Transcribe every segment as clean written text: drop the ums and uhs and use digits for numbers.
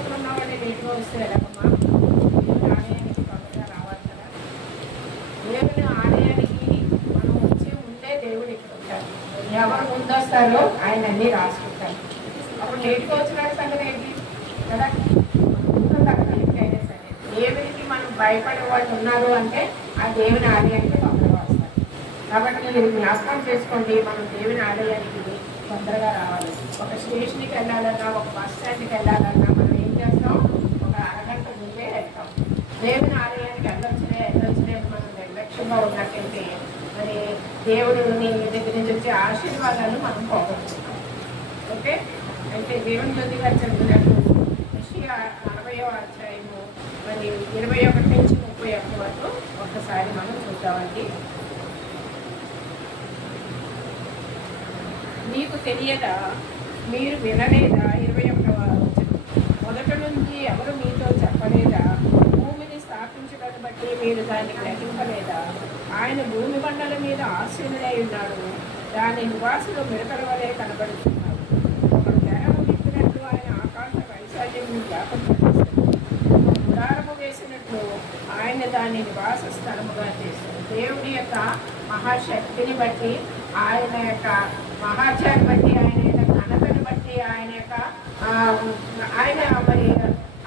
అవతల ఉన్నవాడిని నీటిగా వస్తే ఎలాగమ్మా? ఆలయానికి తొందరగా రావాలి కదా. దేవుని ఆలయానికి మనం వచ్చే ముందే దేవుడు ఇక్కడ ఉంటారు. ఎవరు ముందు వస్తారో ఆయన అన్నీ రాసుకుంటారు. అప్పుడు నీటిగా వచ్చిన సంగతి ఏంటి కదా? అయినా సరే దేవునికి మనం భయపడే వాళ్ళు ఉన్నారు అంటే ఆ దేవుని ఆలయానికి తొందరగా వస్తారు. కాబట్టి మీరు జ్ఞాపకం చేసుకోండి, మనం దేవుని ఆలయానికి తొందరగా రావాలి. ఒక స్టేషన్కి వెళ్ళాలన్నా, ఒక బస్ స్టాండ్కి వెళ్ళాలన్నా మనం ఏం చేస్తాం? ఒక అరగంట ముందే వెళ్తాం. దేవుని ఆలయానికి వెళ్ళొచ్చినే మనం నిర్లక్ష్యంగా ఉన్నట్టయితే మరి దేవుడిని దగ్గర నుంచి వచ్చే ఆశీర్వాదాలు మనం పోగొట్టుకుంటాం. ఓకే, అయితే దేవుని జ్యోతి గారు చెప్పినట్టు యెషయా 40వ అధ్యాయము మరి 21 నుంచి 31 వరకు ఒక్కసారి మనం చూద్దామండి. మీకు తెలియదా, మీరు వినలేదా? 21వ వచనం. మొదట నుంచి ఎవరు మీతో చెప్పలేదా? భూమిని స్థాపించడాన్ని బట్టి మీరు దాన్ని గ్రహింపలేదా? ఆయన భూమి మండల మీద ఆశీనుడై ఉన్నాడు, దాని నివాసులు మిడతల వలె కనబడుతున్నారు. ఒక తెరను విప్పినట్లు ఆయన ఆకాశ వైశాల్యం జ్ఞాపకం చేశాడు. గుడారము వేసినట్లు ఆయన దాన్ని నివాస స్థలముగా చేశాడు. దేవుడి యొక్క మహాశక్తిని బట్టి, ఆయన యొక్క మహాత్యాన్ని బట్టి, ఆయన యొక్క ఘనతను బట్టి, ఆయన మరి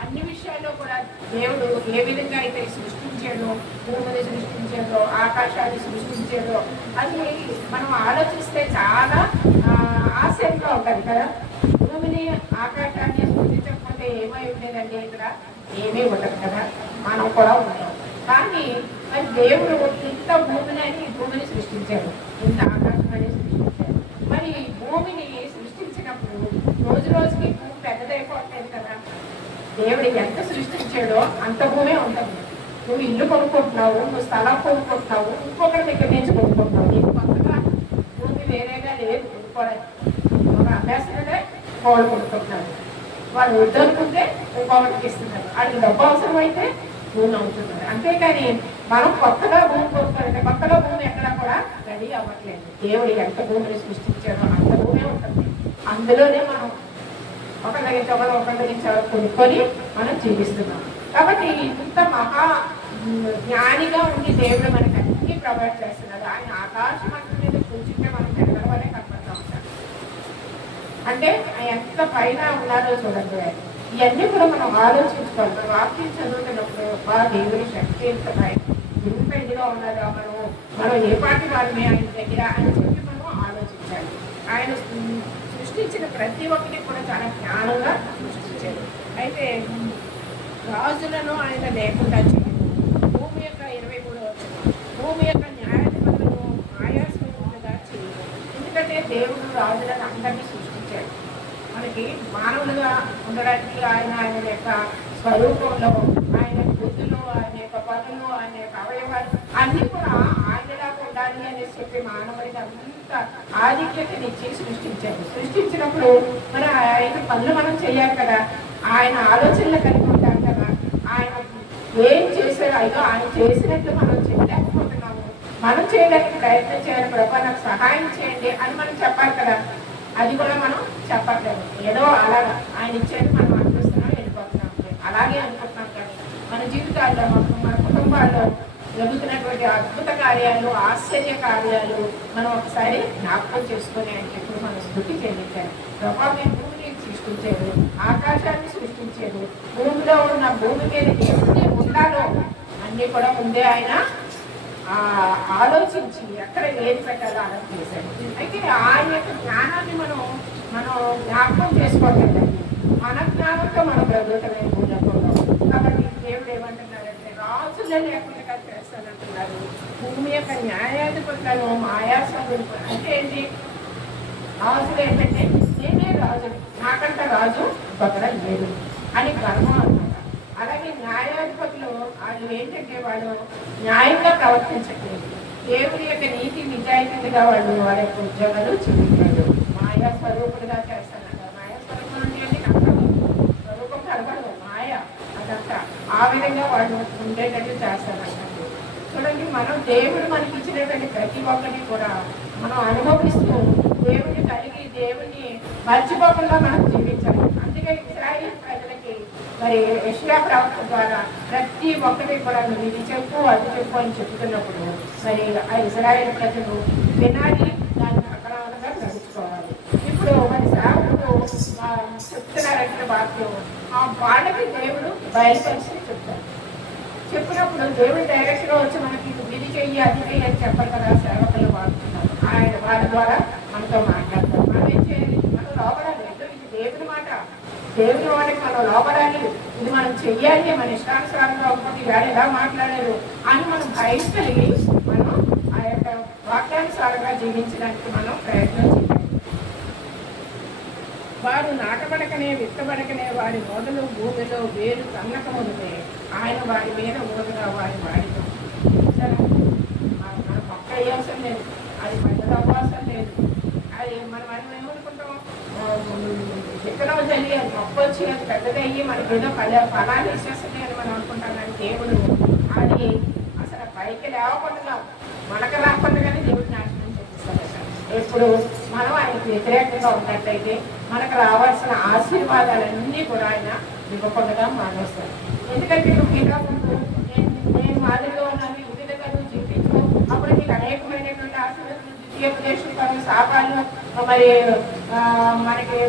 అన్ని విషయాల్లో కూడా దేవుడు ఏ విధంగా అయితే సృష్టించాడో, భూమిని సృష్టించాడో, ఆకాశాన్ని సృష్టించాడో అది మనం ఆలోచిస్తే చాలా ఆశ్చర్యంగా ఉంటుంది కదా. భూమిని ఆకాశాన్ని సృష్టించకపోతే ఏమై ఉండేదండి? ఇక్కడ ఏమీ ఉండదు కదా, మనం కూడా ఉంటాం. కానీ మరి దేవుడు ఇంత భూమిని సృష్టించాడు, ఇంత ఆకాశాన్ని సృష్టించాడు. మరి భూమిని సృష్టించినప్పుడు రోజు రోజుకి భూమి పెద్దదైపోతుంది కదా. దేవుడు ఎంత సృష్టించాడో అంత భూమే ఉంటుంది. నువ్వు ఇల్లు కొనుక్కుంటున్నావు, నువ్వు స్థలం కొనుక్కుంటున్నావు, ఇంకొకరి దగ్గర నుంచి కొనుక్కుంటున్నావు. నీకు కొత్తగా భూమి వేరేగా లేదు కొనుక్కోవడానికి. ఒక అభ్యాసంలో కోళ్ళు కొనుక్కుంటున్నాడు, వాళ్ళు వద్దనుకుంటే ఇంకొకరికి ఇస్తున్నారు. వాడికి డబ్బు అవసరం అయితే భూమి అవుతున్నారు. అంతేకాని మనం కొత్తగా భూమి కొనుక్కోవాలంటే కొత్తగా భూమి ఎక్కడా కూడా రెడీ అవ్వట్లేదు. దేవుడు ఎంత భూమిని సృష్టించాడో అంత భూమే ఉంటుంది. అందులోనే మనం ఒకరి నుంచి ఎవరు కొనుక్కొని మనం జీవిస్తున్నాం. కాబట్టి ఇంత మహా జ్ఞానిగా ఉండి దేవుడు మనకి అన్ని ప్రొవైడ్ చేస్తున్నారు. ఆయన ఆకాశం మీద కూర్చుంటే మనం ఎక్కడ వల్లే కనపడతా ఉంటాం. అంటే ఎంత పైన ఉన్నారో చూడండి. ఇవన్నీ కూడా మనం ఆలోచించుకోవాలి. మనం వాక్యం చదువుతున్నప్పుడు దేవుని శక్తి ఎంత ఇదిగా ఉన్నారో మనం ఏ పాటి వారిని ఆయన దగ్గర అని చెప్పి మనం ఆలోచించాలి. ఆయన సృష్టించిన ప్రతి ఒక్కటి కూడా చాలా జ్ఞానంగా సృష్టించారు. అయితే రాజులను ఆయన లేకుండా చేయలేదు. భూమి యొక్క 23వ వచనం, భూమి యొక్క న్యాయాధిపతులను ఆయాస్పదంగా చేయలేదు. ఎందుకంటే దేవుడు రాజులను అందరినీ సృష్టించాడు. మనకి మానవులుగా ఉండడానికి ఆయన యొక్క స్వరూపంలో, ఆయన బుద్ధులు, ఆయన యొక్క పనులు, ఆయన యొక్క అవయవాలు అన్నీ కూడా ఆయనలాగా ఉండాలి అనేసి చెప్పి మానవుడికి అంత ఆధిక్యతనిచ్చి సృష్టించారు. సృష్టించినప్పుడు మరి ఆయన పనులు మనం చేయాలి కదా, ఆయన ఆలోచనలు కలిగి ఉంటాం కదా. ఆయన ఏం చేశాడో అయ్యో ఆయన చేసినట్లు మనం చేయలేకపోతున్నాము, మనం చేయడానికి ప్రయత్నం చేయాలి. ప్రభా నాకు సహాయం చేయండి అని మనం చెప్పాలి కదా. అది కూడా మనం చెప్పట్లేదు. ఏదో అలాగా ఆయన ఇచ్చేది మనం అనుభవిస్తున్నాం, వెళ్ళిపోతున్నాం, అలాగే అనుకుంటున్నాం. కానీ మన జీవితాల్లో మన కుటుంబాల్లో జరుగుతున్నటువంటి అద్భుత కార్యాలు, ఆశ్చర్య కార్యాలు మనం ఒకసారి జ్ఞాపకం చేసుకుని అని చెప్పి మనం స్థుతి చెల్లించాలి. ప్రభా మీరు భూమిని సృష్టించారు, ఆకాశాన్ని సృష్టించారు, భూమిలో ఉన్న భూమి మీద ఎన్ని ఉండాలో అన్నీ కూడా ముందే ఆయన ఆలోచించి ఎక్కడ ఏది పెట్టాలో అలా చేశాడు. అయితే ఆయన యొక్క జ్ఞానాన్ని మనం జ్ఞాపకం చేసుకోవట్లేదండి. మన జ్ఞానంతో మనం బ్రతుకుతమే భూలోకంలో. కాబట్టి దేవుడు ఏమంటున్నారంటే రాజులే లేకుండా చేస్తానంటున్నారు. భూమి యొక్క న్యాయాధిపతులను ఆయాసంగా అంటే ఏంటి? రాజులు ఏంటంటే నేనే రాజు, నాకంట రాజు ఒకడ లేదు అని గర్వం అన్నమాట. అలాగే న్యాయాధిపతులు వాళ్ళు ఏంటంటే వాళ్ళు న్యాయంగా ప్రవర్తించట్లేదు. దేవుడి యొక్క నీతి నిజాయితీగా వాళ్ళు వారి యొక్క ఉద్యోగాలు చూపించారు. మాయా స్వరూపులుగా చేస్తానంటారు. మాయా స్వరూపం అంటే స్వరూపం కనబడదు, మాయ అదంతా ఆ విధంగా వాళ్ళు ఉండేటట్టు చేస్తారంటారు. చూడండి, మనం దేవుడు మనకి ఇచ్చినటువంటి ప్రతి ఒక్కరిని కూడా మనం అనుభవిస్తూ దేవుడిని కలిగి దేవుడిని మర్చిపోకుండా మనం జీవించాలి. అందుకే ఇశ్రాయేలు ప్రజలకి మరి యెషయా ప్రవక్త ద్వారా ప్రతి ఒక్కటి కూడా నువ్వు ఇది చెప్పు అది చెప్పు అని చెప్తున్నప్పుడు మరి ఆ ఇశ్రాయేలు ప్రజలు వినాలి, దాన్ని ప్రకారంగా నడుచుకోవాలి. ఇప్పుడు మరి సేవకుడు చెప్తున్నారంటే వాక్యం ఆ వాళ్ళకి దేవుడు బయలుపరిచి చెప్తారు. చెప్పినప్పుడు దేవుడు డైరెక్ట్గా వచ్చి మనకి ఇది చెయ్యి అది చెయ్యి అని చెప్పరు కదా, సేవకులు వాడుతున్నారు. ఆయన వాళ్ళ ద్వారా మనతో మాట్లాడతారు. మనం ఏం చేయాలి? మనం లోపడాలి. ఇది దేవుని మాట, దేవుని వాటికి మనం లోపడాలి. ఇది మనం చెయ్యాలి, మన ఇష్టానుసారంగా ఒకటి వేళ ఎలా మాట్లాడారు అని మనం భయం కలిగి మనం ఆ యొక్క వాక్యానుసారంగా జీవించడానికి మనం ప్రయత్నం చేయాలి. వారు నాటబడకనే విత్తబడకనే వారి మొదలు భూమిలో వేరు తన్నకముందే ఆయన వారి మీద ఓదుగా వారి వాడితో సరే మన పక్క అయ్యవసరం లేదు, అది పెద్దది అవకాశం లేదు. అది మనం ఏమనుకుంటాం, విత్తనం చల్లి అది మొక్క వచ్చి అది పెద్దదయ్యి మనకి ఏదో ఫలాలు ఇచ్చేస్తుంది అని మనం అనుకుంటాం. కానీ దేవుడు అది అసలు పైకి లేవకుండా మనకు రాకుండానే దేవుడు నాశనం చేపిస్తాడు. ఇప్పుడు మనం ఆయనకు వ్యతిరేకంగా ఉన్నట్లయితే మనకు రావాల్సిన ఆశీర్వాదాలన్నీ కూడా ఆయన ఇవ్వకుండా మానేస్తారు. ఎందుకంటే నువ్వు ఇంకా ముందు నేను మాదిరిగా ఉన్నాను, ఈ విధంగా నువ్వు జీవించు, అప్పుడు నీకు అనేకమైనటువంటి ఆశీర్వాదాలు, ద్వితీయోపదేశం శాపాలు, మరి మనకి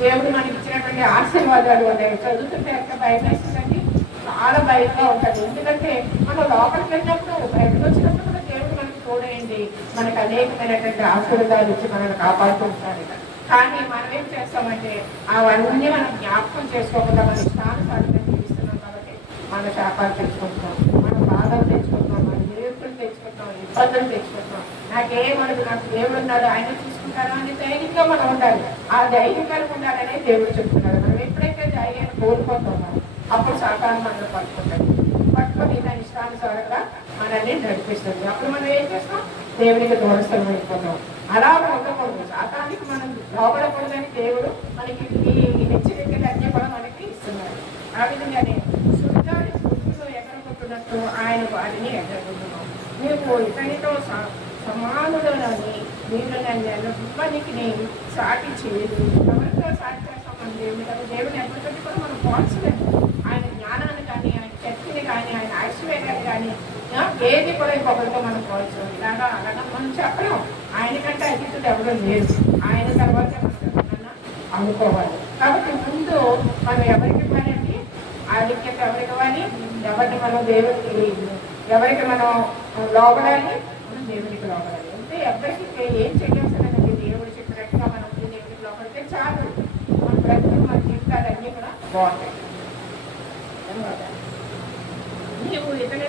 దేవుడు మనకి ఇచ్చినటువంటి ఆశీర్వాదాలు ఉన్నాయి. చదువుతుంటే ఎంత భయం వేస్తుందండి, చాలా భయంగా ఉంటుంది. ఎందుకంటే మనం లోపలికి వెళ్ళినప్పుడు బయటకు వచ్చినప్పుడు కూడా దేవుడు మనకి తోడేయండి, మనకు అనేకమైనటువంటి ఆశీర్వాదాలు ఇచ్చి మనల్ని కాపాడుతుంటారు. కానీ మనం ఏం చేస్తామంటే అవన్నీ మనం జ్ఞాపకం చేసుకోకుండా మన ఇష్టానుసారంగా జీవిస్తున్నాం కాబట్టి మన శాపాలు తెచ్చుకుంటున్నాం, మన బాధలు తెచ్చుకుంటున్నాం, మన నిరుతులు తెచ్చుకుంటున్నాం, ఇబ్బందులు తెచ్చుకుంటున్నాం. నాకేమనదు, నాకు దేవుడు ఉన్నాడు, ఆయన చూసుకుంటాను అని ధైర్యంగా మనం ఉండాలి. ఆ ధైర్యంగా ఉండాలనే దేవుడు చెప్తున్నాడు. మనం ఎప్పుడైతే ధైర్యాన్ని కోల్పోతామో అప్పుడు సాతాను మనల్ని పట్టుకొని దాని ఇష్టానుసారంగా మనల్ని నడిపిస్తుంది. అప్పుడు మనం ఏం చేస్తాం? దేవునికి దూరస్థలం అయిపోతాం. అలా ఉండకూడదు, సాతానికి మనం లోపడకూడదని దేవుడు మనకి ఈ హెచ్చరికలు అన్నీ కూడా మనకి ఇస్తున్నారు. ఆ విధంగానే సుడిగాలి సూర్యులో ఎగరగొట్టున్నట్టు ఆయన వారిని ఎగరగొట్టున్నాం. నువ్వు ఇతనితో సమానులని మీరు నన్ను సాటి చేయదు. ఎవరితో సాటి చేస్తామని దేవుని ఎప్పటికీ కూడా మనం పోల్చలేదు. ఆయన జ్ఞానాన్ని కానీ, ఆయన శక్తిని కానీ, ఆయన ఐశ్వర్యాన్ని కానీ ఏది కూడా ఇంకొకరితో మనం పోల్చలేదు. ఇలాగా అలాగా మనం చెప్పలేం. ఆయనకంటే అతిథులు ఎవరు లేరు, ఆయన తర్వాత మనం అనుకోవాలి. కాబట్టి ముందు మనం ఎవరికి ఇవ్వాలండి? ఆధిక్యత ఎవరికి ఇవ్వాలి? ఎవరిని మనం దేవుడికి, ఎవరికి మనం లోపడాలి? మనం దేవుడికి లోపడాలి. అంటే ఎవరికి ఏం చేయాల్సిందండి? దేవుడు చెప్పినట్టుగా మనం దేవుడికి లోపడితే చాలు, మన బ్రతుకు మన జీవితాలన్నీ కూడా బాగుంటాయి. నీవు ఇతర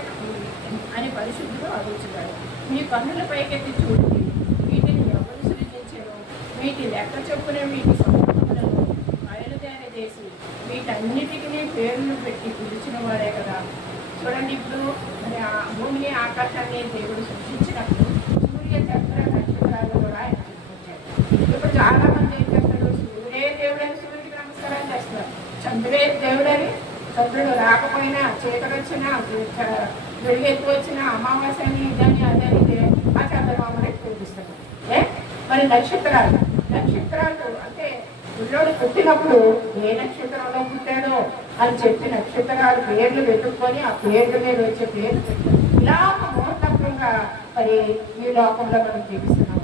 అని పరిశుద్ధులు ఆలోచించాడు. మీ కన్నుల పైకెత్తి చూడండి, వీటిని ఎవరు సృజించారు? వీటి లెక్క చొప్పున వీటి సమూహములను బయలుదేరి చేసి వీటన్నిటికీ పేర్లు పెట్టి పిలిచిన వాడే కదా. చూడండి, ఇప్పుడు మరి ఆ భూమిని ఆకాశాన్ని దేవుడు సృష్టించినప్పుడు సూర్య చంద్ర నక్షత్రాలు కూడా ఆయన సృష్టించారు. ఇప్పుడు చాలా మంది ఏం చేస్తారు? సూర్యుడే దేవుడని సూర్యుడికి నమస్కారం చేస్తారు, చంద్రుడే దేవుడని, చంద్రుడు రాకపోయినా చీకటి వచ్చినా వెలుగు ఎక్కువ వచ్చినా అమావాస్యని ఇదని అదని ఆ చంద్రమామని పూజిస్తారు. మరి నక్షత్రాలు అంటే పిల్లోడు పుట్టినప్పుడు ఏ నక్షత్రంలో పుట్టాడో అని చెప్పి నక్షత్రాలు పేర్లు వెతుక్కొని ఆ పేర్ల మీద వచ్చే పేర్లు పెట్టారు. ఇలా మూర్తత్వంగా మరి ఈ లోకంలో మనం జీవిస్తున్నాం.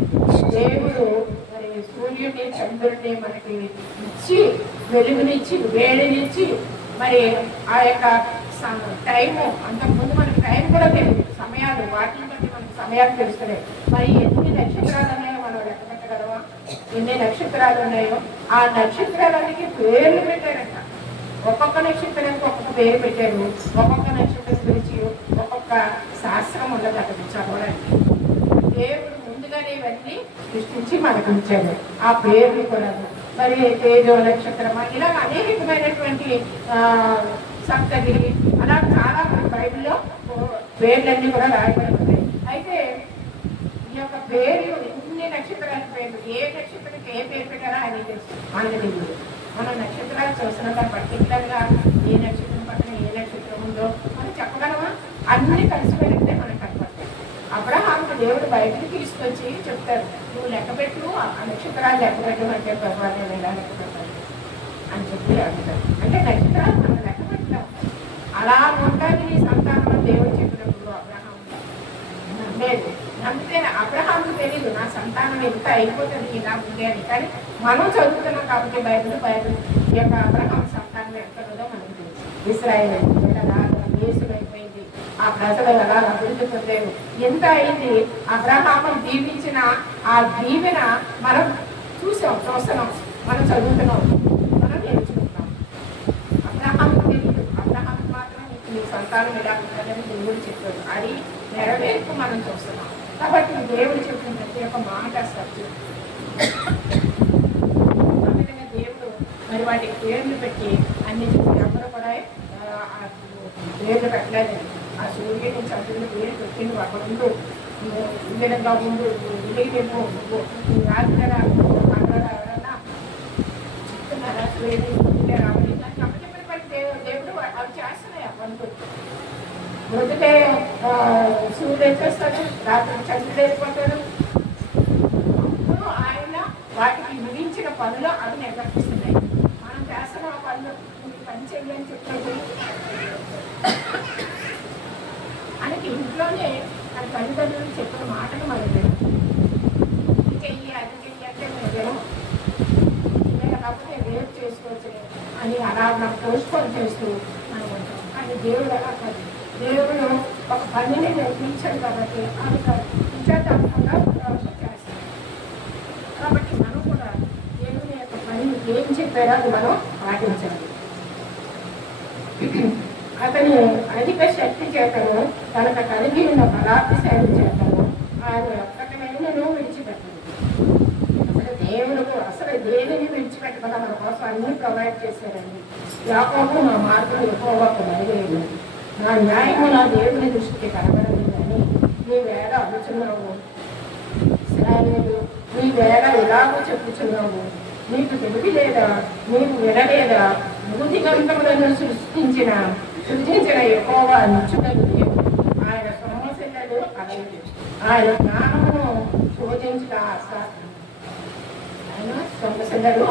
దేవుడు మరి సూర్యుడిని చంద్రుడిని మనకి ఇచ్చి, వెలుగునిచ్చి, వేడినిచ్చి, మరి ఆ యొక్క టైము, అంతకుముందు మనకి టైం కూడా తెలియదు, సమయాలు, వాటిని బట్టి మనకి సమయాలు తెలుస్తున్నాయి. మరి ఎన్ని నక్షత్రాలు ఉన్నాయో మనం లెక్క పెట్టగలవా? ఎన్ని నక్షత్రాలు ఉన్నాయో ఆ నక్షత్రాలకి పేర్లు పెట్టారంట. ఒక్కొక్క నక్షత్రానికి ఒక్కొక్క పేరు పెట్టారు. ఒక్కొక్క నక్షత్రం గురించి ఒక్కొక్క శాస్త్రం ఉన్నది అక్కడ చదవడానికి. దేవుడు ముందుగానే ఇవన్నీ సృష్టించి మనకు ఇచ్చాడు ఆ పేర్లు కూడా. మరి తేజో నక్షత్రమా, ఇలా అనేకమైనటువంటి సప్తగిరి, అలా చాలా బైబిల్లో పేర్లన్నీ కూడా రాయబడి ఉంటాయి. అయితే ఈ యొక్క పేరు, ఎన్ని నక్షత్రాల పేర్లు, ఏ నక్షత్రానికి ఏ పేరు పెట్టారో ఆయన తెలుసు, మనకు తెలియదు. మనం నక్షత్రాలు చూస్తున్నా పర్టికులర్గా ఏ నక్షత్రం పక్కన ఏ నక్షత్రం ఉందో మనం చెప్పగలమా? అన్ని కలిసిపోయినట్టే మనకు కనపడతాయి. అబ్రహాముకు దేవుడు బయటకు తీసుకొచ్చి చెప్తారు, నువ్వు లెక్క పెట్టు, ఆ నక్షత్రాలు లెక్క పెట్టమంటే పర్వాలేదు, ఎలా లెక్క పెట్టాలి అని చెప్పి అడుగుతారు. అంటే నక్షత్రాలు మనం లెక్క అలా ఉంటుంది నీ సంతానం దేవుడు చెప్పినప్పుడు అబ్రహాం లేదు. నమ్మితే అబ్రహాంకు తెలీదు నా సంతానం ఎంత అయిపోతుంది ఇలా ఉంది అని. కానీ మనం చదువుతున్నాం కాబట్టి బైబిల్ ఈ యొక్క అబ్రహాం సంతానం ఎంత ఉందో మనకు తెలుసు. ఇశ్రాయేలు దేశం అయిపోయింది, ఆ ప్రజలు ఎలా అభివృద్ధి పొందారు, ఎంత అయింది. అబ్రహాము దీవించిన ఆ దీవెన మనం చూస్తున్నాం, మనం చదువుతున్నాం, మనం నేర్చుకుంటున్నాం. అబ్రహాంకు తెలియదు, అబ్రహాంకు మాత్రం నీ సంతానం ఎలా ఉంటుందని దేవుడు చెప్పాడు. అది నెరవేర్పు మనం చూస్తున్నాం. కాబట్టి దేవుడు చెప్పిన ప్రతి ఒక్క మాట సత్యం. దేవుడు మరి వాటికి పేర్లు పెట్టి అన్ని ఎవరు కూడా పేర్లు పెట్టలేదండి. ఆ సూర్యుని చంద్రుని పేరు పెట్టిండు. అక్కడ ఉండు, ఈ విధంగా ఉండు, ఇదేమో రాత్రి అక్కడ ఎవరన్నా చెప్తున్నారా సూర్యుని రావాలి చెప్పిన దేవుడు అవి చేస్తున్నాయి. ఆ పనులు మొదటే సూర్యుడు వచ్చేస్తాడు, రాత్రి చంద్రుడు వెళ్ళిపోతాడు. అప్పుడు ఆయన వాటికి విధించిన పనులు అవి నిర్వర్తిస్తున్నాయి. మనం చేస్తున్న పనులు పని చేయాలని చెప్పేది మనకి ఇంట్లోనే అది తల్లిదండ్రులు చెప్పిన మాటలు మనం చెయ్యి అది చెయ్యి అంటే మేము కాకపోతే రేపు చేసుకోవచ్చు అని అలా నాకు పోస్ట్పోన్ చేస్తూ మనం ఉంటాం. కానీ దేవుడు ఎలా కాదు, దేవుడు ఒక పనిని నిర్మించాడు కాబట్టి అది తప్పకుండా చేస్తాడు. కాబట్టి మనం కూడా దేవుని యొక్క పని ఏం చెప్పారో అది మనం పాటించాలి. అతని అధిక శక్తి చేతను తనకు కలిగి ఉన్న బలాత్సైలు చేతను ఆయన ఒక్కటైనను విడిచిపెట్టదు. అసలు దేవులకు అసలు దేనిని విడిచిపెట్టకుండా మన కోసం అన్ని ప్రొవైడ్ చేశారండి. యాకోబు నా మార్గం యెహోవాకు బయలుదేరి నా న్యాయము నా దేవుని దృష్టికి కనబడలేదు అని నీ వేళ అనుచున్నావు. ఇశ్రాయేలు నీ వేళ ఇలాగో చెప్పుచున్నావు, నీకు తెలివి లేదా, నీకు వినలేదా? భూదిగంతములను సృజించిన యెహోవా నిత్యుడగు దేవుడు, ఆయన సొమ్మసిల్లలు అలయుడు, ఆయన జ్ఞానమును శోధించిన అశాస్త్రం. ఆయన సొమ్మసిల్లలు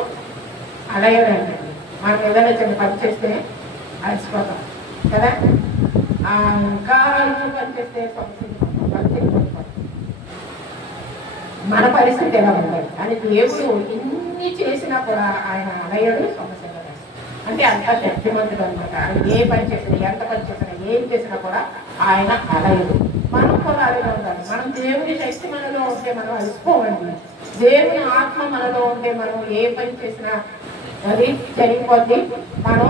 అలయడండి. మనం ఏదైనా చిన్న పని చేస్తే అలసిపోతాం కదా, ఇంకా పని చేస్తే మన పరిస్థితి ఎలా ఉండాలి అని దేవుడు ఇన్ని చేసినా కూడా ఆయన అలయడు, సమస్య అంటే అంత శక్తిమంతుడు అనమాట. ఆయన ఏ పని చేసినా, ఎంత పని చేసినా, ఏం చేసినా కూడా ఆయన అలయడు. మనం కూడా అలాగే ఉండాలి. మనం దేవుని శక్తి మనలో ఉంటే మనం అలసిపోవండి. దేవుని ఆత్మ మనలో ఉంటే మనం ఏ పని చేసినా అది జరిగిపోద్ది. మనం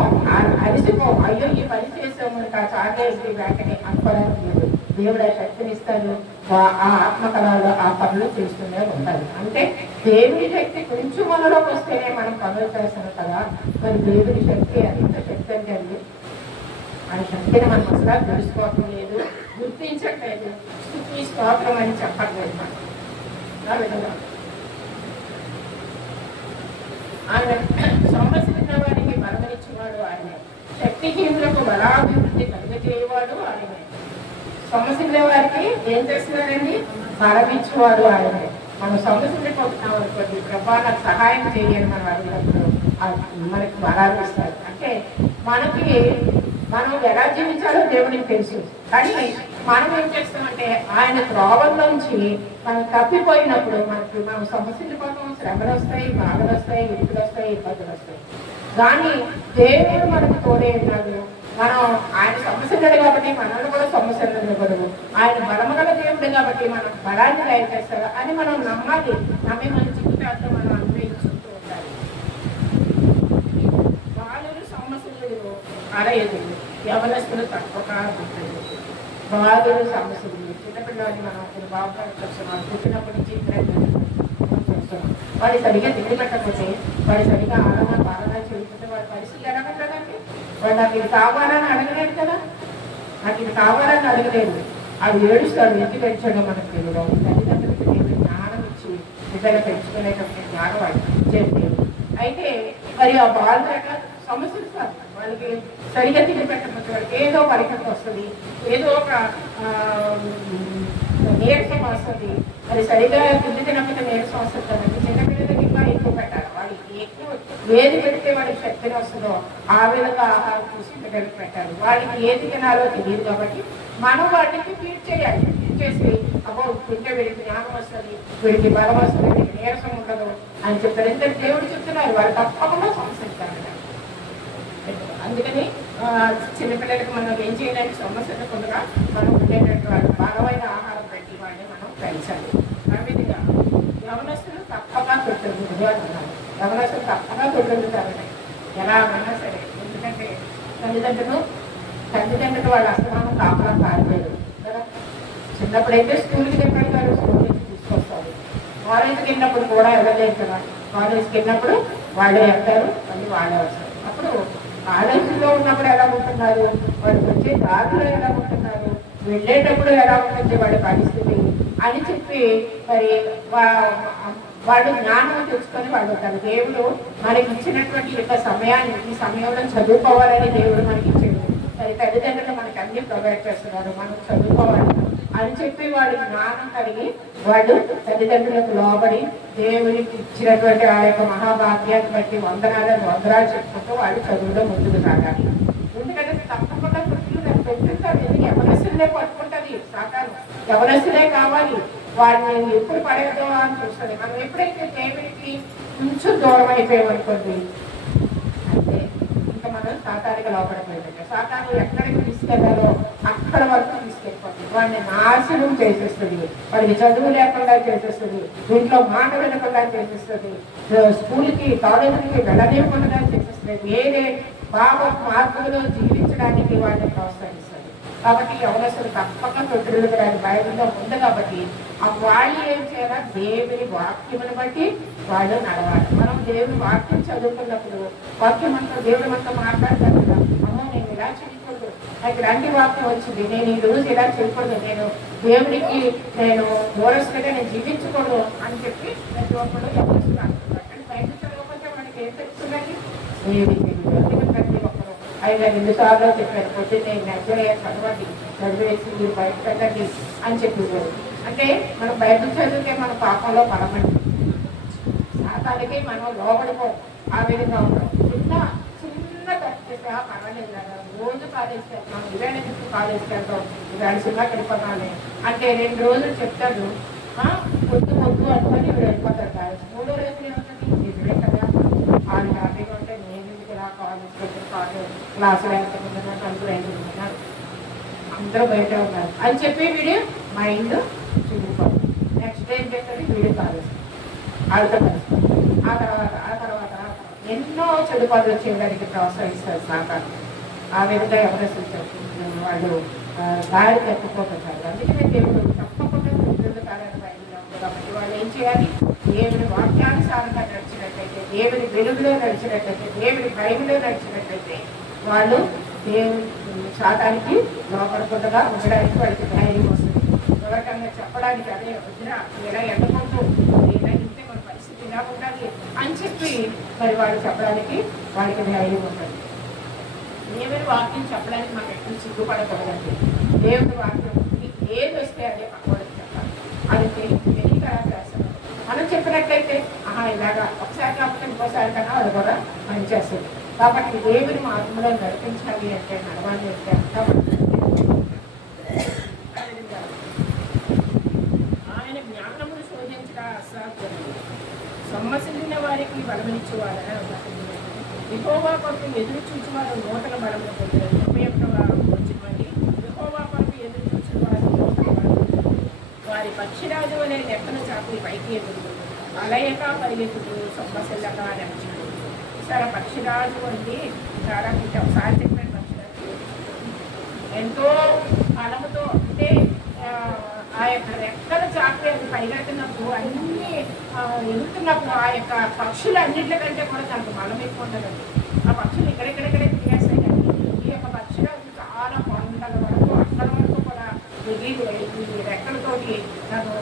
అలసిపో, అయ్యో ఈ పని చేసాము చాలే ఇది వెంటనే అనుకోవడానికి లేదు. దేవుడు ఆ శక్తిని ఇస్తాడు. ఆ ఆత్మకళలో ఆ పనులు చేస్తూనే ఉండాలి. అంటే దేవుని శక్తి కొంచెం మనలోకి వస్తేనే మనం పనులు చేస్తాం కదా. మరి దేవుని శక్తి ఎంత శక్తి అంటే ఆ శక్తిని మనం అసలు తెలుసుకోవటం లేదు, గుర్తించట్లేదు. స్తుతి స్తోత్రం అని చెప్పట్లేదు మనం. ఆ విధంగా ఆయన సమస్యన్న వారికి బలమనిచ్చేవాడు ఆయనే, శక్తిహీనులకు బలాభివృద్ధి కలిగజేయవాడు ఆయనే. సమస్యల వారికి ఏం చేస్తున్నారండి? బలమిచ్చేవాడు ఆయనే. మనం సమస్యలు పోతున్నాం అనుకోండి, ప్రభా నాకు సహాయం చేయాలి మనం అడిగినప్పుడు మనకి బలాలు ఇస్తారు. అంటే మనం ఎలా జీవించాలో దేవుడికి తెలుసు. కానీ మనం ఏం చేస్తామంటే ఆయన త్రోవల్లోంచి మనం తప్పిపోయినప్పుడు మనం సమస్యల కోసం శ్రమలు వస్తాయి, బాధలు వస్తాయి, ఇరుకులు వస్తాయి, ఇబ్బందులు వస్తాయి. కానీ దేవుడు మనకు తోడే ఉన్నాడు. మనం ఆయన సమస్యలు కాబట్టి మనల్ని కూడా సమస్యలు ఇవ్వకూడదు. ఆయన బలమగల దేవుడు కాబట్టి మనం బలాన్ని దయచేస్తారు అని మనం నమ్మాలి. నమ్మి మన జీవితాల్లో మనం అన్వయించుకుంటూ ఉండాలి. బాలురు సమస్యలు అరయదు, యవనస్తులు తప్పక బాలురు సమస్యలు. చిన్నపిల్లలని మనం ఇప్పుడు బాగుపడి చూస్తున్నాం, పుట్టినప్పటి నుంచి చూస్తున్నాం. వాడు సరిగా తిండి పెట్టకపోతే, వాడు సరిగా ఆడన పాలన చేయకపోతే వాడి పరిస్థితి ఎలా ఉంటుందండి? వాడు నాకు ఇది కావాలని అడగలేదు కదా, నాకు ఇది కావాలని అడగలేదు. అది ఏడుస్తాడు, ఎందుకు పెంచాడో మనకు తెలియదు. తల్లిదండ్రులకి దేవుడు జ్ఞానం ఇచ్చి బిడ్డలు పెంచుకునేటప్పుడు జ్ఞానం వాడికి ఇచ్చేది. అయితే మరి ఆ బాలు ఎట్లా సమస్యలు సార్, వాళ్ళకి సరిగా తిండి పెట్టకపోతే వాళ్ళకి ఏదో పరికరం వస్తుంది, ఏదో ఒక నీరసం వస్తుంది. మరి సరిగా తిండి తినకపోతే నీరసం వస్తుంది కదండి. చిన్నపిల్లలకి ఇంకా ఎక్కువ పెట్టాలి. వాళ్ళకి ఎక్కువ ఏది పెడితే వాడికి శక్తిని వస్తుందో ఆ విధంగా ఆహారం చూసి పిల్లలకు పెట్టాలి. వాడికి ఏది తినాలో తెలియదు కాబట్టి మనం వాటికి ఫీడ్ చేయాలి. ఫీడ్ చేసి అబ్బో తింటే వీడికి జ్ఞానం వస్తుంది, వీడికి బలం వస్తుంది, వీడికి నీరసం ఉండదు అని చెప్తారు. ఎందుకంటే దేవుడు చెప్తున్నారు వాళ్ళు తప్పకుండా సంస్కరిస్తారు. అందుకని చిన్నపిల్లలకి మనం ఏం చేయడానికి సమస్యకుండా మనం ఉండేటట్టు వాళ్ళు బలమైన ఆహారం పెట్టి వాళ్ళని మనం పెంచాలి. ఆ విధంగా యవనస్తులు తప్పగా తొట్టింది అంటున్నారు. యవనస్తులు తప్పగా తొట్టిందుతారండి ఎలాగైనా సరే. ఎందుకంటే తల్లిదండ్రులు వాళ్ళ అస్తమానం కాపలా కాలేదు కదా. చిన్నప్పుడైతే స్కూల్కి వెళ్ళారు, స్కూల్ నుంచి తీసుకొస్తారు. కాలేజీకి వెళ్ళినప్పుడు కూడా వెళ్ళలేదు కదా. కాలేజీకి వెళ్ళినప్పుడు వాళ్ళే వెళ్తారు, మళ్ళీ వాళ్ళే వస్తారు. అప్పుడు కాలేజీలో ఉన్నప్పుడు ఎలా ఉంటున్నారు, వాళ్ళకి వచ్చే దారిలో ఎలా ఉంటున్నారు, వెళ్ళేటప్పుడు ఎలా ఉంటుంది వాళ్ళ పరిస్థితి అని చెప్పి మరి వాళ్ళు జ్ఞానం తెచ్చుకొని వాళ్ళు ఉంటారు. దేవుడు మనకి ఇచ్చినటువంటి యొక్క సమయాన్ని ఈ సమయంలో చదువుకోవాలని దేవుడు మనకి ఇచ్చాడు. మరి తల్లిదండ్రులు మనకి అన్ని ప్రొవైడ్ చేస్తున్నారు, మనం చదువుకోవాలి అని చెప్పి వాళ్ళు జ్ఞానం కలిగి వాళ్ళు తల్లిదండ్రులకు లోబడి దేవుడికి ఇచ్చినటువంటి ఆ యొక్క మహాభాగ్యాన్ని బట్టి వందనాలు చెప్పుకుంటూ వాళ్ళు చదువులో ముందుకు సాగాలి. ఎందుకంటే తప్పకుండా పెట్టుకుంటారు. ఎందుకు యవనస్తులే పట్టుకుంటుంది సాకారం, యవనస్తులే కావాలి. వాళ్ళని ఎప్పుడు పడేద్దాం అని చూస్తుంది. మనం ఎప్పుడైతే దేవుడికి కొంచెం దూరం అయిపోయామనుకోండి అంటే ఇంకా మనం సాతానికి లోపడిపోయిందంటే సాతాను ఎక్కడికి తీసుకెళ్లాలో అక్కడ వరకు తీసుకెళ్ళిపోతుంది. వాడిని నాశనం చేసేస్తుంది, వాడికి చదువు లేకుండా చేసేస్తుంది, ఇంట్లో మాట వినకుండా చేసేస్తుంది, స్కూల్కి కాలేజీకి వెళ్ళలేకుండా చేసేస్తుంది, వేరే పాప మార్పులో జీవించడానికి వాళ్ళని ప్రోత్సహిస్తుంది. కాబట్టి యవనస్తులు తప్పక తొట్టిల్లు రాని బైబిల్లో ఉంది. కాబట్టి ఆ వాళ్ళు ఏం చేయాలా, దేవుని వాక్యమును బట్టి వాళ్ళు నడవాలి. మనం దేవుని వాక్యం చదువుకున్నప్పుడు వాక్యం అంతా దేవుడు మనతో మాట్లాడతారు కదా. అమ్మో నేను ఇలా చేయకూడదు, నాకు ఇలాంటి వాక్యం వచ్చింది, నేను ఈ రోజు ఇలా చేయకూడదు, నేను దేవుడికి నేను దూరస్తుగా నేను జీవించకూడదు అని చెప్పి ప్రతి ఒక్కరు యవనస్తులు అంటున్నారు. కానీ బైబిల్ చదవకపోతే వాడికి ఏం తెలుస్తుందండి, ఏమి తెలియదు. ప్రతి ఒక్కరు 5 సార్లు చెప్పారు, పొద్దున్నే నచ్చలే చదవండి, చదివేసి మీరు బయట పెట్టండి అని చెప్పేవారు. అంటే మనం బైబిల్ చదివితే మన పాపంలో పడమండి, సాతానికి మనం లోబడిపోం. ఆ విధంగా ఉంటాం. చిన్న తప్పు చేస్తే పర్వాలేదు కదా, రోజు కాలేజీకి వెళ్తాం, ఇవేళ ఎందుకు కాలేజీకి వెళ్తాం, ఇవాళ సినిమాకి వెళ్ళిపోతానే అంటే 2 రోజులు చెప్తాడు, పొద్దు అనుకొని ఇవి వెళ్ళిపోతారు. కాలేజ్ 3వ రోజులు ఏమవుతుంది, ఇవే కదా వాళ్ళు హ్యాపీగా ఉంటే నేను ఇలా కాలేజ్కి వచ్చి కాలేజ్ క్లాసులు ఎంతమంది అంటూ ఎంటున్నారు, అందరూ బయట ఉన్నారు అని చెప్పి వీడు మైండ్ చూడిపోతుంది. నెక్స్ట్ డే ఏం చేస్తుంది, వీడియో కాలేజ్ వాళ్ళతో కలుస్తుంది. ఆ తర్వాత ఎన్నో చెడు పనులు చేయడానికి ప్రోత్సహిస్తారు సాకారం. ఆ విధంగా ఎవరైనా వాళ్ళు దారి తప్పుకోకపోతారు. అందుకనే దేవుడు తప్పకుండా కాలని బయలులో ఉంది. కాబట్టి వాళ్ళు ఏం చేయాలి, దేవుని వాక్యానుసారంగా నడిచినట్లయితే, దేవుని వెలుగులో నడిచినట్లయితే, దేవుని భయంలో నడిచినట్లయితే వాళ్ళు దేవుని శాతానికి లోపడకుండా ఉండడానికి వాళ్ళకి ధైర్యం వస్తుంది. ఎవరికన్నా చెప్పడానికి అదే వదిన ఇలా ఎండకుంటూ ఇలా ఇంటే మన పరిస్థితి ఇలా ఉండాలి అని చెప్పి మరి వాళ్ళు చెప్పడానికి వాళ్ళకి ధైర్యం ఉంటుంది. దేవుని వాక్యం చెప్పడానికి మనం ఎప్పుడు సిగ్గుపడకూడదండి. దేవుని వాక్యం ఏది వస్తే అదే పక్కవాడికి చెప్పాలి. అది తెలియక చేస్తారు. మనం చెప్పినట్లయితే ఇలాగా ఒకసారి కాకపోతే ఇంకోసారి కన్నా అది కూడా మనం చేస్తుంది. కాబట్టి దేవుని మార్గంలో నడిపించాలి అంటే, నడవాలి అంటే అంతా ఆయన జ్ఞానమును శోధించడం అసాధ్యం, సొమ్మసిల్లిన వారికి బలమిచ్చేవారని యెహోవా కొరకు ఎదురు చూచువారు నూతన బలము పొందారు. 31వ వచనమండి. యెహోవా కొరకు ఎదురు చూచువారు నూతన బలము, వారి పక్షిరాజు అనే లెక్కన చాపి పైకి ఎదురు అలయక పరిగెత్తుతూ సొమ్మసిల్లక నడిచాడు. సరే పక్షిరాజు అంటే చాలా ఒకసారి చెప్పాను, పక్షిరాజు ఎంతో బలముతో అంటే ఆ యొక్క రెక్కల చాపి అది పరిగెడుతున్నప్పుడు అన్ని ఎగుతున్నప్పుడు ఆ యొక్క పక్షులు అన్నింటికంటే కూడా దానికి బలం ఎక్కువ ఉంటుందండి. ఆ పక్షులు ఇక్కడెక్కడెక్కడే తిరిగేస్తాయి. కానీ ఈ యొక్క పక్షిరాజు చాలా కొండల వరకు అక్కడ వరకు కూడా ఈ రెక్కలతోటి తను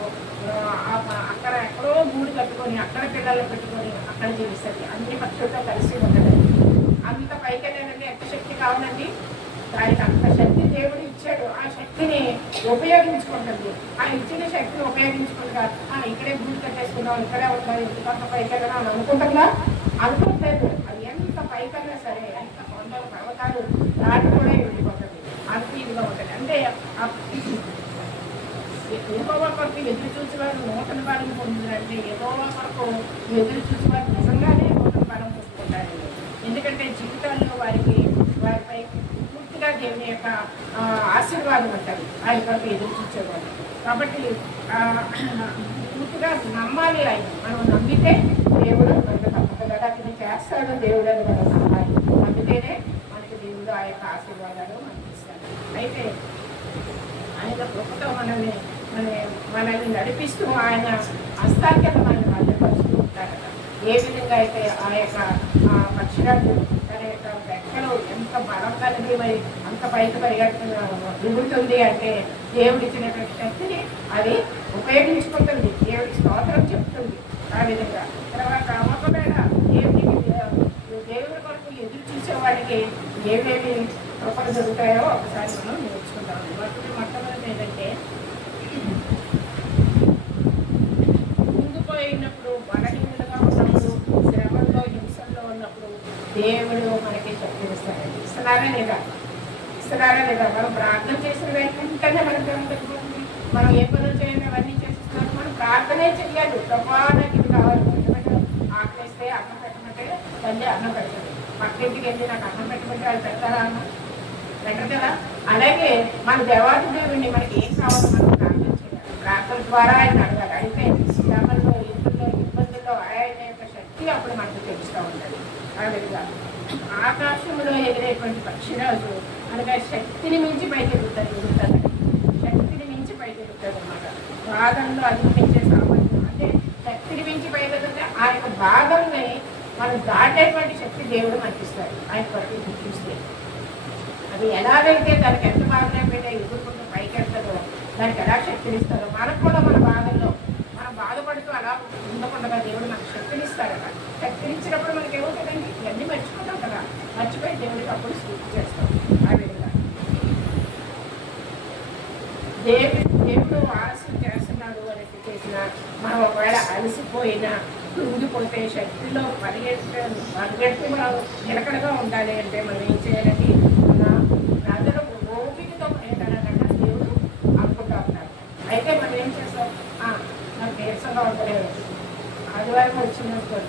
అక్కడ ఎక్కడో గూడు కట్టుకొని అక్కడ పిల్లలు పెట్టుకొని అక్కడ జీవిస్తుంది. అన్ని పక్షులతో కలిసి ఉండదండి. అంత పైకి వెళ్ళాలంటే ఎంత శక్తి కావాలండి, దానికి అంత శక్తి దేవుడు ఇచ్చాడు. ఆ శక్తిని ఉపయోగించుకుంటుంది. ఆ ఇచ్చిన శక్తిని ఉపయోగించుకుంటా ఇక్కడే గూడు కట్టేసుకున్నాం, ఇక్కడే ఉండాలి, ఇంటిపక్క పైకి వెళ్ళడం అని అనుకుంటుందా అనుకోలేదు. అది ఎంత పైకన్నా సరే, ఎంత కొండలు పర్వతాలు దాటి కూడా వెళ్ళిపోతుంది. అంత ఇదిగా ఉంటుంది. అంటే ఏదో ఒకరికి ఎదురు చూసేవారు నూతన బలం పొందుతారంటే, ఏదో ఒకరికి ఎదురు చూసేవారు నిజంగానే నూతన బలం పొందుకుంటారు. ఎందుకంటే జీవితాల్లో వారిపై పూర్తిగా దేవుని యొక్క ఆశీర్వాదం ఉంటుంది ఆయన కొరకు ఎదురు చూసేవాళ్ళు. కాబట్టి పూర్తిగా నమ్మాలి. ఆయన మనం నమ్మితే దేవుడు మనకు తప్పకుండా అతను చేస్తాడు. దేవుడు అని మనం నమ్మాలి. నమ్మితేనే మనకి దేవుడు ఆ యొక్క ఆశీర్వాదాలు మనకి ఇస్తాడు. అయితే ఆయన కృపతో మనల్ని నడిపిస్తూ ఆయన హస్తాంకిత మనల్ని భద్రపరుస్తూ ఉంటారట. ఏ విధంగా అయితే ఆ యొక్క పక్షురాలు తన యొక్క రెక్కలు ఎంత బలం కలిగి మరి అంత పైకి దిగుతుంది అంటే దేవుడు ఇచ్చినటువంటి శక్తిని అది ఉపయోగించుకుంటుంది. దేవుడికి స్తోత్రం చెప్తుంది. ఆ విధంగా తర్వాత ఒకవేళ దేవుడి కొరకు ఎదురు చూసే వాడికి ఏమేమి కృపలు జరుగుతాయో ఒకసారి మనం నేర్చుకుంటాం. మొట్టమొదటి ఏంటంటే, ముందు పోయినప్పుడు బలహీనతగా ఉన్నప్పుడు, శ్రమల్లో హింసల్లో ఉన్నప్పుడు దేవుడు మనకి శక్తినిస్తాడండి. ఇస్తున్నారా లేదా? మనం ప్రార్థన చేసిన వెంటనే మనకి ఏముంటుంది? మనం ఏ పనులు చేయాలి అవన్నీ చేస్తున్నాం. మనం ప్రార్థనే చెయ్యాలి. ప్రభా నాకు ఇది కావాలి. ఆకలిస్తే అన్నం పెట్టమంటే తల్లి అన్నం పెడతాడు. పక్కింటికి వెళ్ళి నాకు అన్నం పెట్టమంటే వాళ్ళు పెడతారా? అన్నం పెట్టరు కదా. అలాగే మన దేవాది దేవుడిని మనకి ఏం కావాలో మనం ప్రార్థన చేయాలి. ప్రార్థన ద్వారా ఆయన అడగాలి. అయితే శ్రమల్లో ఇబ్బందుల్లో ఆయన యొక్క శక్తి అప్పుడు మనకు తెలుస్తూ ఉంటుంది. ఆ విధంగా ఆకాశంలో ఎగిరేటువంటి పక్షిరాజు అనగా శక్తిని మించి పైకి ఎదుగుతుంది. శక్తిని మించి పైకి ఎదుగుతుంది అన్నమాట. బాధల్లో అధిగమించే సామర్థ్యం అంటే శక్తిని మించి పైకి ఎదుగుతే ఆ యొక్క బాధల్ని మనం దాటేటువంటి శక్తి దేవుడు మనకిస్తాడు. ఆయన కొరకు చూస్తే అది ఎలాగైతే దానికి ఎంత బాధనే పెట్టే ఎదుర్కొంటూ పైకి వెళ్తాడో దానికి ఎలా శక్తినిస్తారో మనకు కూడా మన బాధల్లో మనం బాధపడుతూ అలా ఉండకుండా దేవుడు మనకు శక్తినిస్తాడట. శక్తినిచ్చినప్పుడు మనకి ఏమవుతుందండి? ఇవన్నీ మర్చిపోతాం కదా. మర్చిపోయి దేవుడికి అప్పుడు స్థితి చేస్తాం. ఆ విధంగా దేవుడు ఆలస్యం చేస్తున్నాడు అని చేసిన మనం ఒకవేళ అలసిపోయినా కృంగిపోతే శక్తిలో పరిగెత్తి మనం నిలకడగా ఉండాలి అంటే మనం ఏం చేయాలండి? మన నదులు ఓపికతో పరిగెత్తాలన్నట్టు దేవుడు అనుకుంటా ఉంటాడు. అయితే మనం ఏం చేస్తాం? నాకు నీరసంగా ఉండలేదు, ఆదివారం వచ్చినప్పుడు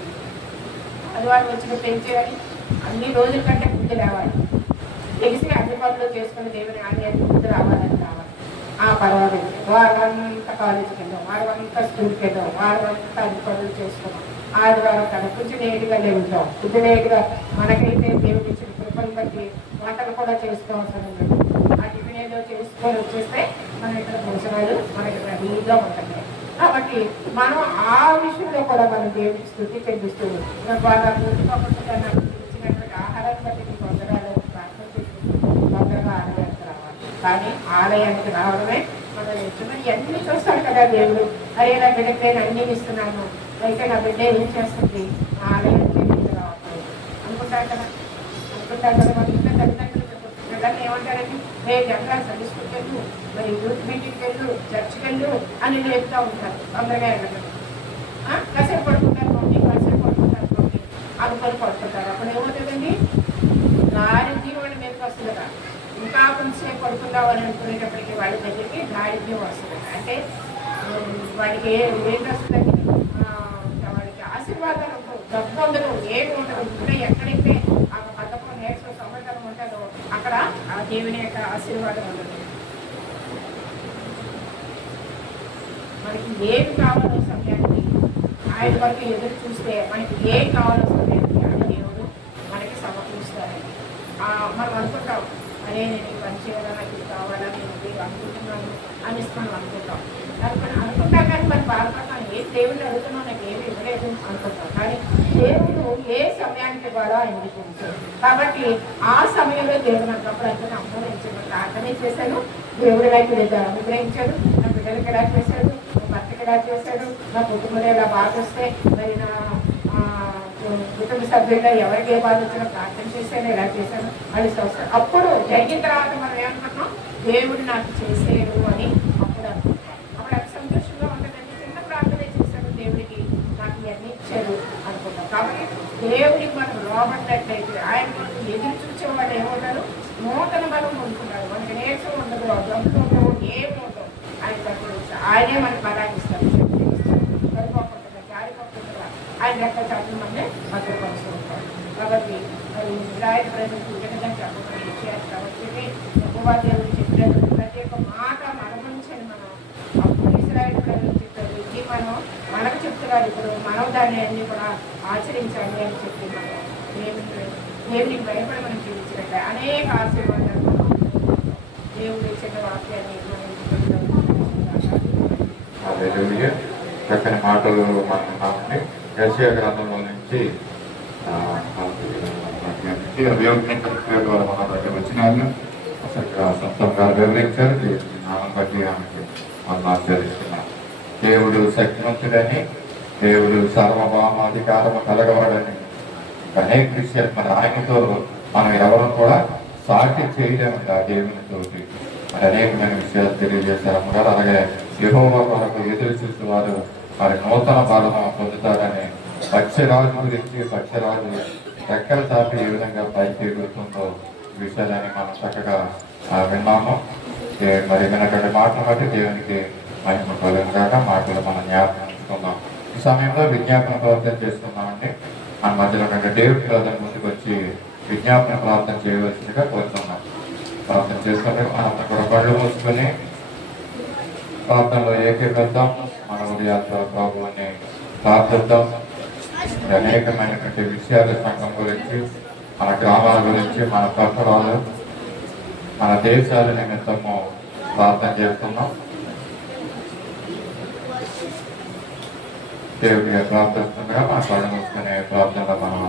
ఏం చేయాలి? అన్ని రోజుల కంటే ముందు రావాలి. తెలిసి అన్ని పనులు చేసుకుని దేవుని ఆలయానికి ముందు రావాలని రావాలి. పర్వాలేదు. వారం అంతా కాలేజీకి వెళ్ళాం, వారం అంతా స్కూల్కి వెళ్ళాం, వారం అంతా అన్ని పనులు చేసుకున్నాం. ఆదివారం కదా కొంచెం నేటిగా లేవుతాం. కొంచెం నేటిగా మనకైతే దేవుడు ఇచ్చిన కృపను బట్టి వంటలు కూడా చేసుకోవాల్సిన లేదు. ఆ టిఫిన్ ఏదో చేసుకొని వచ్చేస్తే మన ఇక్కడ భోజనాలు మనకి రెడీగా ఉంటుంది. కాబట్టి మనం ఆ విషయంలో కూడా మనం దేవుడికి స్థుతి చెల్లిస్తూ వాళ్ళ పూర్తిగా నాకు ఇచ్చినటువంటి ఆహారాన్ని బట్టి మీకు వందనాలు ప్రార్థన చేసి తొందరగా ఆలయానికి రావాలి. కానీ ఆలయానికి రావడమే మనం ఇస్తున్నాం. ఇవన్నీ చూస్తాడు కదా దేవుడు. అరే నా బిడ్డకి నేను అన్నీ ఇస్తున్నాను, అయితే నా బిడ్డ ఏం చేస్తుంది? ఆలయానికి రావట్లేదు అనుకుంటారు కదా. మన ఇంట్లో తల్లిదండ్రులు పిల్లల్ని ఏమంటారండి? జనరల్ సర్వీస్కి వెళ్ళు, మరి యూత్ మీటింగ్కి వెళ్ళు, చర్చ్కి వెళ్ళు అని నేర్పుతూ ఉంటారు. తొందరగా వెళ్ళడం కాసేపు పడుకుంటారు మమ్మీ, కాసేపు పడుకుంటారు మమ్మీ అనుకొని పడుకుంటారు. అప్పుడు ఏమవుతుందండి? దారిద్ర్యం వాళ్ళ మీదకి వస్తుంది కదా. ఇంకా కొంచెంసేపు పడుకుందాం అని అనుకునేటప్పటికీ వాళ్ళ దగ్గరికి దారిద్ర్యం వస్తుంది. అంటే వాడికి ఏంటి వస్తుందండి? వాడికి ఆశీర్వాదాలు ఉండవు, డబ్బు ఉండదు, ఏమి ఉండదు. ఇప్పుడు ఎక్కడైతే ఆ పథకం నేర్చుకో సమాధానం ఉంటుందో అక్కడ ఆ దేవుని యొక్క ఆశీర్వాదం ఉండదు. మనకి ఏమి కావాలో సమయానికి ఆయన వరకు ఎదురు చూస్తే మనకి ఏం కావాలో సమయానికి ఆ దేవుడు మనకి సమకూరుస్తారండి. మనం అనుకుంటాం, అరే నేను ఈ పని చేయాలా, నాకు ఇది కావాలా, నేను ఇది అనుకుంటున్నాను అనేసి మనం అనుకుంటాం కానీ మనం బాధపడతాం. ఏ దేవుడు అడుగుతున్నావు, నాకు ఏమి ఇవ్వలేదు అనుకుంటాం. కానీ దేవుడు ఏ సమయానికి ఇవ్వాలో ఆయన తెలుసు. కాబట్టి ఆ సమయంలో దేవుడు నాకు అప్పుడు అనుకుని అనుగ్రహించాడు. ప్రార్థనే చేశాను, దేవుడు నాకు అనుగ్రహించాడు. నా బిడ్డలకి ఎలా చేశాడు, నా భర్తకి ఎలా చేశాడు, నా కుటుంబంలో ఎలా బాధ వస్తే మరి నా కుటుంబ సభ్యుల్లో ఎవరికి ఏ బాధ వచ్చినా ప్రార్థన చేశాను, ఎలా చేశాను అది చూస్తాను. అప్పుడు జరిగిన తర్వాత మనం ఏమనుకుంటున్నాం? దేవుడు నాకు చేసేడు అని అప్పుడు అనుకుంటాం. అప్పుడు అది సంతోషంగా ఉంటుందండి. చిన్న ప్రార్థన చేశాను, దేవుడికి నాకు ఇవన్నీ ఇచ్చాడు అనుకుంటాం. కాబట్టి లోబడినట్లయితే ఆయన ఎదురు చూసేవాళ్ళు ఏమవుతారు, నూతన బలం పొందుతున్నారు. మనకి నీరసం ఉండదు, జబ్బులు ఉండవు, ఏమి ఉండవు. ఆయన దగ్గర ఆయనే మనకి బలాన్ని ఇస్తారు, శక్తిని ఇస్తారు. పడిపోకుండా జారిపోకుండా ఆయన యొక్క చదువు మనల్ని భద్రపరుస్తూ ఉంటారు. కాబట్టి ఇజ్రాయెల్ ప్రజలకు విధంగా చెప్పబడిన విషయాలు కాబట్టి యెహోవా దేవుడు చెప్పినట్టు ప్రతి ఒక్క మాట మనగురించని మనం అప్పుడు ఇజ్రాయెల్ ప్రజలు చెప్పారు, ఇది మనం మనకు చెప్తున్నారు. ఇప్పుడు మనం దాన్ని అన్ని కూడా ఆచరించాలి అని చెప్పి మనం దేవునికి భయపడి మనం జీవించినట్లే అనేక ఆశీర్వాదాలు దేవుడు ఇచ్చిన వాక్యాన్ని చక్కని మాటలు మనం ఉన్నామండి. యెషయా గ్రంథంలో నుంచి మన దగ్గర వచ్చినాను చక్కగా సొంతంగా వివరించారు. నామం బట్టి ఆమెకు మనం ఆచరిస్తున్నాం. దేవుడు శక్తివంతుడని, దేవుడు సార్వభౌమాధికారము కలగవాడని అనేక విషయాలు మన ఆయనతో మనం ఎవరు కూడా సాటి చేయలేమండి. ఆ దేవునితోటి మరి అనేకమైన విషయాలు తెలియజేశారు గారు. అలాగే యెహోవా కొరకు ఎదురు చూసి వారు మరి నూతన బలము పొందుతారని పక్షిరాజు గురించి, పక్షిరాజు రెక్కల చాపి ఏ విధంగా పైకి ఎగురుతుందో విషయాలని మనం చక్కగా విన్నాము. మరి విన్నటువంటి మాటలు బట్టి దేవునికి మహిమ కలుగుగాక. మాటలు మనం జ్ఞాపకం ఈ సమయంలో విజ్ఞాపన ప్రార్థన చేస్తున్నామండి. మన మధ్యలో డేవిడ్ బ్రదర్ ముందుకు వచ్చి విజ్ఞాపన ప్రార్థన చేయవలసిందిగా కోరుతున్నాం. ప్రార్థన చేసుకుంటే మనం కూడా కళ్ళు మూసుకొని ప్రార్థనలో ఏకీకరిద్దాం. మన ఉదయాత్ర ప్రభువుని ప్రార్థిద్దాం. అనేకమైనటువంటి విషయాల సంఘం గురించి, మన గ్రామాల గురించి, మన పట్టణాలు, మన దేశాల నిమిత్తము ప్రార్థన చేస్తున్నాం. దేవుడిగా ప్రార్థిస్తుండగా మన కళ్ళు మూసుకునే ప్రార్థనలో మనం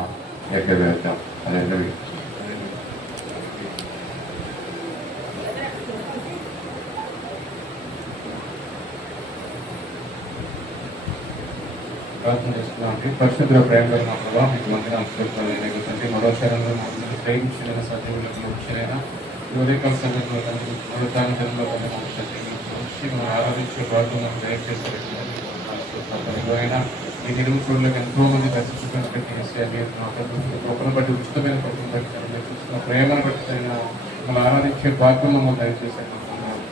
ఏకీకరిద్దాం. అదే ప్రార్థన చేస్తున్నామండి. పరిశుద్ధ ప్రేమలో మా ప్రభావ మీకు వందనాలు తండ్రి. మరో శరణంలో మమ్మల్ని ప్రేమించిన సజీవులకు ముఖ్యమైన ఉదయకాల సమయంలో తండ్రి మరో దానిలో మనం ఆరాధించే భాగం మనం దయచేస్తారు. ఈ నిలువు చూడలకు ఎంతో మంది దర్శించుకున్నటువంటి ఒకరిని బట్టి ఉచితమైన కొడుకుని బట్టి చూస్తున్న ప్రేమను బట్టి మనం ఆరాధించే భాగ్యం మమ్మల్ని దయచేసాను.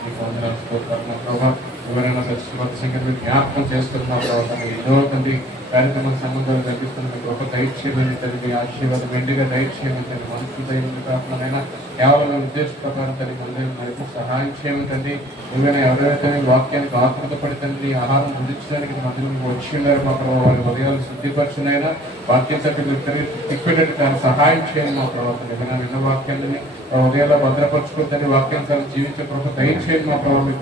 మీకు వందనాలు స్తోత్రాలు ప్రభావ. ఎవరైనా సచివత సంఖ్యను జ్ఞాపకం చేస్తున్న తర్వాత ఎన్నో తండ్రి కార్యక్రమం సంబంధాలు కల్పిస్తున్న మీకు ఒక దయచేయమని తండ్రి ఆశీర్వాదం వెండిగా దయచేయమని తండ్రి మనుషులు దైవం కాకుండా కేవలం ఉద్దేశ ప్రకారం తండ్రి మనకు సహాయం చేయమని తండ్రి. ఏమైనా ఎవరైతే వాక్యానికి ఆత్మత పడి తండ్రి ఆహారం అందించడానికి మధ్యలో వచ్చి ఉన్నారు మా ప్రభావ. వారి హృదయాలు శుద్ధిపరచునైనా వాక్యం తట్టు తిప్పెటట్టు కానీ సహాయం చేయండి మా ప్రభావం. ఏమైనా విన్న వాక్యాలని హృదయాల్లో భద్రపరచుకుంటే వాక్యాన్ని జీవించే ప్రభావం దయచేయండి మా ప్రభావం. మీకు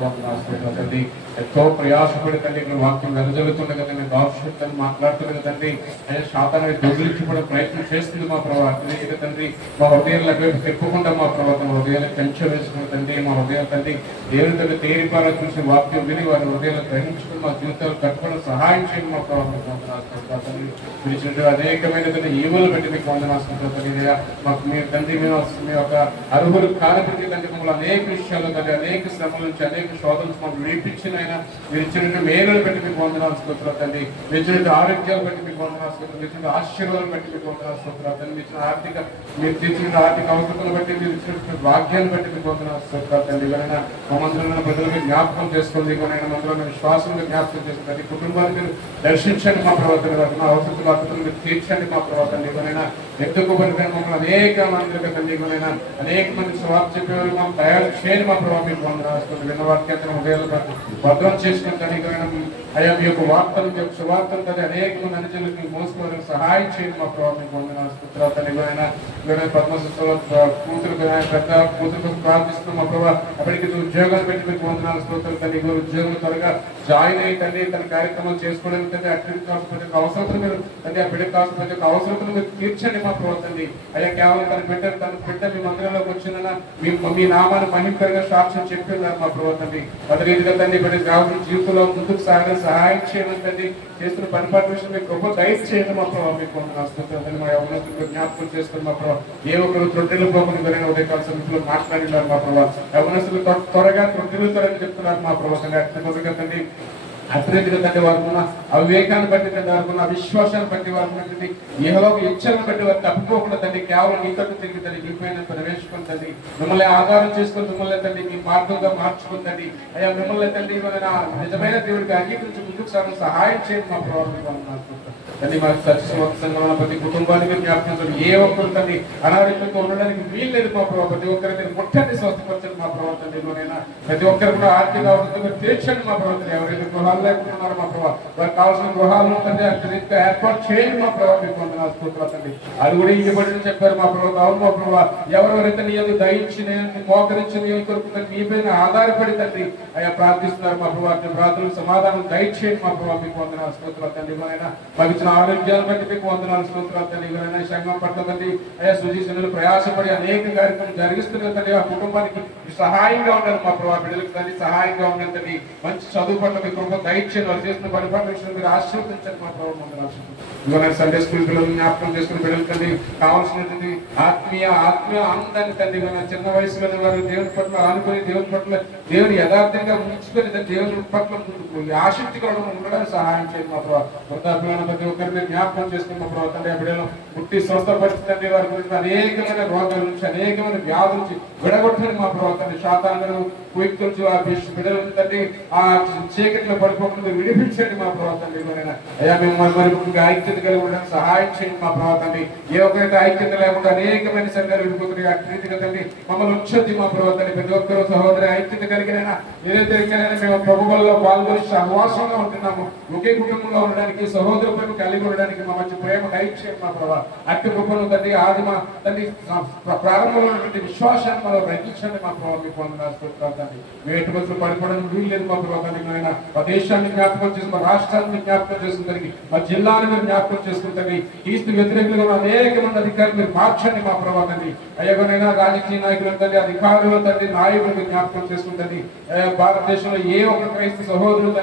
తండ్రి ఎంతో ప్రయాసపడి తండ్రి ఇక్కడ వాక్యం వెదజల్లుతుండే కదండి, భవిష్యత్తు మాట్లాడుతుంది కదండి. అదే శాతాన్ని దొంగిలించుకోవడం ప్రయత్నం చేస్తుంది మా ప్రభావం. ఇక తండ్రి మా హృదయాలు తిప్పకుండా మా ప్రభావం హృదయాలు పెంచ వేసుకున్న తండ్రి మా హృదయాలు తండ్రి దేవుని తండ్రి తేరిపారా చూసి వాక్యం విని వారి హృదయాలు గ్రహించుకుని మా జీవితాలు కట్టుకోవడం సహాయం చేయండి మా ప్రభావం. పిలిచినట్టు అనేకమైన తండ్రి ఈవులు పెట్టి మీకు వందనాసుకుంటారు. మాకు మీరు తండ్రి మీ యొక్క అర్హులు కానప్పటికీ తండ్రి మమ్మల్ని అనేక విషయాలు తండ్రి అనేక శ్రమల నుంచి అనేక శోధన మాకు విడిపించిన ఆయన మీరు ఇచ్చినట్టు మేలులు పెట్టి మీకు వందనాసుకుంటున్నారు తండ్రి. మీరు ఇచ్చినట్టు ఆరోగ్యాలు బట్టి మీకు వందనాసుకుంటున్నారు. మీరు ఇచ్చిన ఆశీర్వాదాలు బట్టి మీకు వందనాసుకుంటున్నారు తండ్రి. మీరు ఇచ్చిన మీరు తీర్చిన ఆర్థిక అవసరాలను బట్టి మీరు ఇచ్చినటువంటి భాగ్యాన్ని బట్టి మీకు వందనాసుకుంటున్నారు తండ్రి. ఎవరైనా మా మందులను ప్రజలకు జ్ఞాపకం చేసుకోండి, ఎవరైనా మందులను విశ్వాసంగా జ్ఞాపకం చేసుకోండి. కుటుంబాన్ని మీరు దర్శించండి మా ప్రవర్తన అవసరాలు మీరు తీర్చండి మా ప్రవర్తన. ఎవరైనా ఎత్తుకోబడిన మమ్మల్ని అనేక మందికి తండ్రి ఎవరైనా అనేక మంది స్వార్థ చెప్పేవారు మనం తయారు చేయండి మా ప్రభావం. మీకు వందనాసుకుంటున్నారు. విన్న వాక్యాన్ని ఉదయాలు భద్రం చేసుకుంటాను. ఎవరైనా అయ్యా మీ యొక్క వార్తలు మీ యొక్క సువార్తలు తండ్రి అనేక మంది అనుజులకు మోసుకోవడానికి సహాయం చేయండి మా ప్రభావం. మీకు వందనాసుకుంటున్నారు తండ్రి. ఎవరైనా పద్మశిస్తుల కూతురు పెద్ద కూతురు కోసం ప్రార్థిస్తున్నాం మా ప్రభావ. అప్పటికి ఉద్యోగాలు పెట్టి మీకు వందనాలు స్తోత్రాలు తండ్రి. ఉద్యోగం త్వరగా జాయిన్ అయ్యి తండ్రి తన కార్యక్రమం చేసుకోవడానికి తండ్రి అక్కడికి కావాల్సిన అవసరతలు మీరు తండ్రి ఆ బిడ్డకు కావాల్సిన అవసరతలు మీరు తీర్చండి మా ప్రభావం తండ్రి. అయ్యా కేవలం తన బిడ్డ మీ మందిరంలోకి వచ్చిందన్న మీ నామాన్ని మహిమకరంగా సాక్ష్యం చెప్పిన్నారు మా ప్రభావం తండ్రి. అదే రీతిగా తండ్రి బిడ్డ కావాల్సిన జీవితంలో ముందుకు సాగడం సహాయం చేయమని తండ్రి. చేస్తున్న పనిపాటు విషయం మీకు గొప్ప దయచేసి చేయండి మా ప్రభావం. మీకు వందనాలు మా యవనస్తులకు జ్ఞాపకం చేసుకుని మా ప్రభావం. ఏ ఒక్కరు త్రొట్టెలు పోకుండా ఎవరైనా ఉదయకాల సమయంలో మాట్లాడినారు మా ప్రభావం. యవనస్తులు త్వరగా త్రొట్టెలుతారని చెప్తున్నారు మా ప్రభావం తండ్రి. తండ్రి అభివృద్ధిగా తండ్రి వారికి ఉన్న అవివేకాన్ని బట్టి తండ్రి వారికి ఉన్న అవిశ్వాసాన్ని బట్టి వారికి ఉన్నటువంటి ఇహలోక ఇచ్చలను బట్టి వారు తప్పుకోకుండా తండ్రి కేవలం నీతో తిరిగి తండ్రి నీపైన ప్రవేశించుకుని తండ్రి మిమ్మల్ని ఆధారం చేసుకుని మిమ్మల్ని తండ్రి మీ మార్గంగా మార్చుకుని తండ్రి అయ్యా మిమ్మల్ని తండ్రి నిజమైన దేవుడికి అంగీకరించి ముందుకు సాగడం సహాయం చేయండి మా ప్రభావం తండ్రి మా సత్యవంతంగా ఉన్న ప్రతి కుటుంబానికి జ్ఞాపకం ఏ ఒక్కరు తండ్రి అనారోగ్యంతో ఉండడానికి వీలు లేదు మా ప్రభావ ప్రతి ఒక్కరి మీరు ముట్టండి స్వస్థపరచండి మా ప్రభావ తండ్రిలోనైనా ప్రతి ఒక్కరు కూడా ఆర్థిక అవసరం తీర్చండి మా ప్రభావం ఎవరైతే గృహాలు లేకున్నారో మా ప్రభావ వారికి కావాల్సిన గృహాలను తండ్రి అత్యధిక ఏర్పాటు చేయండి మా ప్రభావ మీకు వందనాలు స్తోత్రాలు తండ్రి అది కూడా ఇవ్వబడి చెప్పారు మా ప్రభావ అవును మా ప్రభావ ఎవరెవరైతే నీ యొక్క దయించి మోకరించి నీ కొరకు నీ పైన ఆధారపడి తండ్రి అయ్యా ప్రార్థిస్తున్నారు మా ప్రభావ ప్రార్థనలకు సమాధానం దయచేయండి మా ప్రభావ మీకు వందనాలు స్తోత్రాలు తండ్రి మాకు ఇచ్చిన ఆరోగ్యాన్ని బట్టి మీకు వందనాలు స్తోత్రాలు తండ్రి సంఘం పట్ల తండ్రి అయ్యా సుజీసులు ప్రయాసపడి అనేక కార్యక్రమం జరిగిస్తున్న తండ్రి ఆ కుటుంబానికి సహాయంగా ఉండాలి మా ప్రభావ బిడ్డలకు తండ్రి సహాయంగా ఉండాలి తండ్రి మంచి చదువు పట్ల మీ కృప దయచేయండి వాళ్ళు చేసిన పరిపాలన విషయంలో మీరు ఆశీర్వదించండి మా ప్రభావ వందనాలు సండే స్కూల్ పిల్లలు జ్ఞాపకం చేసుకుని బిడ్డలు తండ్రి కావాల్సినటువంటి ఆత్మీయ ఆనందాన్ని తండ్రి చిన్న వయసులో వారు దేవుని పట్ల ఆనుకొని దేవుని పట్ల దేవుని యథార్థంగా ముంచుకొని దేవుని పట్ల ఆసక్తి కూడా ఉండడానికి సహాయం చేయండి మా ప్రభావ వృద్ధాప్యులను ప్రతి ఒక్కరి మీరు జ్ఞాపకం చేసుకుని మా ప్రభావ తండ్రి ఆ బిడ్డలు పుట్టి స్వస్థపరిచి తండ్రి వారి గురించి అనేకమైన రోగాల నుంచి అనేకమైన వ్యాధుల నుంచి విడగొట్టండి మా ప్రభావ తండ్రి శాతాంగలు కుయుక్తులు ఆ బిడ్డలను తండ్రి ఆ చీకట్లో పడిపోకుండా విడిపించండి మా ప్రభావ తండ్రి అయ్యా మేము మరి ఐక్యత కలిగి ఉండడానికి సహాయం చేయండి మా ప్రభావ తండ్రి ఏ ఒక్కరైతే ఐక్యత లేకుండా అనేకమైన సంఘాలు విడిపోతున్నాయి అట్రీతిగా తండ్రి మమ్మల్ని ఉంచొద్ది మా ప్రభావ తండ్రి ప్రతి ఒక్కరు సహోదరి ఐక్యత కలిగినైనా ఏదైతే మేము ప్రభువుల్లో పాల్గొని సహవాసంగా ఉంటున్నాము ఒకే కుటుంబంలో ఉండడానికి సహోదరు ప్రేమ కలిగి ఉండడానికి మా మంచి ప్రేమ దయచేయండి మా ప్రభావ అట్టి కృపను తండ్రి ఆది మా తండ్రి ప్రారంభంలో ఉన్నటువంటి విశ్వాసాన్ని మనం రక్షించండి మా ప్రభావ మీకు వందనాలు తండ్రి మేము ఎటువంటి పడిపోవడానికి వీలు లేదు మా ప్రభావ తండ్రి మా దేశాన్ని జ్ఞాపకం చేసి మా రాష్ట్రాన్ని జ్ఞాపకం చేసుకుంటానికి మా జిల్లాని మీరు జ్ఞాపకం చేసుకుంటారు క్రీస్తు వ్యతిరేకులుగా ఉన్న అనేక మంది అధికారులు మీరు మార్చండి మా ప్రభావ తండ్రి అయ్యగానైనా రాజకీయ నాయకులు తండ్రి అధికారులు తండ్రి నాయకులు మీరు జ్ఞాపకం చేసుకుంటుంది భారతదేశంలో ఏ ఒక్క క్రైస్తవ సహోదరులు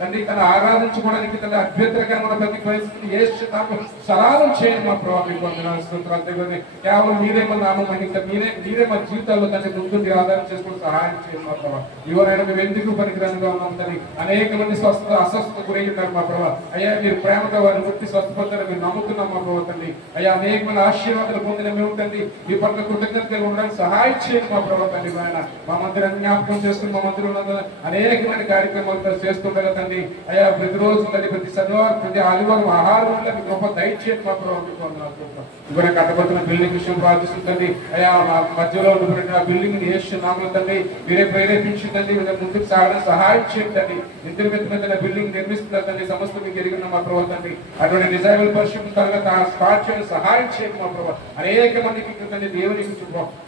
తండ్రి తన ఆరాధించుకోవడానికి తన అభ్యంతరకరమైన ఉన్న ప్రతి పరిస్థితిని ఏ సలాహం చేయండి మా ప్రభావ మీకు వందనాలు కేవలం మీరే మా నామం మీరే మా జీవితాల్లో తండ్రి ముందుండి ఆధారం చేసుకుని సహాయం చేయండి మా ప్రభావ ఎవరైనా మేము ఎందుకు పనికిరానిగా ఉన్నాం తండ్రి అనేక మంది అస్వస్థత గురై ఉన్నారు మా ప్రభావ అయ్యా మీరు ప్రేమగా వారిని వృత్తి స్వస్థపడతారని మీరు నమ్ముతున్నాం మా ప్రభావ తండ్రి అయ్యా అనేక మంది ఆశీర్వాదాలు పొందిన మేము తండ్రి మీ పట్ల కృతజ్ఞతగా ఉండడానికి సహాయం చేయండి మా ప్రభావ తండ్రి మా మందిరాన్ని జ్ఞాపకం చేసుకుని మా మందిరంలో అనేకమైన కార్యక్రమాలు చేస్తుండగా తండ్రి అయ్యా ప్రతిరోజు ప్రతి శనివారం ప్రతి ఆదివారం ఆహారం వల్ల మీ గొప్ప దయచేయండి మా ప్రభావం ఇవన్నీ కట్టబడుతున్న బిల్డింగ్ విషయం ప్రార్థిస్తుంది అయ్యా మధ్యలో ఉన్నటువంటి ఆ బిల్డింగ్ నామలు తండ్రి మీరే ప్రేరేపించిందండి ముందుకు సాగడానికి సహాయం చేయండి ఇద్దరు మీద బిల్డింగ్ నిర్మిస్తున్నారు తండ్రి సమస్త మీకు ఎరిగిన మా ప్రభావ తండ్రి అటువంటి డిజైబుల్ పరిశుభ్రంగా స్టార్ట్ చేయడం సహాయం చేయండి మా ప్రభావ అనేక మందికి తండ్రి దేవుని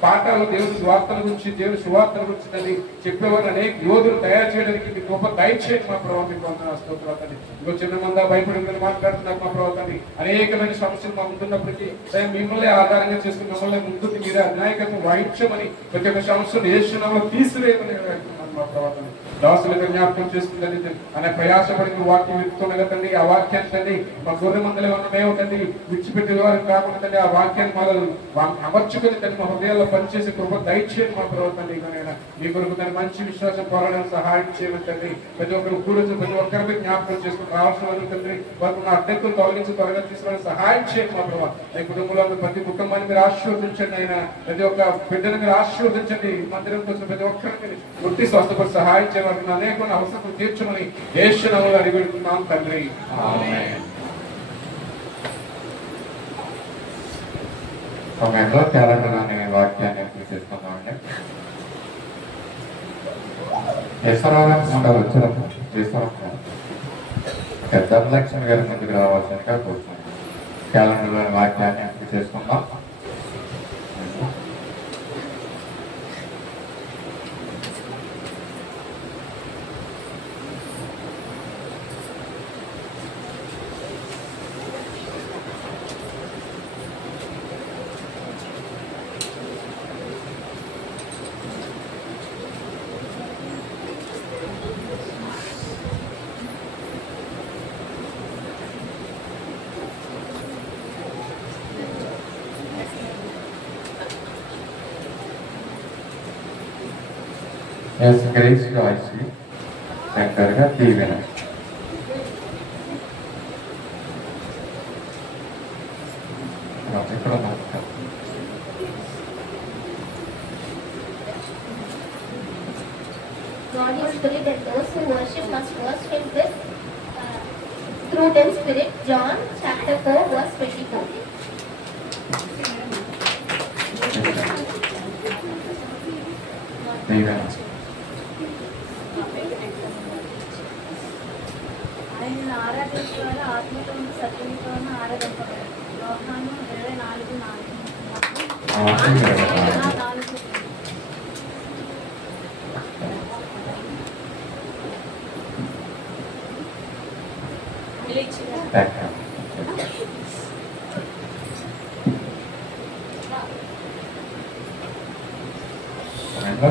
పాఠాలు దేవుని వార్తల గురించి దేవుని సువార్తల గురించి తండ్రి చెప్పేవారు అనేక యోధులు తయారు చేయడానికి మీ గొప్ప దయచేయండి మా ప్రభావ మీకు స్తోత్రాలు తండ్రి ఇంకో చిన్న మందా భయపడి మాట్లాడుతున్నారు మా ప్రభావ తండ్రి అనేకమైన సమస్యలు మా ముందున్నప్పటికీ మిమ్మల్ని ఆధారంగా చేసుకుని మిమ్మల్ని ముందుకు మీరే నాయకత్వం వహించమని ప్రతి ఒక్క సమస్యను ఏసునామములో తీసివేయమని మా ప్రభావం దాసులుగా జ్ఞాపకం చేసుకుందండి అనే ప్రయాసపడికి వాక్యం ఎత్తుతుండగా తండ్రి ఆ వాక్యాన్ని తండ్రి మా గొర్రె మందలు ఏమన్నా తండ్రి విడిచిపెట్టే వారు కాకుండా తండ్రి ఆ వాక్యాన్ని మొదలు అమర్చుకుని తండ్రి మా హృదయాల్లో పనిచేసే కృప దయచేయండి మా ప్రభావ తండ్రి మీ కొరకు తన మంచి విశ్వాసం పోరాడానికి సహాయం చేయమని తండ్రి ప్రతి ఒక్కరు కూర్చొని ప్రతి ఒక్కరికి జ్ఞాపకం చేసుకుని రావాల్సిన వారు తండ్రి వారికి అడ్డంకులు తొలగించి త్వరగా తీసుకోవడానికి సహాయం చేయండి మా ప్రభావ ఈ కుటుంబంలో ప్రతి కుటుంబాన్ని మీరు ఆశీర్వదించండి ఆయన ప్రతి ఒక్క బిడ్డను మీరు ఆశీర్వదించండి మందిరం కోసం ప్రతి ఒక్కరికి వృత్తి స్వస్థపడి సహాయం చేయమని అనేక అవసరం తీర్చమని యేసు నామములో అడిగిపెడుతున్నాం తండ్రి ఆమేన్. సమయంలో తెలంగాణ అనే వాక్యాన్ని తీసుకున్నామండి. ధనలక్ష్మి గారి ముందుకు రావాల్సిందిగా కూర్చున్నాం. క్యాలెండర్లోని వాక్యాన్ని ఎంపిక చేసుకుందాం. Yes, Grace Joyce. శంకర్గా దీవెన. ఇక్కడ God is spirit and those who worship must worship Him with truth and spirit. John chapter 4 verse 24. ఆయన ఆరాధించేవారు ఆత్మతోను సత్యంతోను ఆరాధింపబడారు. యోహాను 24:4.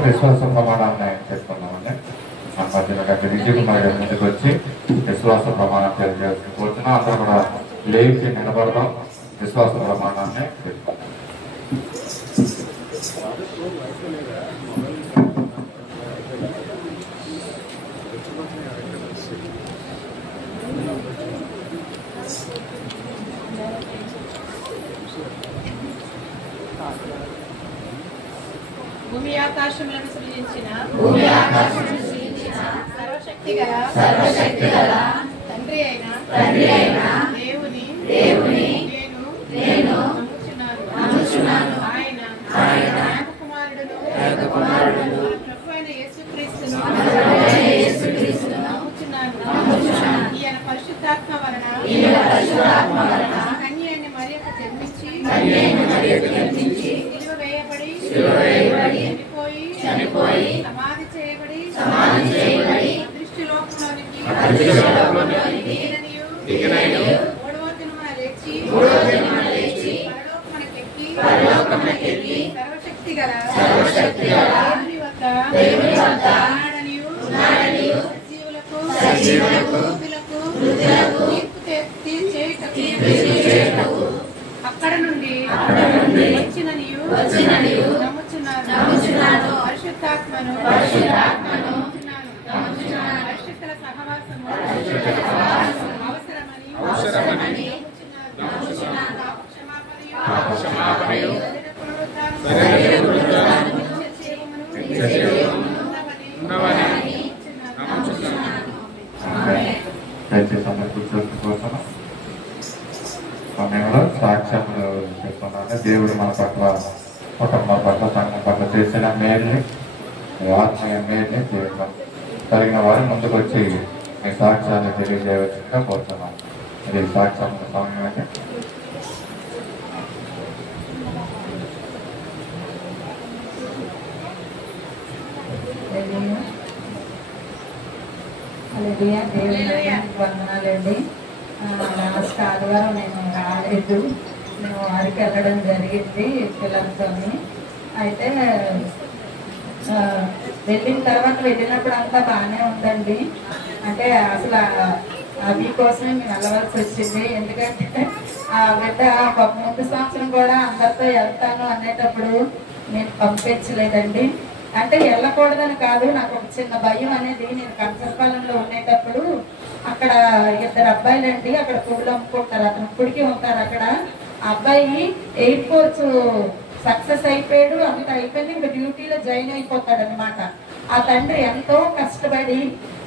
విశ్వాస ప్రమాణాన్ని చెప్పుకున్నామండి. మన మధ్యలో విజయ్ కుమార్ గారి ముందుకు వచ్చి విశ్వాస ప్రమాణం తెలియజేసి కూర్చున్నా అందరూ కూడా లేచి నిలబడదాం. విశ్వాస ప్రమాణాన్ని చెప్పుకున్నాం. భూమి ఆకాశములను సృజించిన సర్వశక్తి గల తండ్రి అయిన దేవుని నేను నమ్ముచున్నాను. ఆయన కుమారుడును ప్రభు అయిన యేసుక్రీస్తును నమ్ముచున్నాను. ఈయన పరిశుద్ధాత్మ వలన కన్య అయిన మరియకు జన్మించి చనిపోయి సమాధి చేయబడి దృష్టిలోకంలోనికి మూడవ దినమున లేచి పరలోకమునకెక్కి సర్వశక్తి గల దేవుని వద్ద ఉన్నాడనియు సజీవులకు మృతులకు తీర్పు చేయుటకు అక్కడ నుండి వచ్చిననియు నమ్ముచున్నాను. పరిశుద్ధాత్మను పరిశుద్ధుల సహవాసము అవసరమని క్షమాపణయు సమయంలో సాక్ష్యములు చెప్తున్నాను. దేవుడు మన పట్ల, కుటుంబం పట్ల, సంఘం పట్ల చేసిన మేల్ని, ఆత్మీయ మేల్ని చేయడం కలిగిన వారు ముందుకు వచ్చి మీ సాక్ష్యాన్ని తెలియజేయవచ్చుగా కోరుతున్నాం. ఇది సాక్ష్యముల సమయం అంటే దేవుని వందనాలండి. లాస్ట్ ఆదివారం నేను రాలేదు. మేము వారికి వెళ్ళడం జరిగింది పిల్లలతో. అయితే వెళ్ళిన తర్వాత వెళ్ళినప్పుడు అంతా బాగానే ఉందండి. అంటే అసలు అవి కోసమే మేము వెళ్ళవలసి వచ్చింది. ఎందుకంటే ఆ బిడ్డ ఒక ముందు సంవత్సరం కూడా అందరితో వెళ్తాను అనేటప్పుడు నేను పంపించలేదండి. అంటే వెళ్ళకూడదని కాదు, నాకు ఒక చిన్న భయం అనేది. నేను కంచరపాలెంలో ఉండేటప్పుడు అక్కడ ఇద్దరు అబ్బాయిలండి అక్కడ పువ్వులు అమ్ముకుంటారు, అతను పుడికి ఉంటారు అక్కడ. ఆ అబ్బాయి ఎయిర్ ఫోర్స్ సక్సెస్ అయిపోయాడు, అంత అయిపోయింది, ఇంకా డ్యూటీలో జాయిన్ అయిపోతాడు అనమాట. ఆ తండ్రి ఎంతో కష్టపడి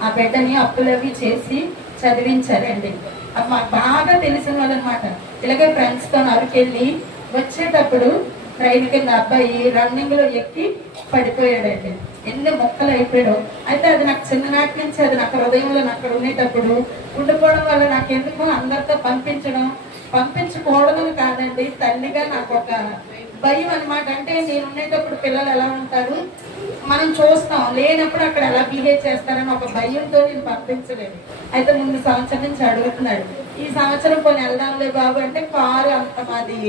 ఆ బిడ్డని అప్పులవి చేసి చదివించారండి. అది మాకు బాగా తెలిసిన వాళ్ళనమాట. ఇలాగే ఫ్రెండ్స్తో అరకెళ్ళి వచ్చేటప్పుడు ట్రైన్ కింద అబ్బాయి రన్నింగ్ లో ఎక్కి పడిపోయాడండి. ఎన్ని మొక్కలు అయిపోయాడు. అయితే అది నాకు చిన్ననాటి నుంచి అది నాకు హృదయంలో అక్కడ ఉండేటప్పుడు ఉండిపోవడం వల్ల నాకు ఎందుకు అందరితో పంపించకూడదని కాదండి, తల్లిగా నాకు ఒక భయం అనమాట. అంటే నేను ఉండేటప్పుడు పిల్లలు ఎలా ఉంటారు మనం చూస్తాం, లేనప్పుడు అక్కడ ఎలా బిహేవ్ చేస్తారని ఒక భయంతో నేను పంపించలేదు. అయితే ముందు సంవత్సరం నుంచి అడుగుతున్నాడు, ఈ సంవత్సరం కొన్ని వెళ్దాంలే బాబు అంటే కారు అంత మాది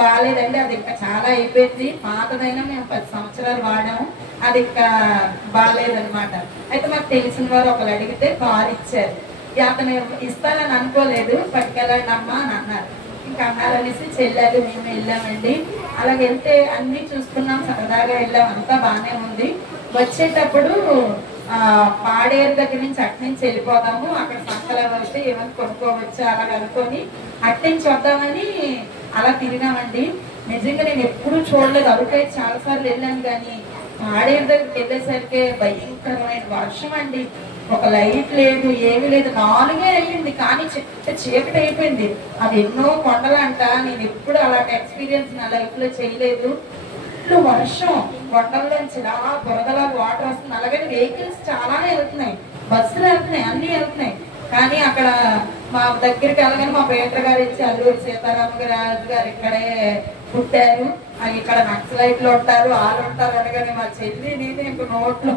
బాగాలేదండి, అది ఇంకా చాలా అయిపోయింది, పాతదైనా మేము 10 సంవత్సరాలు వాడాము, అది ఇంకా బాగాలేదనమాట. అయితే మాకు తెలిసిన వారు ఒకరు అడిగితే కారు ఇచ్చారు. అతను ఇస్తానని అనుకోలేదు, పట్టుకెళ్ళండి అమ్మా అని అన్నారు. ఇంకా అన్నారనేసి చెల్లెలు మేము వెళ్ళామండి. అలాగే వెళ్తే అన్ని చూసుకున్నాం, సరదాగా వెళ్ళాం, అంతా బాగానే ఉంది. వచ్చేటప్పుడు పాడేరు దగ్గర నుంచి అట్నుంచి వెళ్ళిపోదాము, అక్కడ సంకల వస్తే ఏమైనా కొనుక్కోవచ్చు అలా అనుకొని అట్నుంచి వద్దామని అలా తిరిగామండి. నిజంగా నేను ఎప్పుడూ చూడలేదు, అరకైతే చాలా సార్లు వెళ్ళాను కానీ పాడేరు దగ్గరికి వెళ్ళేసరికి భయంకరమైన వర్షం అండి. ఒక లైట్ లేదు, ఏమీ లేదు. 4 అయ్యింది కానీ చీకటి అయిపోయింది. అవి ఎన్నో కొండలంట. నేను ఎప్పుడు అలాంటి ఎక్స్పీరియన్స్ నా లైఫ్ లో చేయలేదు. ఫుల్ వర్షం, కొండల్లోంచి ఇలా బురదలా వాటర్ వస్తుంది. అలాగే వెహికల్స్ చాలా వెళ్తున్నాయి, బస్సులు వెళ్తున్నాయి, అన్ని వెళ్తున్నాయి. కానీ అక్కడ మా దగ్గరికి వెళ్ళగానే మా పేటర్ గారు ఇచ్చి అల్లూరి సీతారామరాజు గారు ఇక్కడే పుట్టారు, ఇక్కడ నక్సలైట్లు ఉంటారు, వాళ్ళు ఉంటారు అనగానే మా చెల్లి నేను ఇంక నోట్లో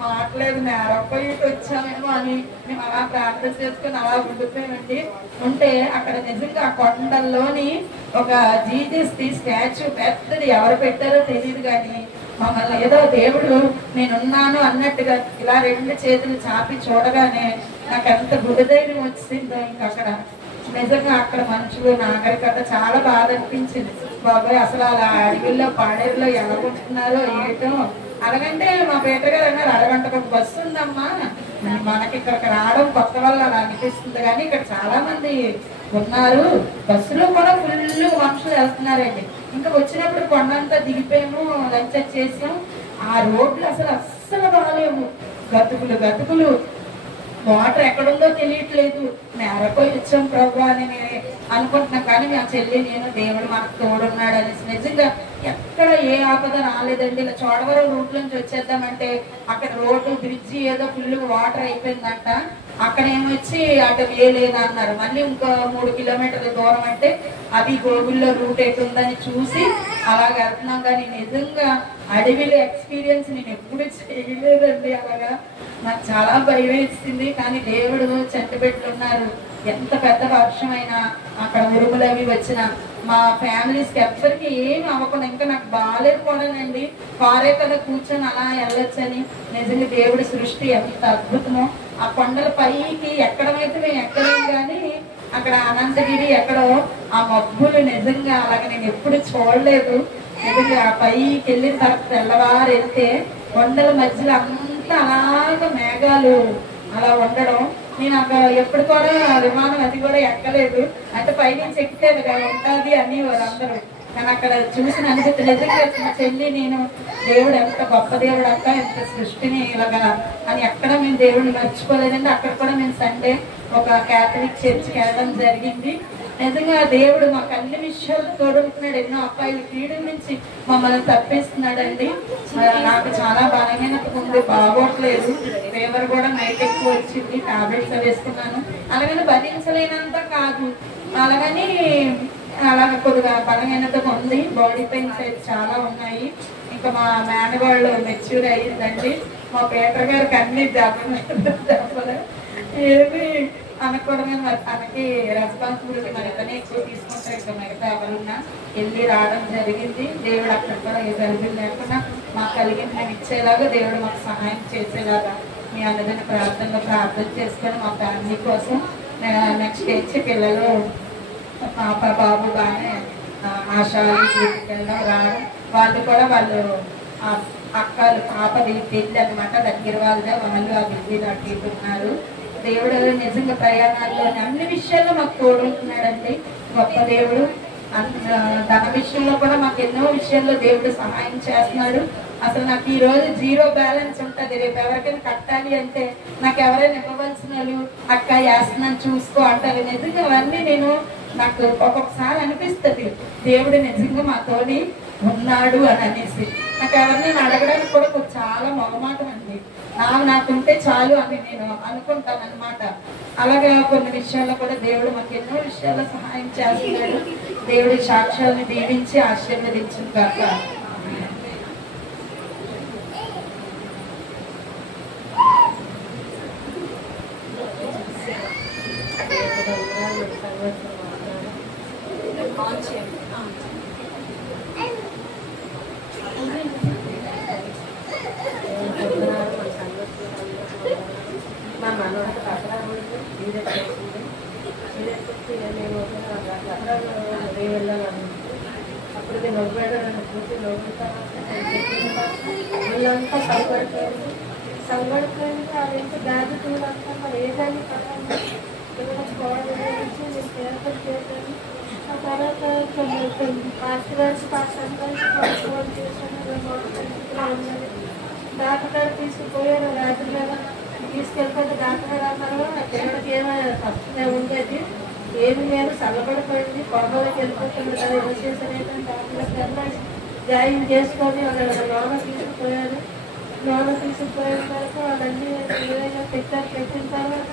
మాట్లేదు నేరపోయి వచ్చామేమో అని మేము అలా ప్రార్థన చేసుకుని అలా ఉండిపోయామండి. ఉంటే అక్కడ నిజంగా ఆ కొండల్లోని ఒక జీజస్ స్టాచ్యూ పెద్దది, ఎవరు పెట్టారో తెలియదు కానీ మమ్మల్ని ఏదో దేవుడు నేనున్నాను అన్నట్టుగా ఇలా 2 చేతులు చాపి చూడగానే నాకు ఎంత గుడిధైర్యం వచ్చిందో. ఇంక అక్కడ నిజంగా అక్కడ మనుషులు నాగరికత చాలా బాధ అనిపించింది. బాబాయ్ అసలు అలా అడవిలో పాడేరులో ఎలా ఉంటున్నారో ఏటో. అలాగంటే మా పేటర్ గారు అన్నారు, అరగంటకు ఒక బస్సు ఉందమ్మా, మనకి ఇక్కడికి రావడం కొత్త వల్ల అలా అనిపిస్తుంది కానీ ఇక్కడ చాలా మంది ఉన్నారు, బస్సులో కూడా ఫుల్ మనుషులు వెళ్తున్నారండి. ఇంకా వచ్చినప్పుడు కొండంతా దిగిపోయాము, లంచ్ చేసాం. ఆ రోడ్లు అస్సలు బాగాలేము, గతుకులు, వాటర్ ఎక్కడుందో తెలియట్లేదు. నేరపోయి వచ్చాం ప్రభు అని అనుకుంటున్నాం. కానీ మా చెల్లి నేను దేవుడు మనకు తోడున్నాడు అనేసి నిజంగా ఎక్కడ ఏ ఆపద రాలేదండి. ఇలా చోడవరం రూట్ నుంచి వచ్చేద్దామంటే అక్కడ రోడ్డు బ్రిడ్జి ఏదో ఫుల్ వాటర్ అయిపోయిందంట. అక్కడ ఏమొచ్చి అటు వేయలేదా అన్నారు. మళ్ళీ ఇంకో 3 కిలోమీటర్ల దూరం అంటే అది గూగుల్లో రూట్ ఎటు ఉందని చూసి అలాగ వెళ్తున్నాం. కానీ నిజంగా అడవిలో ఎక్స్పీరియన్స్ నేను ఎప్పుడు చేయలేదండి. అలాగా నాకు చాలా భయం వేసింది. కానీ దేవుడు చెట్టు పెట్టున్నారు. ఎంత పెద్ద వర్షమైనా అక్కడ ఉరుములు అవి వచ్చిన మా ఫ్యామిలీస్కి ఎవ్వరికి ఏమి అవ్వకుండా, ఇంకా నాకు బాగాలేదు కూడానండి. కారే కదా కూర్చొని అలా వెళ్ళొచ్చని. నిజంగా దేవుడి సృష్టి ఎంత అద్భుతమో. ఆ కొండల పైకి ఎక్కడమైతే మేము ఎక్కలేం కానీ అక్కడ అనంతగిరి ఎక్కడో ఆ మబ్బులు నిజంగా అలాగే నేను ఎప్పుడు చూడలేదు. నిజంగా ఆ పైకి వెళ్ళిన తర్వాత తెల్లవారు వెళ్తే కొండల మధ్యలో అంతా అలాగ మేఘాలు అలా ఉండడం. నేను అక్కడ ఎప్పుడు కూడా విమానం అది కూడా ఎక్కలేదు, అంటే పైనుంచి ఎక్కితే ఉంటుంది అని వాళ్ళందరూ. కానీ అక్కడ చూసిన అనుభూతి నిజంగా చెల్లి నేను దేవుడు ఎంత గొప్ప దేవుడు అక్క, ఎంత సృష్టిని ఇలాగా అని ఎక్కడ మేము దేవుడిని మర్చిపోలేదండి. అక్కడ కూడా మేము సండే ఒక క్యాథలిక్ చర్చ్కి వెళ్ళడం జరిగింది. నిజంగా దేవుడు మాకు అన్ని విషయాలు తోడుకుంటున్నాడు. ఎన్నో అబ్బాయిల క్రీడల నుంచి మమ్మల్ని తప్పిస్తున్నాడండి. నాకు చాలా బలహీనత ఉంది, బాగోట్లేదు. ఫీవర్ కూడా నైట్ ఎక్కువ వచ్చింది, టాబ్లెట్స్ వేసుకున్నాను. అలాగని భరించలేనంత కాదు, అలాగని అలాగ కొద్దిగా బలహీనత ఉంది. బాడీ పెయిన్స్ అయితే చాలా ఉన్నాయి. ఇంకా మా మేనగాళ్ళు మెచ్యూర్ అయ్యిందండి. మా పేటర్ గారికి అన్ని దెబ్బలు ఏమి అనకూడదు. మరి తనకి రెస్పాన్సిబిలిటీ మనకనే ఎక్కువ తీసుకుంటారు. ఇంకా మిగతా ఎవరున్నా వెళ్ళి రావడం జరిగింది. దేవుడు అక్కడ కూడా ఏ గర్భిణి లేకుండా మాకు కలిగింది మేము ఇచ్చేలాగా దేవుడు మాకు సహాయం చేసేలాగా మీ అందరిని ప్రార్థన చేసుకొని మా ఫ్యామిలీ కోసం నెక్స్ట్ వచ్చి పిల్లలు పాప బాబు బాగానే ఆశాలు వెళ్ళడం రావడం. వాళ్ళు కూడా వాళ్ళు అక్కలు పాపది పెళ్ళి అనమాట, దగ్గర వాళ్ళదే వాళ్ళు ఆ బిజీలు అట్టున్నారు. దేవుడు నిజంగా ప్రయాణాల్లో అన్ని విషయాల్లో మాకు తోడుంటున్నాడండి. గొప్ప దేవుడు. ధన విషయంలో కూడా మాకు ఎన్నో విషయాల్లో దేవుడు సహాయం చేస్తున్నాడు. అసలు నాకు ఈ రోజు 0 బ్యాలెన్స్ ఉంటుంది. రేపు ఎవరికైనా కట్టాలి అంటే నాకు ఎవరైనా ఇవ్వవలసిన వాళ్ళు అక్క వేస్తున్నాను చూసుకో అంటారు. నిజంగా అవన్నీ నాకు ఒక్కొక్కసారి అనిపిస్తుంది దేవుడు నిజంగా మాతోని ఉన్నాడు అని అనేసి. నాకు ఎవరిని అడగడానికి కూడా చాలా మొహమాటం అండి. నాకుంటే చాలు అని నేను అనుకుంటాను అనమాట. అలాగే కొన్ని విషయాల్లో కూడా దేవుడు మాకు ఎన్నో విషయాల్లో సహాయం చేస్తున్నాడు. దేవుడి సాక్ష్యాలను దీవించి ఆశీర్వదించిన కాక. మా మనోడు దసరా సీరియస్ వచ్చింది. సీరియస్ వచ్చి నేను దసరా వెళ్ళాను. అప్పుడు నేను నవ్వాడు, నన్ను చూసి నవ్వుతాను. వీళ్ళంతా భయపడిపోయారు. చల్లబడిపోయింది. అది ఎంత బ్యాగ్ చూడాలంటే మరి ఏదాన్ని పడాలి పిల్లలకు బాగా నేను పేపర్ చేశాను. ఆ తర్వాత ఫోన్ చేశాను. ఉన్నది డాక్టర్ గారు తీసుకుపోయారు. రాత్రి మీద తీసుకెళ్ళిపోతే డాక్టర్ గారు అన్నారు పిల్లలకి ఏమైనా ఫస్ట్ ఉండేది ఏమి లేదు, చల్లబడిపోయింది, కొమ్మలకి వెళ్ళిపోతుంది కదా. ఏం చేశారు ఏంటంటే డాక్టర్ గారు జాయిన్ చేసుకొని వాళ్ళ లోన తీసుకుపోయారు. లోన తీసుకుపోయిన తర్వాత వాళ్ళన్నీ ఏదైనా పెట్టిన తర్వాత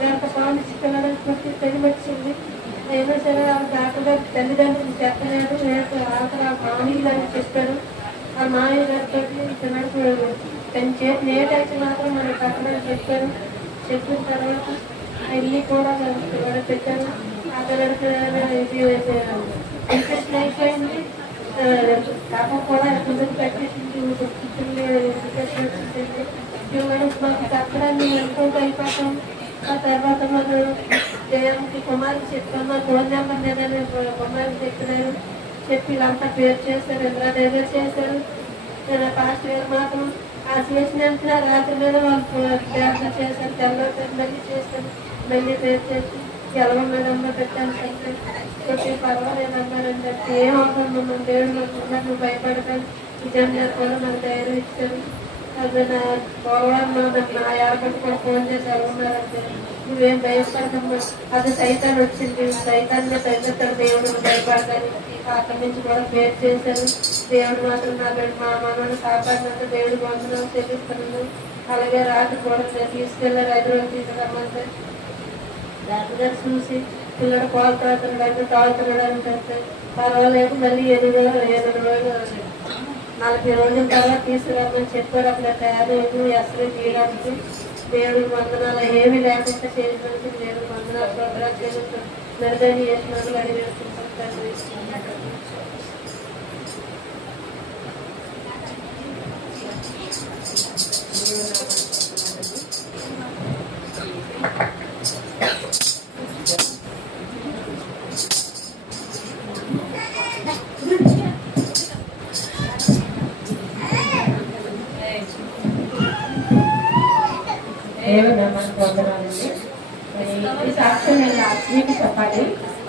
దాంట్లో పాలిసి పిల్లలకు కొట్టి తెలివచ్చింది. అయినా సరే డాక్టర్ గారు తల్లిదండ్రులు చెప్పలేదు. రేపు ఆఖరి మామయ్య గారికి చెప్పారు. ఆ మామయ్య గారితో పిల్లలకు తన చేతి ఏటైతే మాత్రం మనకి కట్టమని చెప్పారు. చెప్పిన తర్వాత ఇల్లు కూడా పెట్టారు. ఆ పిల్లలకి ఇది ఇన్ఫెక్షన్ అయిపోయింది. పాపం కూడా ముందుకు పెట్టేసింది. మాకు కట్టడాన్ని అనుకుంటూ అయిపోతాం. ఆ తర్వాత మనం జయంకి కుమారికి చెప్పాము. ఫోన్ నెంబర్ నేనే కుమారికి చెప్పినారు. చెప్పి వీళ్ళంతా పేరు చేశారు. ఇంద్రా డైవర్ చేశారు. పాస్ట్ గారు మాత్రం ఆ చేసిన వెంటనే రాత్రి మీద వాళ్ళు ప్రార్థన చేశారు. తెల్లవారు మళ్ళీ చేశారు. మళ్ళీ పేరు చేసి ఎలవన్నదమ్మా పెట్టాను అంటే చెప్పి పర్వాలేదన్నారని చెప్పి ఏమవుతుంది మనం దేవుడు మనకున్నా నువ్వు భయపడతాను నిజం చేస్తాను నాకు ధైర్యం ఇచ్చారు. అది నా పోవడం నా ఏర్పాటు కూడా ఫోన్ చేసి ఎలవన్నారంటే నువ్వేం భయపడతామ్మా అది సైతాన్ని వచ్చింది. సైతాన్ని తగ్గుతాడు దేవుడు భయపడతాను. అక్కడి నుంచి కూడా పేరు చేశారు. దేవుడు మాత్రం నా మా మనల్ని కాపాడినంత దేవుడు వందనాలు చెల్లిస్తున్నాను. అలాగే రాత్రి కూడా తీసుకెళ్ళారు. 5 రోజులు తీసుకురమ్మంటే డాక్టర్ గారు చూసి పిల్లడు పాలు తాగుతున్నాడు అని చెప్తే పర్వాలేదు మళ్ళీ 8 రోజులు 40 రోజుల తర్వాత తీసుకురమ్మని చెప్పారు. అక్కడ తయారు ఎస్ఐ చేయడానికి దేవుడు వందనాలు ఏమీ లేకుండా చేయడానికి దేవుడు వందనాలు ప్రోగ్రామ్ చేస్తూ నిర్ణయం చేసినారు. అడిగి వేసుకుంటారు. ఈ సాక్ష్యం నేను మీకు చెప్పాలి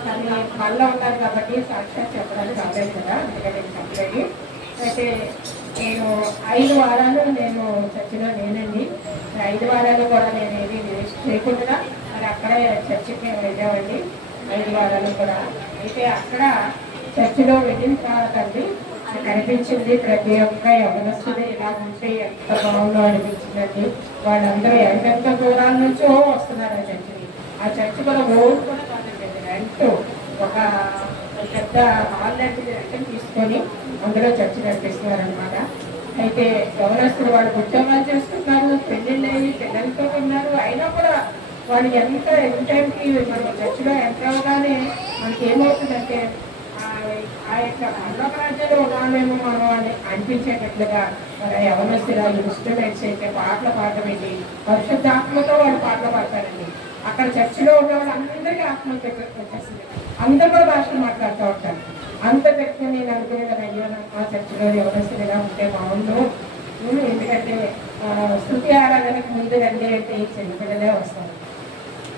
కానీ మళ్ళీ ఉన్నారు కాబట్టి సాక్ష్యం చెప్పడానికి అవ్వలేదు కదా, అందుకని నేను చెప్పలేదు. అయితే నేను 5 వారాలు నేను చర్చిలో లేనండి. 5 వారాలు కూడా నేను ఏది వేస్ట్ చేయకుండా మరి అక్కడే చర్చికి మేము వెళ్ళామండి 5 వారాలు కూడా. అయితే అక్కడ చర్చిలో వెళ్ళిన తర్వాత అండి కనిపించింది ప్రతి ఒక్క యవనస్తులు ఇలా ఉంటే ఎంత బాగుందో అనిపించిందండి. వాళ్ళందరూ ఎంతెంత దూరాల నుంచో వస్తున్నారు ఆ చర్చిని. ఆ చర్చి కూడా ఓన్ కూడా కాదండి, రెంట్ ఒక పెద్ద హాల్ లాంటిది రెంట్ తీసుకొని అందులో చర్చి నడిపిస్తున్నారు అనమాట. అయితే యవనస్తులు వాళ్ళు ఉద్యోగాలు చేస్తున్నారు, పెళ్ళిళ్ళు అయ్యి పిల్లలతో ఉన్నారు. అయినా కూడా వాళ్ళు ఎంత టైంకి మనం చర్చిలో ఎంటర్ అవగానే మనకి ఏమవుతుందంటే ఆ యొక్క పరలోక రాజ్యంలో ఉన్నామేమో మనం అని అనిపించేటట్లుగా మరి యవనస్తురాలు ఇన్స్ట్రుమెంట్స్ అయితే పాటలు పాడటమేంటి పరిశుద్ధాత్మతో వాళ్ళు పాటలు పాడతారండి. అక్కడ చర్చిలో ఉన్న వాళ్ళు అందరికీ ఆత్మ వచ్చేస్తుంది. అందరూ కూడా భాషలు మాట్లాడుతూ ఉంటారు. అంత వ్యక్తి నేను అనుకునేది అయ్యో ఆ చర్చిలో యవనస్తులు ఇలా ఉంటే బాగుండు. ఎందుకంటే స్తుతి ఆరాధనకు ముందు రండి అంటే ఈ చిన్నపిల్లలే వస్తారు,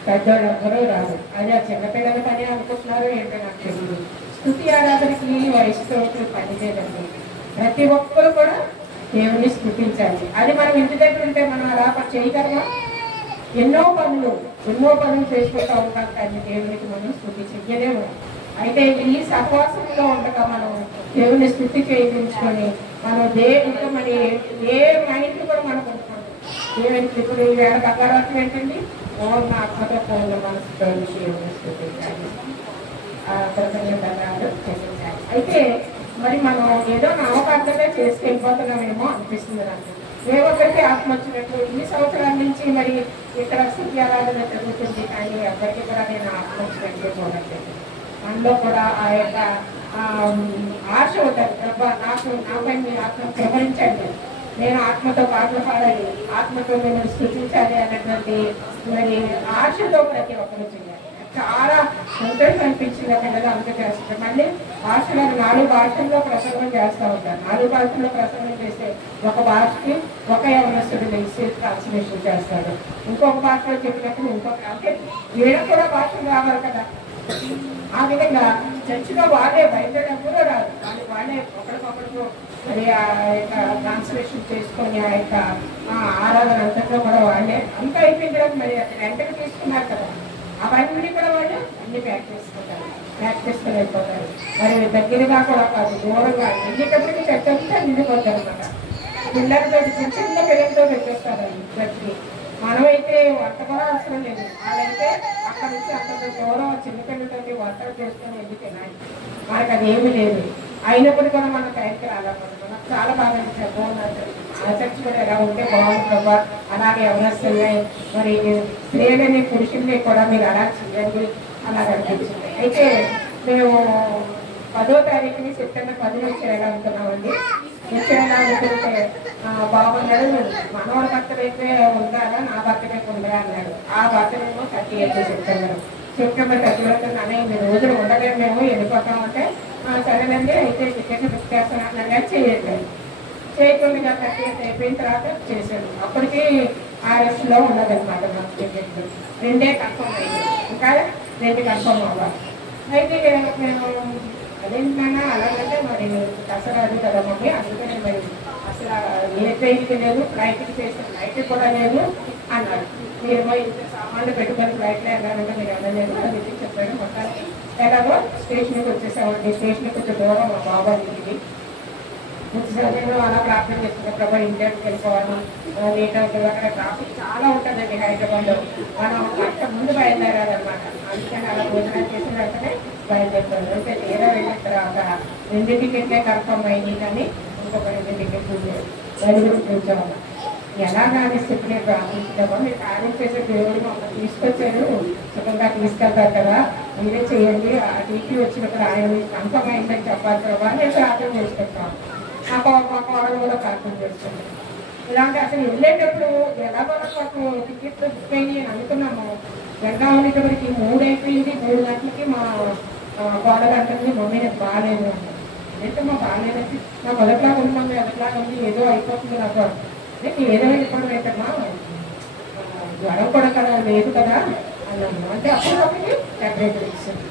పెద్దవాళ్ళు ఎవ్వరూ రాదు. అది ఆ చిన్నపిల్లల పని అనుకుంటున్నారు ఏంటో నాకు తెలియదు. స్తుతి ఆరాధనకి వయసుతో పని చేయదండి. ప్రతి ఒక్కరు కూడా దేవుని స్తుతించాలి. అది మనం ఇంటి దగ్గర ఉంటే మనం అలా చేయగలమా? ఎన్నో పనులు చేసుకుంటూ ఉంటాం కానీ దేవునికి మనం స్తుతి చెయ్యలేము. అయితే ఈ సహవాసంలో ఉండగా మనం దేవుని స్తుతి చేయించుకొని మనం దేవుడితో మరి ఏ మైండ్ కూడా మనం కొనుక్కుంటాం. దేవునికి ఇప్పుడు ఈ వేళ బంగారం ఏంటండి పూర్ణ ఆత్మతో పూర్ణ మనసుతో దేవుని స్తుతించాలి, కృతజ్ఞతలు చెల్లించాలి. అయితే మరి మనం ఏదో నామకార్థంగా చేసుకెళ్ళిపోతున్నామేమో అనిపిస్తుంది నాకు. ఏ ఒక్కరికి ఆత్మ వచ్చినట్టు ఇన్ని సంవత్సరాల నుంచి మరి ఇక్కడ స్థితి ఆరాధన జరుగుతుంది కానీ ఎవరికి కూడా నేను ఆత్మ వచ్చినట్టే చూడట్లేదు. మనలో కూడా ఆ యొక్క ఆశ ఉంటుంది, నాపై మీ ఆత్మ ప్రవహించండి, నేను ఆత్మతో పాటలు పాడాలి, ఆత్మతో నేను స్థుతించాలి అన్నటువంటి మరి ఆశతో ప్రతి ఒక్కరు చేయాలి. చాలా సంతోషం అనిపించింది. ఆ పిల్లలు అంత చేస్తారు. మళ్ళీ భాషలు 4 భాషల్లో ప్రసంగం చేస్తూ ఉంటారు. 4 భాషల్లో ప్రసంగం చేస్తే ఒక భాషకి ఒక యవనస్తుడు తెలిసి ట్రాన్స్లేషన్ చేస్తాడు. ఇంకొక భాషలో చెప్పినప్పుడు ఇంకొక, అంటే వీళ్ళకి కూడా భాషలు రావాలి కదా. ఆ విధంగా చర్చిలో వాళ్ళే బయలుదేరడం కూడా రాదు. వాళ్ళే ఒకరికొకరికి మరి ఆ యొక్క ట్రాన్స్లేషన్ చేసుకొని ఆ యొక్క ఆరాధన అంతట్లో కూడా వాళ్ళే అంతా అయిపోయిన తర్వాత మరి వెంటనే తీసుకున్నారు కదా, అవన్నీ కూడా వాళ్ళు అన్ని ప్యాక్ చేసుకుని వెళ్ళిపోతారు. మరి దగ్గరగా కూడా కాదు, దూరంగా వెళ్ళేటప్పటికి చర్చ అంతా నిండిపోతారు అనమాట. పిల్లలతో చిన్న పిల్లలతో పెట్టేస్తారు చర్చికి. మనమైతే వంట కూడా అవసరం లేదు. వాళ్ళైతే అక్కడ నుంచి అంత దూరం చిన్నపిల్లలతో వంటలు చేసుకొని వెళ్ళి తినాలి. మనకు అది ఏమీ లేదు. అయినప్పుడు కూడా మన టైంకి రాలన్నమాట. మనకు చాలా బాగా అనిపించారు. ఆ చర్చ్ కూడా ఎలా ఉంటే బాగుంది ప్రభా, అలాగే ఎవరొస్తున్నాయి మరి స్త్రీలని పురుషుల్ని కూడా మీరు అలా చేయండి అలాగ అనిపించింది. అయితే మేము 10వ తారీఖుని సెప్టెంబర్ 10 వచ్చేలా అనుకున్నామండి. వచ్చేలా అనుకుంటే బాబు అన్నాడు, మనవల బర్త్డే అయితే ఉండాలా, నా బర్త్డే ఉందా అన్నాడు. ఆ బర్త్డేమో 30 సెప్టెంబర్ 30 అనే రోజులు ఉండలేము, మేము వెళ్ళిపోతామంటే సరేనండి అయితే టికెట్లు బుక్ చేస్తాను చేయండి. చేయకుండా 30 అయిపోయిన తర్వాత చేశాడు. అప్పటికి RS లో ఉన్నదన్నమాట మాకు టికెట్లు. 2 కన్ఫర్మ్ అయ్యింది, ఇంకా 2 కన్ఫర్మ్ అవ్వాలి. అయితే నేను అదేంటన్నా అలాగంటే మరి దసరా అది కదా మమ్మీ, అందుకని మరి అసలు ఏ ట్రైన్కి లేదు, ఫ్లైట్కి చేసిన ఫ్లైట్కి కూడా లేదు అన్నాడు. మీరు ఇంత సామాన్లు పెట్టుకొని ఫ్లైట్లో వెళ్ళాలంటే మీరు వెళ్ళలేదు అది చెప్పాడు. మొత్తానికి ఎలాగో స్టేషన్కి వచ్చేసామండి. స్టేషన్కి కొంచెం దూరం మా బాబా ఇంటికి నేను అలా ప్రార్థన చేస్తున్నా, ప్రభా ఇండియాకి వెళ్ళిపోవాలి, లేట్ అవుతుంది, అక్కడ ట్రాఫిక్ చాలా ఉంటుందండి హైదరాబాద్లో. మనం గంట ముందు బయలుదేరాలన్నమాట. అందుకని అలా భోజనం చేసిన వెంటనే బయలుదేరుతాను. అయితే తీరా వెళ్ళిన తర్వాత 2 టికెట్లే కన్ఫర్మ్ అయింది, కానీ ఇంకొక 2 టికెట్లు నలుగురు కూర్చోవాలి. ఎలాగానే స్థితిని ప్రార్థించామో మీరు కార్యం చేసే దేవుడు మమ్మల్ని తీసుకొచ్చారు, సుఖంగా తీసుకెళ్తారు కదా, మీరే చేయండి. ఆ టీపీ వచ్చినప్పుడు ఆయన కన్ఫర్మ్ అయిందని చెప్పాలి ప్రభావ నేను ప్రార్థన చేసుకుంటాను. మా కోడలు కూడా ప్రార్థన చేసుకుంటాం. ఇలాంటి అసలు వెళ్ళేటప్పుడు ఎలాగో మాకు టికెట్లు బుక్ అయ్యి అని అనుకున్నాము. వెళ్దాం అనేటప్పటికి 3 అయిపోయింది. 3 గంటలకి మా కోడలు అంటుంది, మమ్మీ నాకు బాగాలేదు అంటే. అయితే మా బాగాలేదంటే నా మొదట్లాగా ఉంది, ఎదట్లాగా ఉంది, ఏదో అయిపోతుంది నాకు. అంటే ఏదో వెళ్ళిపోవడం ఏంటమ్మా, జ్వరం కూడా కదా లేదు కదా అన్నాను. అంటే అప్పటికప్పటికి టెంపరేచర్ ఇచ్చింది.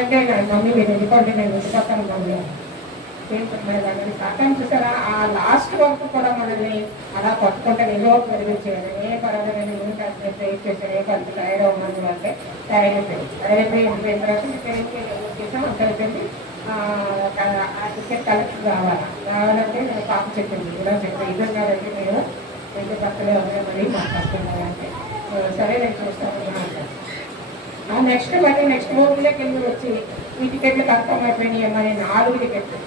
అంటే మమ్మీ మీరు వెళ్ళిపోండి, నేను వెళ్ళిపోతాను మమ్మీ ఏంటన్నది సాకాన్ని చూసారా. ఆ లాస్ట్ వరకు కూడా మనల్ని అలా పట్టుకుంటే ఏదో పెరిగించేయాలి. ఏ పర్వాలేదు ఏం కాదు ట్రైన్ చేశారు, ఏ కొంత టైర్ అవ్వమని అంటే టైర్ అయిపోయి వెళ్ళిపోయిన తర్వాత ట్రైన్కి చేసాం. అంత అయిపోయింది. ఆ టికెట్ కలెక్ట్ రావాలంటే నేను పాప చెప్పింది, ఇలా చెప్పి ఇద్దరు కాబట్టి మేము 2 పక్కలే ఉన్నాయి మరి మాకు వస్తున్నాయంటే సరే నేను చూస్తాను అంటాను. నెక్స్ట్ ఊర్లోకి వెళ్ళి వచ్చి ఈ టికెట్లు కన్ఫర్మ్ అయిపోయినాయి మరి 4 టికెట్లు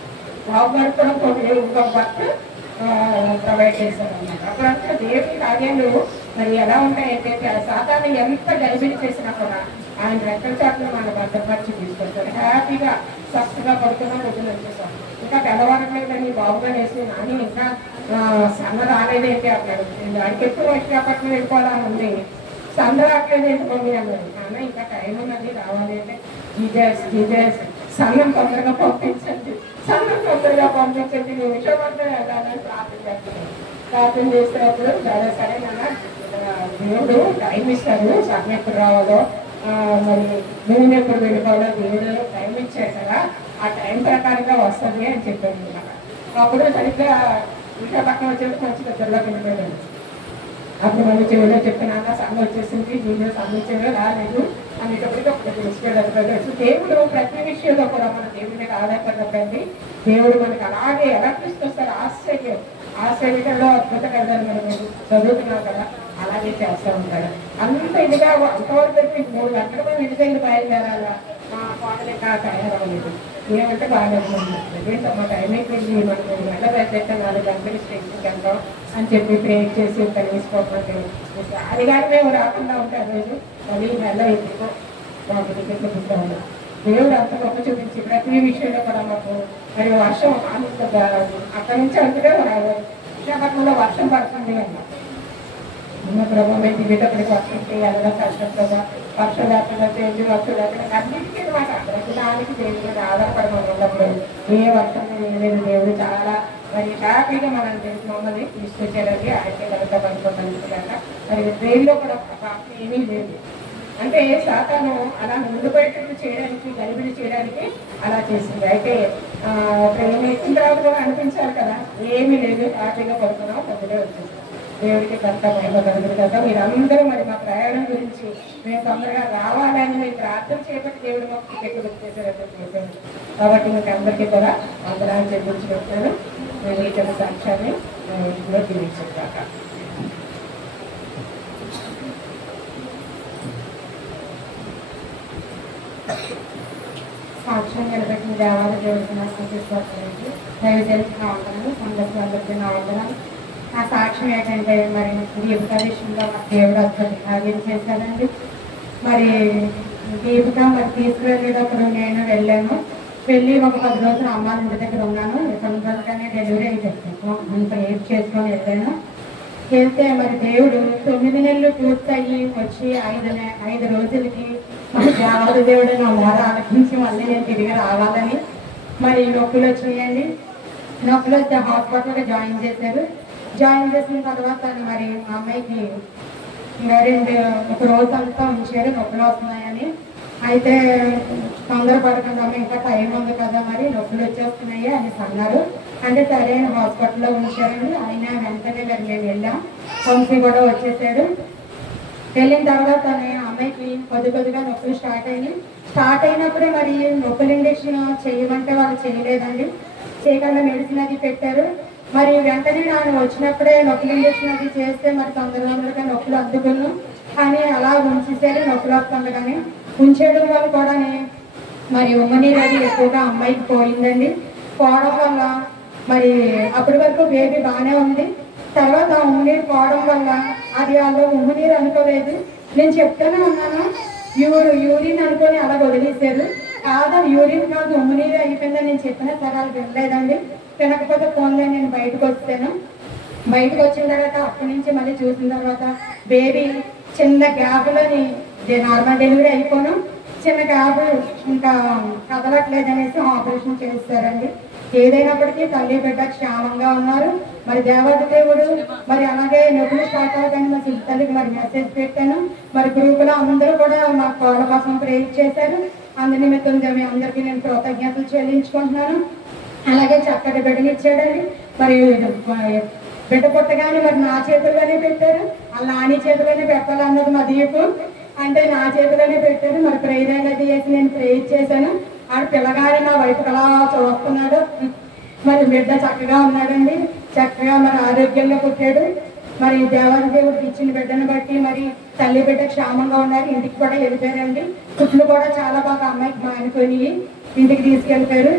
బాబు గారు కూడా ఇంకొక బర్త్ ప్రొవైడ్ చేశారు అన్నమాట. అప్పుడంతా దేవుని కార్యాలు మరి ఎలా ఉంటాయంటే సాధారణ ఎంత గర్భిణి చేసినా కూడా ఆయన రెక్కల చాట్లు మన భద్రపరిచి తీసుకొచ్చారు. హ్యాపీగా స్వస్థగా పడుతున్నా రోజులు వచ్చేసాం. ఇంకా తెల్లవారట్లేదని బాబుగా వేసి నాని ఇంకా సన్న రాలేదేంటి అన్నాడు. వాడికి ఎప్పుడు విశాఖపట్నం వెళ్ళిపోవాలని ఉంది, సన్న రావట్లేదేంటి మమ్మీ అన్నాడు. నాన్న ఇంకా టైం ఉన్నది రావాలి అంటే జీజస్ సన్నం తొందరగా పంపించండి, సన్నం తొందరగా పంపించండి, నేను విశాఖపట్నం వెళ్ళాలని ప్రార్థన చేసినప్పుడు సరే నాన్న దేవుడు టైం ఇస్తాడు, సమయం ఎప్పుడు రావాలో మరి నువ్వు ఎప్పుడు వెళ్ళిపోవాలో దేవుడు టైం ఇచ్చాడు కదా, ఆ టైం ప్రకారంగా వస్తుంది అని చెప్పాను అనమాట. అప్పుడు సరిగ్గా విశాఖపట్నం వచ్చేసి మంచి దగ్గరలోకి వెళ్ళిపోయాడు. అప్పుడు మళ్ళీ చెవిలో చెప్పినాక సంఘం వచ్చేసింది, వీళ్ళు సంఘం చెవిలో రాలేదు అనేటప్పటికీ ఒక తీసుకెళ్ళదు. దేవుడు ప్రతి విషయంలో కూడా మన దేవుడికి ఆధారపడకండి. దేవుడు మనకి అలాగే ఎలా తీసుకొస్తారు, ఆశ్చర్యంలో అద్భుతంగా మనం చదువుతున్నాం కదా, అలాగే చేస్తూ ఉంటాడు. అంత ఇదిగా అంతవరకు 3 గంటల మేము ఇంటికెళ్ళి బయలుదేరాలా, మా కోడలు ఇంకా తయారవ్వలేదు. ఏమంటే బాగా మా టైం అయిపోయింది, మనకు మెల్ల బయటెట్టాం 4 గంటలకి స్టేషన్కి వెళ్తాం అని చెప్పి ప్రేర్ చేసి ఇంకా తీసుకోకపోతే అది కానీ మేము రాకుండా ఉంటే ఆ రోజు మళ్ళీ నెల ఎందుకో మాకు టికెట్లు పుట్టాము. దేవుడు అంత గొప్ప చూపించి ప్రతి విషయంలో కూడా మాకు మరి వర్షం అక్కడి నుంచి అంటే విశాఖపట్నంలో వర్షం పడుతుంది అన్న ప్రభావ మేము దిగేటప్పటికి వర్షంకి వెళ్ళడం కష్టం కదా, వర్షం లేకుండా చేంజ్ వర్షం లేకుండా అన్నింటికీ అనమాట ప్రతిదానికి దేవుడి మీద ఆధారపడి ఉన్నప్పుడు ఏ వర్షం లేదు. దేవుడు చాలా మరి హ్యాపీగా మనం మమ్మల్ని తీసుకొచ్చారండి. ఆయనకి కనుక పనుకోగలుగుతున్నాక మరి ట్రైన్లో కూడా ఏమీ లేదు. అంటే సాతాను అలా ముందుపోయేటట్టు చేయడానికి, గలిబిలి చేయడానికి అలా చేసింది. అయితే ట్రైన్ ఎక్కిన తర్వాత కూడా అనిపించాలి కదా, ఏమీ లేదు, హ్యాపీగా పడుతున్నాం, పొద్దునే వచ్చేసాం. దేవుడికి కంట మహిమ కలుగుతుంది కదా. మీరందరూ మరి మా ప్రయాణం గురించి మేము తొందరగా రావాలని మేము ప్రార్థన చేయబట్టి దేవుడు మాకు టికెట్ బుక్ చేశారు. కాబట్టి మీకు అందరికీ కూడా వందనాలు చెల్లించి పెట్టాను. మేము ఇచ్చిన సాక్ష్యాన్ని మేము ఇంట్లో జీవించాక సాక్ష్యం నిలబెట్టిన దేవాలయ దేవుడికి నా స్థితిస్తుంది. దయచేసి నా వందనాలు, సందర్భంగా నా వందనాలు. నా సాక్ష్యం ఏంటంటే మరి దీపిక విషయంలో మాకు దేవుడు అద్భుతం చేశాడండి. మరి దీపిక మరి తీసుకువెళ్ళేటప్పుడు నేను వెళ్ళి ఒక 10 రోజులు అమ్మ ఇంటి దగ్గర ఉన్నాను. తొందరగానే డెలివరీ అయిపోయాను. అంత ఏడ్ చేసుకొని వెళ్తే మరి దేవుడు 9 నెలలు పూర్తయ్యి వచ్చి 5 రోజులకి మరి దేవాది దేవుడు నా మొర ఆలకించి మళ్ళీ నేను తిరిగి రావాలని మరి నొప్పులు వచ్చినాయండి. నొప్పులు వస్తే హాస్పిటల్గా జాయిన్ చేశారు. జాయిన్ చేసిన తర్వాత మరి మా అమ్మాయికి ఒక రోజు అంతా ఉంచారు, నొప్పులు వస్తున్నాయని. అయితే తొందరపడకుండా ఇంకా టైం ఉంది కదా, మరి నొప్పులు వచ్చేస్తున్నాయి అని అన్నారు. అంటే సరే హాస్పిటల్లో ఉంచారండి. ఆయన వెంటనే మరి మేము వెళ్ళాం. వంశీ కూడా వచ్చేసాడు. వెళ్ళిన తర్వాత అమ్మాయికి కొద్దిగా నొప్పులు స్టార్ట్ అయినప్పుడే మరి నొప్పులు ఇంజక్షన్ చేయమంటే వాళ్ళు చేయలేదండి. చేయకుండా మెడిసిన్ అది పెట్టారు. మరి వెంటనే నేను వచ్చినప్పుడే నొప్పులు ఇంజక్షన్ అది చేస్తే మరి తొందరగా నొప్పులు అందుకున్నాను. కానీ అలా ఉంచేసారు. నొప్పులు వస్తుండగానే ఉంచేయడం వల్ల కూడా మరి ఉమ్మనీరు అది ఎక్కువగా అమ్మాయికి పోయిందండి. పోవడం వల్ల మరి అప్పటి వరకు బేబీ బాగానే ఉంది. తర్వాత ఉమ్మనీరు పోవడం వల్ల అది వాళ్ళు ఉమ్మనీరు అనుకోలేదు. నేను చెప్తూనే ఉన్నాను, యూరిన్ అనుకొని అలా వదిలేశారు. కాదు యూరిన్ కాదు ఉమ్మనీరు అయిపోయిందని నేను చెప్పినా సరే వాళ్ళు వినలేదండి. తినకపోతే ఫోన్లో నేను బయటకు వచ్చాను. బయటకు వచ్చిన తర్వాత అక్కడి నుంచి మళ్ళీ చూసిన తర్వాత బేబీ చిన్న గ్యాప్లోని నార్మల్ డెలివరీ అయిపోను, చిన్న గ్యాప్ ఇంకా కదలట్లేదనేసి ఆపరేషన్ చేస్తారండి. ఏదైనప్పటికీ తల్లి బిడ్డ క్షేమంగా ఉన్నారు. మరి దేవాది దేవుడు మరి అలాగే నొప్పులు స్టార్ట్ అవుతాయని మా తల్లికి మరి మెసేజ్ పెట్టాను. మరి గ్రూపులో అందరూ కూడా మా కోళ్ళ కోసం ప్రేర్ చేశారు. అందు నిమిత్తం మీ అందరికీ నేను కృతజ్ఞతలు చెల్లించుకుంటున్నాను. అలాగే చక్కటి బిడ్డనిచ్చాడండి. మరి బిడ్డ పుట్టగానే మరి నా చేతుల్లోనే పెట్టారు. వాళ్ళ నాని చేతుల్లోనే పెట్టాలన్నది మా దీపు. అంటే నా చేతిలోనే పెట్టారు. మరి ప్రేయర్ అనేది చేసి నేను ప్రేయర్ చేశాను. ఆడ పిల్లగానే నా వైపుకి అలా చూస్తున్నాడు. మరి బిడ్డ చక్కగా ఉన్నాడండి. చక్కగా మరి ఆరోగ్యంగా పుట్టాడు. మరి దేవాది దేవుడికి ఇచ్చిన బిడ్డను బట్టి మరి తల్లి బిడ్డ క్షేమంగా ఉన్నారు. ఇంటికి కూడా వెళ్ళిపోయారండి. కుట్లు కూడా చాలా బాగా అమ్మాయికి మానుకొని ఇంటికి తీసుకెళ్ళిపోయారు.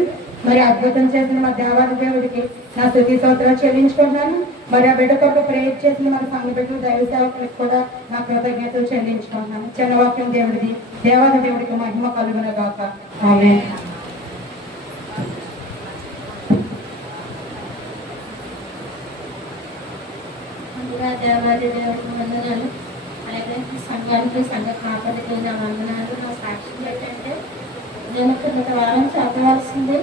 మరి అద్భుతం చేసిన మా దేవాది దేవుడికి నా స్తుతి స్తోత్రాలు చెల్లించుకుంటున్నాను. మరి ఆ బిడ్డ కొరకు ప్రేయర్ చేసిన మన సంఘ బిడ్డలు దైవ సేవకులకు కూడా నా కృతజ్ఞతలు చెల్లించుకుంటున్నాను. చిన్నవాక్యం దేవుడిది. దేవాది దేవుడికి మహిమ కలుగును గాక. ఆమేన్. ముందుగా దేవాది దేవుడికి వందనాలు. అలాగే సంఘానికి సంఘ కాపరికి నా వందనాలు. నా సాక్ష్యం ఏంటంటే నేను కిందటి వారం చెప్పవలసింది,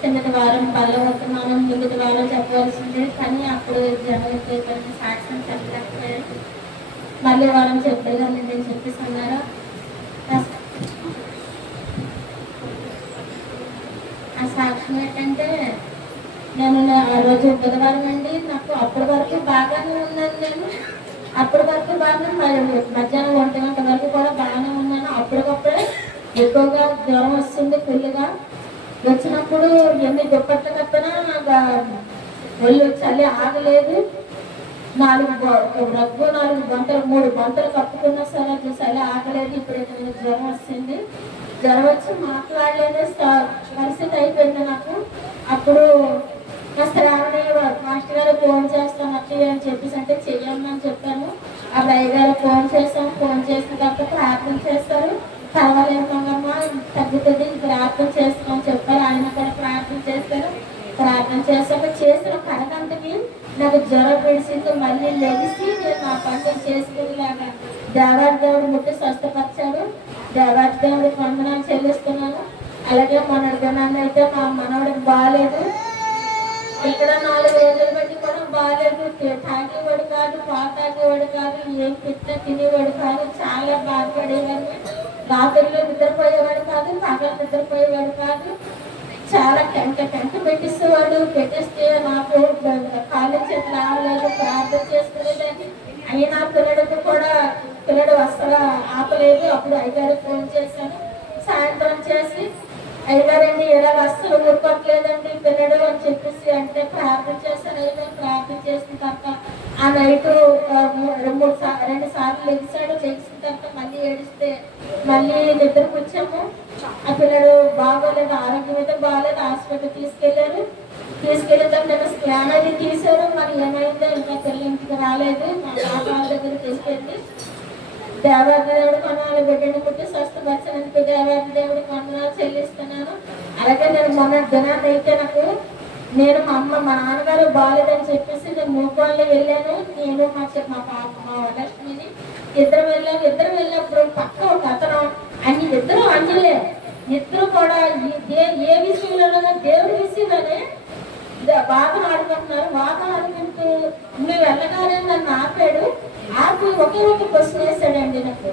కిందటి వారం పల్లవర్తమానం ముందుటి వారం చెప్పవలసింది. కానీ అప్పుడు జనం ఎక్కువ సాక్ష్యం చెప్పలేకపోయారు. మళ్ళీ వారం చెప్పలేదని నేను చెప్పేసి అన్నారు. ఆ సాక్ష్యం ఏంటంటే నేను ఆ రోజు బుధవారం అండి, నాకు అప్పటి వరకు బాగానే ఉన్నాను. నేను అప్పటి వరకు బాగానే మధ్యాహ్నం 1 గంట వరకు కూడా బాగానే ఉన్నాను. అప్పటికప్పుడే ఎక్కువగా జ్వరం వస్తుంది. ఫుల్గా వచ్చినప్పుడు ఎన్ని దుప్పట్లు కప్పినా నాకు ఒళ్ళు చలి ఆగలేదు. 4 గంటలు 3 గంటలు కప్పుకున్నా సరే అట్లా చలి ఆగలేదు. ఇప్పుడు జ్వరం వస్తుంది. జ్వరం వచ్చి మాట్లాడలేని పరిస్థితి అయిపోయింది నాకు. అప్పుడు నా శ్రావణి మాస్టర్ గారు ఫోన్ చేస్తాను వచ్చి అని చెప్పేసి అంటే చెయ్యమని చెప్పాను. అప్పుడు అయ్యగారు ఫోన్ చేస్తాం. ఫోన్ చేసిన తర్వాత ప్రార్థన చేస్తారు. పర్వాలేమమ్మా తగ్గుతుంది, ప్రార్థన చేస్తామని చెప్పారు. ఆయన కూడా ప్రార్థన చేస్తారు. ప్రార్థన చేశాక చేసిన 1 గంటకి నాకు జ్వరం పిడిచింది. మళ్ళీ లెగిసి నేను నా పనులు చేసుకునేలాగా దేవాది దేవుడు ముట్టి స్వస్థపరిచాడు. దేవాది దేవుడికి వందనాలు చెల్లిస్తున్నాను. అలాగే మొన్నటి దినాన్ని అయితే మా మనవడికి బాగాలేదు. ఇక్కడ 4 రోజులు బట్టి కూడా బాగాలేదు. తాగేవాడు కాదు, పాలు తాగేవాడు కాదు, ఏం పెట్టినా తినేవాడు కాదు. చాలా బాధపడేవాడు. రాత్రిలో నిద్రపోయేవాడు కాదు, పగలు నిద్రపోయేవాడు కాదు. చాలా పెంట పెట్టిస్తేవాడు. పెట్టిస్తే నాకు కాళ్ళు చేతులు ఆడలేదు, ప్రార్థన చేసుకునేదాన్ని. అయినా పిల్లడు అసలు ఆపలేదు. అప్పుడు అయ్యగారు ఫోన్ చేశాను. సాయంత్రం చేసి అయ్యగారండి ఇలాగ అస్సలు ఊరుకోవట్లేదండి పిల్లడు అని చెప్పేసి అంటే ప్రార్థన చేశాను. అయ్యగారు ప్రార్థన చేసిన తర్వాత ఆ నైట్ 2 సార్లు లెగిసాడు. లెగిసిన తర్వాత మళ్ళీ ఏడిస్తే మళ్ళీ నిద్రకు వచ్చాము. ఆ పిల్లడు బాగోలేదు, ఆరోగ్యం అయితే బాగోలేదు. హాస్పిటల్ తీసుకెళ్లారు. తీసుకెళ్ళేదాన్ని నేను స్కాన్ అది తీశారు. మరి ఏమైందో ఇంకా పిల్లల ఇంటికి రాలేదు. మా పాప దగ్గర తీసుకెళ్ళి దేవాది దేవుడి వందనాలు, బిడ్డని పుట్టి స్వస్థపరిచినందుకు దేవాది దేవుడికి వందనాలు చెల్లిస్తున్నాను. అలాగే నేను మొన్న దినాన్ని అయితే నేను మా నాన్నగారు బాగాలేదని చెప్పేసి నేను మూకోళ్ళు వెళ్ళాను. నేను మా పాప మా లక్ష్మిని ఇద్దరు వెళ్ళినప్పుడు పక్క ఒక అతను ఇద్దరు అంజలే. ఇద్దరు కూడా ఏ విషయంలోనైనా దేవుడి విషయంలోనే వాదన ఆడుకుంటున్నారు. వాదన ఆడుకుంటూ నువ్వు వెళ్ళగానే నన్ను ఆపాడు. ఆపి ఒకే ఒక క్వశ్చన్ వేసాడండి నాకు.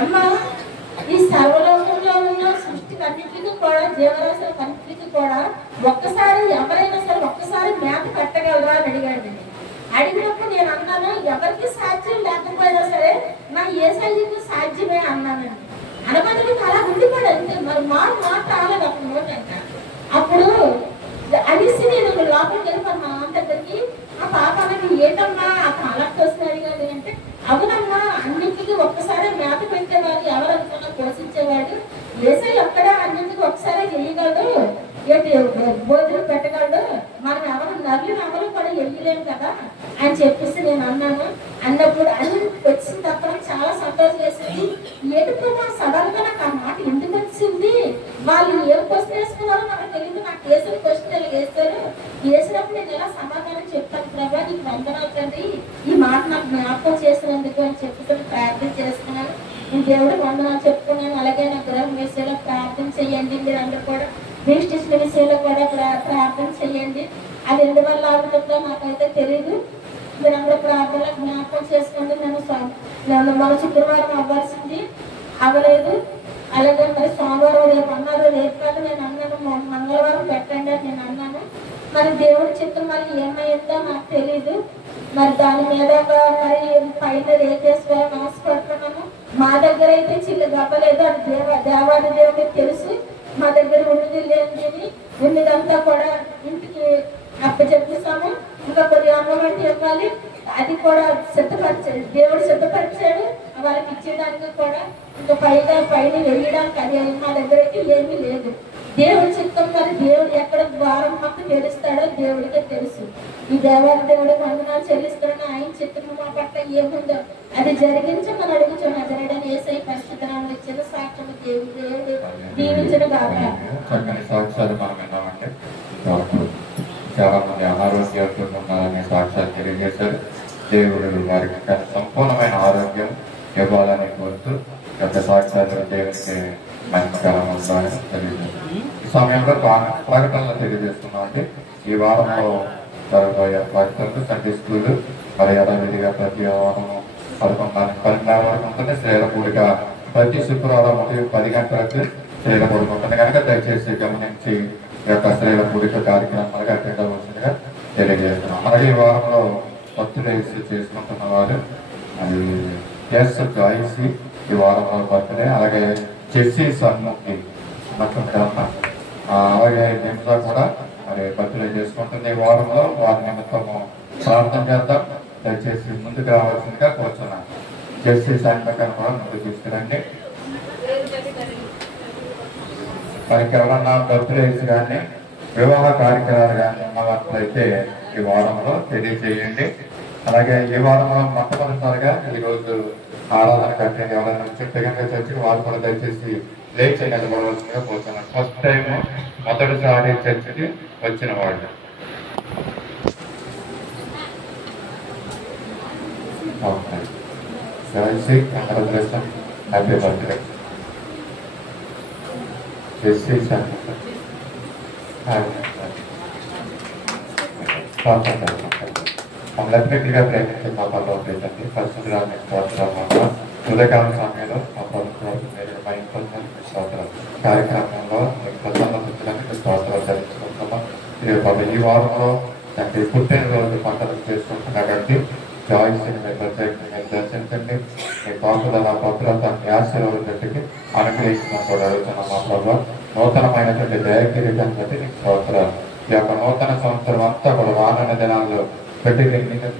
అమ్మ, ఈ సర్వలోకంలో ఉన్న సృష్టికి అన్నింటికి కూడా, జీవరాశులకు అన్నింటికి కూడా ఒక్కసారి ఎవరైనా సరే ఒక్కసారి మేత కట్టగలరా అని అడిగాడు. అడిగినప్పుడు నేను అన్నాను, ఎవరికి సాధ్యం లేకపోయినా సరే నా యేసయ్యకు సాధ్యమే అన్నానండి. అనబదులకు అలా ఉండిపోయాడు అంతే. మరి మాట రాలేదు అప్పుడు నోటంట. అప్పుడు అనేసి నేను లోపలికి వెళ్ళిపోయి మా నాన్న దగ్గరికి. ఆ పాప అన్నది ఏంటమ్మా అతను అలా క్వశ్చన్ అడిగాడు అంటే, అవునమ్మా అన్నింటికి ఒక్కసారి మేత పెట్టేవాడు, ఎవరనుకున్నా పోషించేవాడు. యేసయ్య ఒక్కడ అన్నింటికి ఒకసారి చేయగలడు, ఏంటి భోజనం పెట్టగలడు. మనం నరులు కూడా వెళ్ళలేము కదా అని చెప్పేసి నేను అన్నాను. అన్నప్పుడు అన్ని వచ్చిన తప్ప చాలా సంతోషం వేసింది. ఏడుపు సడన్ గా నాకు ఆ మాట ఎందుకు వచ్చింది, వాళ్ళు ఏం క్వశ్చన్ వేసుకున్నారో నాకు తెలియదు. నాకు వేసిన క్వశ్చన్ ఇలా వేస్తారు. వేసినప్పుడు నేను ఎలా సమాధానం చెప్తాను ప్రభా, నీకు వందనాలు తండ్రి, ఈ మాట నాకు జ్ఞాపకం చేసినందుకు అని చెప్పేసి ప్రార్థన చేసుకున్నాను. నేను దేవుడికి వందనాలు చెప్పుకున్నాను. అలాగే నా గృహం విషయంలో ప్రార్థన చేయండి. మీరు అందరూ కూడా రిజిస్ట్రేషన్ విషయంలో కూడా ప్రార్థన చేయండి. అది ఎందువల్ల ఆగుతుందో నాకైతే తెలియదు. మీరందరూ ప్రార్థనలో జ్ఞాపకం చేసుకోండి. నేను మన శుక్రవారం అవ్వాల్సింది అవ్వలేదు. అలాగే మరి సోమవారం రేపు అన్నారు. రేపు కాదు నేను అన్నాను, మంగళవారం పెట్టండి అని నేను అన్నాను. మరి దేవుడి చిత్తం మరి ఏమైందో నాకు తెలీదు. మరి దాని మీద మరి పైన రేపేశ్వరం ఆశపడుతున్నాము. మా దగ్గర అయితే చిల్లు గవ్వలేదు. అది దేవాది దేవుడికి తెలుసు. మా దగ్గర ఉన్నది లేనిది ఉన్నదంతా కూడా ఇంటికి అప్పచెప్పిస్తాము. ఇంకా కొద్ది అమ్మవంటి ఇవ్వాలి, అది కూడా సిద్ధపరిచాడు దేవుడు, సిద్ధపరిచాడు. వాళ్ళకి ఇచ్చేదానికి కూడా ఇంకా పైన వెళ్ళడానికి అది మా దగ్గర అయితే ఏమీ లేదు. దేవుడి చిత్తం మరి దేవుడు ఎక్కడ ద్వారం మాకు తెలుస్తాడో దేవుడికే తెలుసు. ఈ దేవాది దేవుడికి వందనాలు చెల్లిస్తాడని ఆయన చిత్తం మా పట్ల ఏముందో అది జరిగించమని అడుగుతున్నా. జరగడం యేసయ్య పరిశుద్ధనామములో ఇచ్చిన సాక్ష్యం దేవుడు దీవించిన కాక. చక్కని సాక్ష్యాలు మనం విన్నామంటే చాలా మంది అనారోగ్యాలతో ఉన్నారనే సాక్ష్యాలు తెలియజేశారు. దేవుడు వారికి సంపూర్ణమైన ఆరోగ్యం ఇవ్వాలని కోరుతూ యొక్క సాక్ష్యాలు దేవునికి మహిమకరంగా ఉండాలని తెలియజేస్తారు. ఈ సమయంలో ప్రకటనలు తెలియజేస్తున్నాం. అంటే ఈ వారంలో జరగబోయే ప్రకటనలు సండే స్కూల్ మరి యథావిధిగా ప్రతి వారం 11 వరకు ఉంటుంది. శ్రేయపూడిక ప్రతి శుక్రవారం 10 గంటలకు శ్రేయపూడిక ఉంటుంది కనుక దయచేసి గమనించి ఈ యొక్క శ్రేయపూడిక కార్యక్రమాలకు అటెండ్ అవ్వాల్సిందిగా తెలియజేస్తున్నాం. అలాగే ఈ వారంలో బర్త్డేస్ చేసుకుంటున్న వారు అది ఎస్ జాయిసి ఈ వారంలో బర్త్డే, అలాగే చెస్సీ సన్ముఖి అలాగే నిమిషా కూడా మరి బర్త్డే చేసుకుంటుంది. ఈ వారంలో వారి నిమిత్తము ప్రార్థన చేద్దాం. దయచేసి ముందుకు రావాల్సిందిగా కోరుచున్నాను. చెస్సీ సన్ముఖిని కూడా ముందుకు తీసుకురండి. మనకి ఎవరన్నా బర్త్డేస్ కానీ వివాహ కార్యక్రమాలు కానీ ఉన్నట్లయితే ఈ వారంలో తెలియజేయండి. అలాగే ఈ వారంలో మొట్టమొదటిసారిగా ఈరోజు ఆరాధన కట్టేది ఎవరైనా చెప్తే కనుక చర్చికి వాళ్ళు కూడా దయచేసి లేచి నిలబడవలసిందిగా పోతున్నాను. ఫస్ట్ టైం మొదటిసారి చర్చికి వచ్చిన వాళ్ళు Okay. Jesse, congratulations. Happy birthday. Jesse, డెఫినెట్గా ప్రేమించే పాపాల్లో లేదండి పరిశుద్ధరాన్ని స్తోత్రాలు ఉదయకాల సమయంలో మా ప్రభుత్వం మీరు స్తోత్రాలు కార్యక్రమంలో మీకు ప్రసన్నతకి స్తోత్రాలు ధరించుకుంటున్నాం ఈ వారంలో అంటే పుట్టినరోజు పంటలు చేసుకుంటున్నా కాబట్టి జాయిస్ని మీరు ప్రత్యేకంగా మీరు దర్శించండి మీ పాకుల భద్రత మీ ఆశీర్వాదానికి అనుగ్రహించడం కూడా అడుగుతున్నాం మా ప్రభావ నూతనమైనటువంటి దయకిరీటం బట్టి నీకు స్తోత్రాలు ఈ యొక్క నూతన సంవత్సరం అంతా కూడా వానన దినాల్లో పెట్టి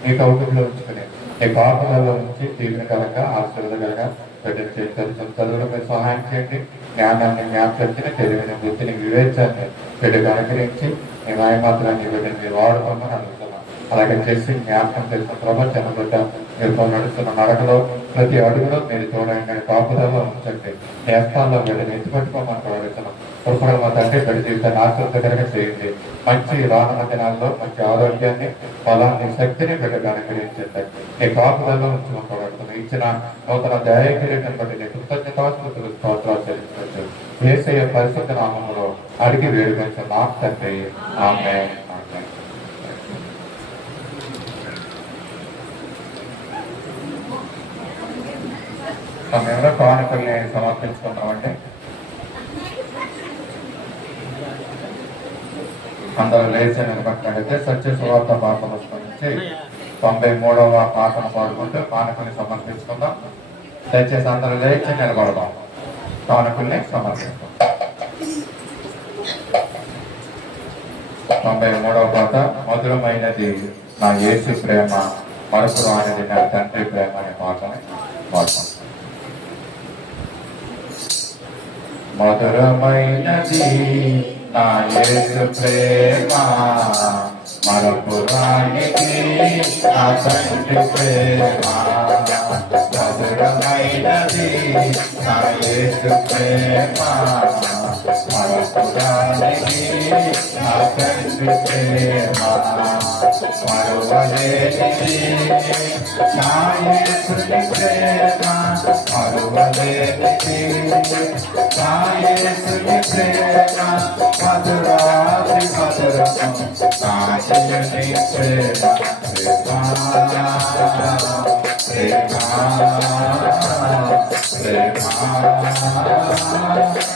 మీ కౌకుల్లో ఉంచుకుని మీ పాపలలో నుంచి దీవెనకరంగా ఆశీర్వదకరంగా పెట్టిన చేయించాల్సిన చదువులు మీరు సహాయం చేయండి జ్ఞానాన్ని జ్ఞాపకని తెలివిని బుద్ధిని వివేచాన్ని బిడ్డకు అనుగ్రహించి మీ మాయమాత్రాన్ని బిడ్డని మీరు వాడుకోమని అడుగుతున్నాం అలాగే చేసి జ్ఞాపకం చేసిన ప్రపంచం బిడ్డ మీరు నడుస్తున్న నడకలో ప్రతి అడుగులో మీరు చూడండి పాపులలో ఉంచండి నేస్తాల్లో బిడ్డని ఎత్తుపెట్టుకోమని కూడా అడుగుతున్నాం కృపణ మా తండ్రి బిడ్డ జీవితాన్ని ఆశ్రద్ధకరంగా చేయండి మంచి రానున్న దినాల్లో మంచి ఆరోగ్యాన్ని బలాన్ని శక్తిని బిడ్డకు అనుగ్రహించండి నీ కాపులలో ఉంచుకోగలుగుతున్నాం ఇచ్చిన నూతన దయాకిరీటం బట్టి నీ కృతజ్ఞతాస్తుతులు స్తోత్రాలు చెల్లించవచ్చు యేసయ్య పరిశుద్ధ నామములో అడిగి వేడుకొంచు మా తండ్రి ఆమేన్. సమయంలో కానుకల్ని సమర్పించుకున్నామండి. అందరూ లేచి నిలబడినట్లయితే సత్య సువార్త పాట పుస్తకం నుంచి 93వ పాటను పాడుకుంటూ కానుకల్ని సమర్పించుకుందాం. దయచేసి అందరూ లేచి నిలబడదాం, కానుకల్ని సమర్పిస్తాం. 93వ పాట మధురమైనది నా యేసు ప్రేమ మరొక రానిది నా తండ్రి ప్రేమ అనే పాటని పాడతాం. మధురమైనది నా యేసు ప్రేమ మరపురానికి నా తండ్రి ప్రేమ మధురమైనది నా యేసు ప్రేమ మరపురానికి నా తండ్రి ప్రేమ మరువలేనిది నా యేసుని ప్రేమ మరువలేనిది నా యేసుని ప్రేమ మధురాతి మధురము నా యేసుని ప్రేమ ప్రేమ ప్రేమ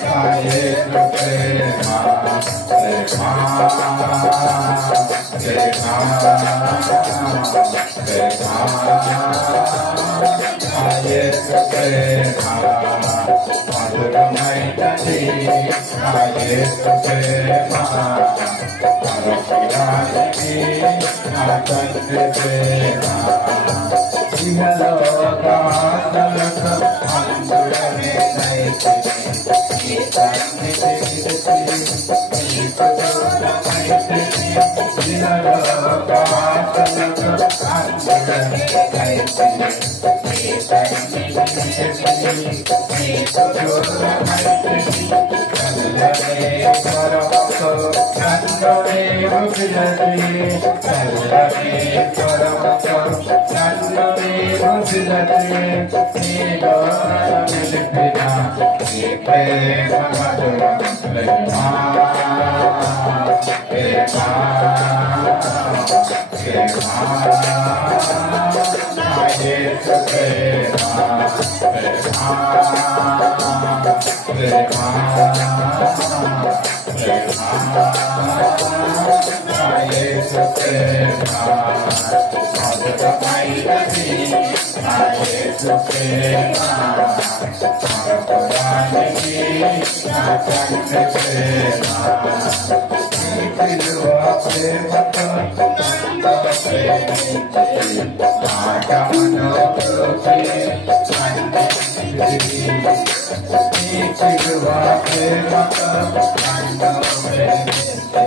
నా యేసు ప్రేమ ప్రేమ యేసు ప్రేమ మధురమైనది నా యేసు ప్రేమ మరపురానికి నా తండ్రి ప్రేమ ఇహలోకాశలకు అందుడనే నైతిని ఈ తండ్రి నీకు దూరమైతిని ఇహలోకాశలకు అందుడనే నైతిని ఈ తండ్రి నీకు దూరమైతిని చల్లని పరమతో నన్ను నీవు పిలచి చల్లని పరమతో నన్ను నీవు పిలచి నీలో నిలిపిన నీ ప్రేమ మధురం ప్రేమ ప్రేమ ప్రేమ నా యేసు ప్రేమ ప్రేమ ప్రేమ ప్రేమ నా యేసు ప్రేమ మధురమైనది నా యేసు ప్రేమ మరపురానికి నా తండ్రి ప్రేమ నీ పిలువ ప్రేమతో నన్ను ప్రేమించి మార్గమును చూపి నీ పిలువ ప్రేమతో నన్ను ప్రేమించి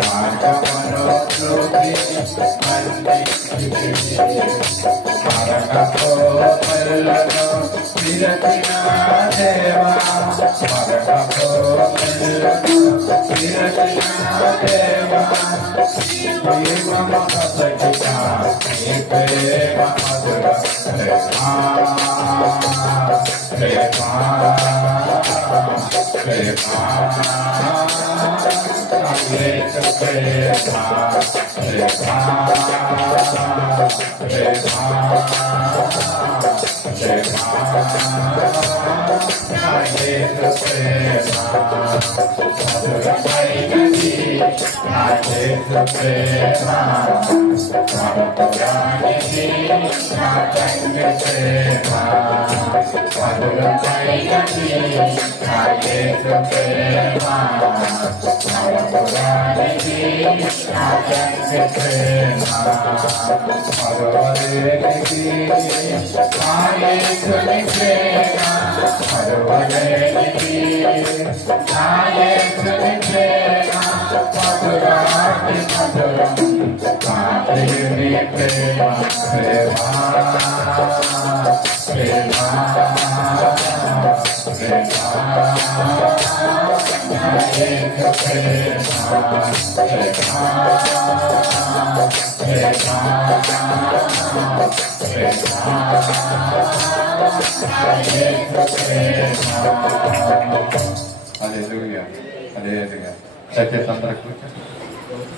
మార్గమును చూపి మరణపు పరులను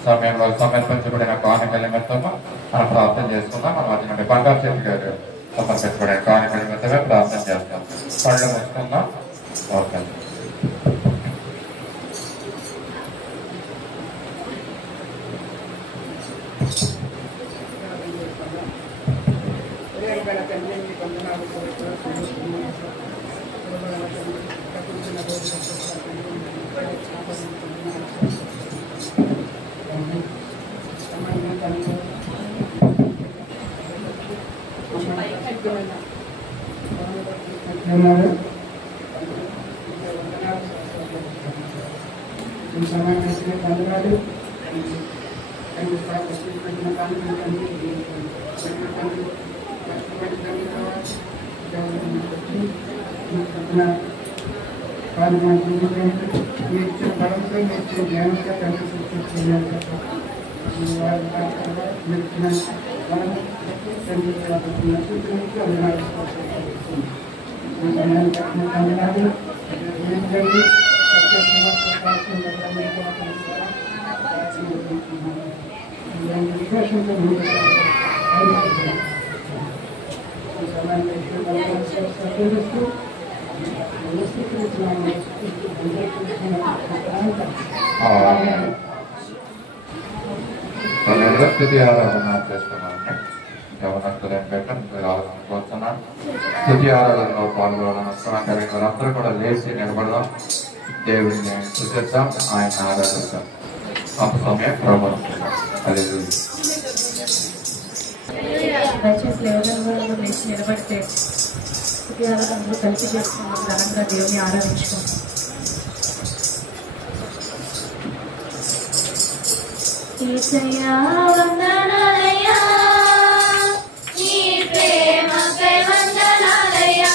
సమయంలో సమర్పించబడిన కానుకల నిమిత్తము మనం ప్రార్థన చేసుకుందాం. మనం అది బంగారు చెట్టు గారు సమర్పించబడిన కానుకల నిమిత్తమే ప్రార్థన చేస్తాం. కళ్ళు మూసుకుందాం. ఓకే. స్తుతి ఆరాధన చేస్తున్నాను. యవనస్తులు ఏం పెట్టాను స్తుతి ఆరాధనలో పాల్గొనాలని వారందరూ కూడా లేచి నిలబడదాం. దేవుడిని స్తుతిద్దాం, ఆయన ఆరాధిద్దాం. అంత సమయం ప్రారంభిస్తాం. దయచేసి లేవడంలో లేచి నిలబడితే స్తుతి ఆరాధనలో కలిసి చేసుకున్నాం. ఘనంగా దేవుని ఆరాధించుకోండి. యేసయ్యా వందనాలయ్యా, నీ ప్రేమకై వందనాలయ్యా.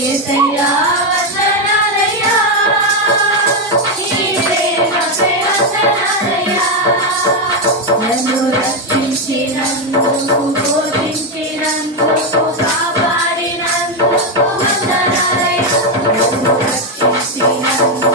యేసయ్యా వందనాలయ్యా, నీ ప్రేమకై వందనాలయ్యా. నన్ను రక్షించినందుకు, బోధించినందుకు, కాపాడినందుకు వందనాలయ్యా. నన్ను రక్షించినందుకు,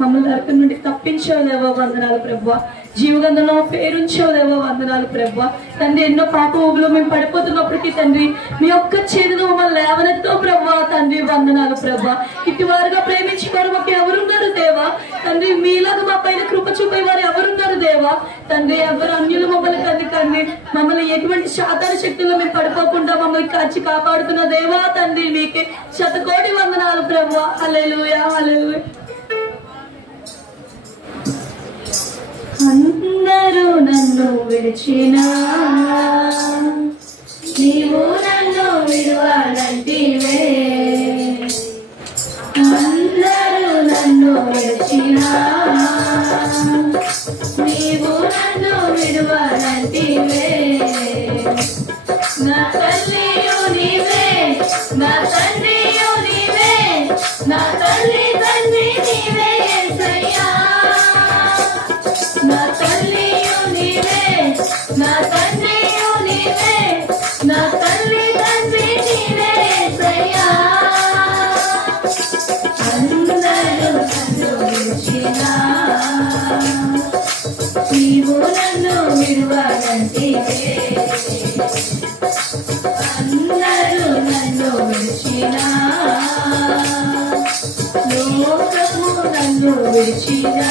మమ్మల్ని నరకం నుండి తప్పించావు దేవా, వందనాలు ప్రభువా. జీవగంధంలో పేరుంచావు దేవా, వందనాలు ప్రభువా. తండ్రి, ఎన్నో పాప ఊబిలో మేము పడిపోతున్నప్పటికీ తండ్రి మీ యొక్క చేతిలో మమ్మల్ని లేవనెత్తో ప్రభువా. తండ్రి, వందనాలు ప్రభువా. ఇటువారుగా ప్రేమించుకోవడం మాకు ఎవరున్నారు దేవా? తండ్రి, మీలాగా మా పైన కృప చూపే వారు ఎవరున్నారు దేవా? తండ్రి, ఎవరు అన్యులు మమ్మల్ని తండ్రి మమ్మల్ని ఎటువంటి శాతాన శక్తుల్లో మేము పడిపోకుండా మమ్మల్ని కాచి కాపాడుతున్న దేవా. తండ్రి, మీకే శతకోటి వందనాలు ప్రభువా. హల్లెలూయా, హల్లెలూయా. అందరూ నన్ను విడిచినా నీవు నన్ను విడువాలంటివే. అందరూ నన్ను విడిచినా నీవు నన్ను విడువాలంటివే. నా తల్లియు నీవే, నా తండ్రియు నీవే, నా తల్లి తండ్రి నీవే యేసయ్యా. నా తల్లియు నీవే, విడువానంటివే అందరూ నన్ను విడిచినా లోకము నన్ను విడిచినా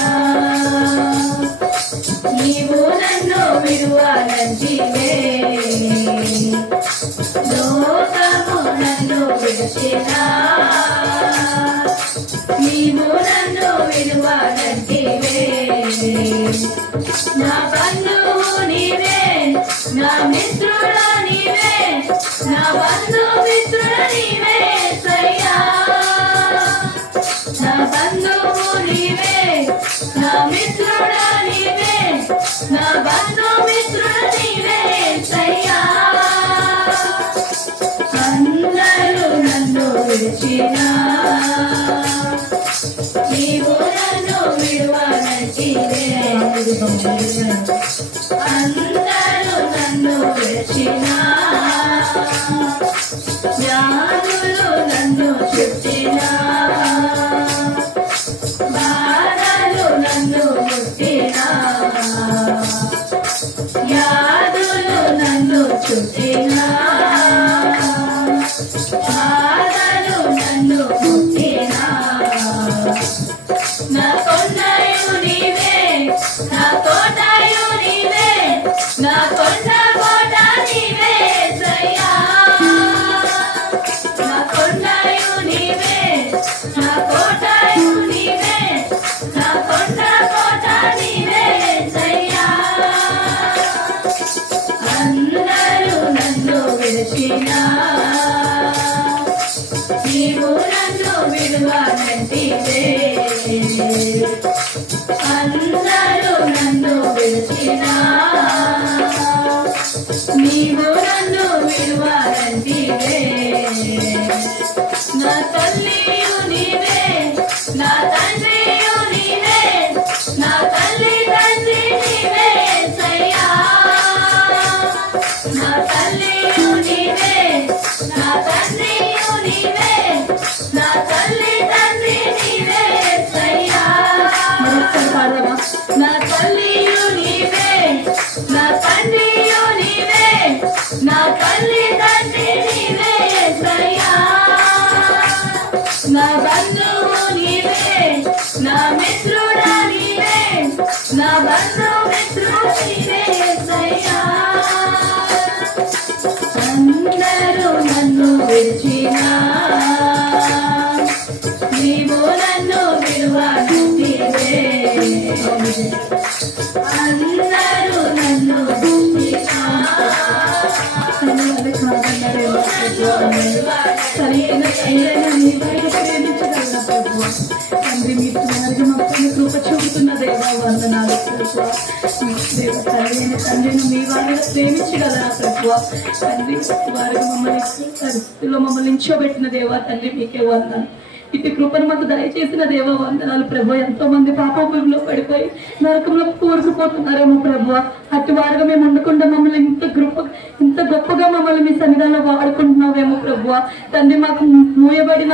నీవు నన్ను విడువానంటివే లోకము నన్ను విడిచినా నీవు నన్ను విడువానంటివే నా బంధువు నీవే నా మిత్రుడ నీవే నా బంధు మిత్రుడ నీవే సయ్యా నా బంధువు నీవే నా మిత్రుడ నీవే నా బంధు మిత్రుడ నీవే సయ్యా అందరూ నన్ను విడిచినా నీవు నన్ను విడువానంటివే అందరూ నన్ను విడిచినా వ్యాధులు నన్ను చుట్టినా బాధలు నన్ను ముట్టినా వ్యాధులు నన్ను చుట్టినా బాధలు నన్ను ముట్టినా నా కొండయు నీవే నా కోటయు నీవే నా కొండ కోట నీవే సయ్యా నా కొండయు నీవే నా కోటయు నీవే నా కొండ కోట నీవే సయ్యా అందరూ నన్ను విడిచినా నీవు నన్ను విడువానంటివే అందరూ నన్ను విడిచినా నీవు నన్ను విడువానంటివే నా తల్లియు నీవే నా తండ్రియు నీవే నా తల్లి తండ్రి నీవే సయ్యా నా తల్లియు నీవే నా తండ్రియు నీవే నా తల్లి తండ్రి నీవే సయ్యా నా తల్లియు నీవే నా తండ్రియు నీవే నా తల్లి తండ్రి నీవే సయ్యా నా బంధువు నీవే నా మిత్రుడ నీవే నా బంధు మిత్రుడు నీవే సయ్యా అందరూ నన్ను విడిచినా నీవు నన్ను విడువానంటివే అందరూ నన్ను విడిచినా తండ్రి మీకు మొత్తం కృప చూపుతున్న దేవా వందనాలు దేవ తండ్రిని మీ వారిగా ప్రేమించగలరా ప్రభు తండ్రి వారిగా మమ్మల్ని పరిస్థితుల్లో మమ్మల్ని నించోబెట్టిన దేవా తండ్రి మీకే వందనాలు ఇటు కృపను మాకు దయచేసిన దేవ వందనాలు ప్రభు ఎంతో మంది పాపంలో పడిపోయి నరకంలో కూరుకుపోతున్నారేమో ప్రభు అటు వారుగా మేము ఉండకుండా మమ్మల్ని ఇంత గొప్పగా మమ్మల్ని మీ సన్నిధానంలో వాడుకుంటున్నావేమో ప్రభు తండ్రి మాకు మూయబడిన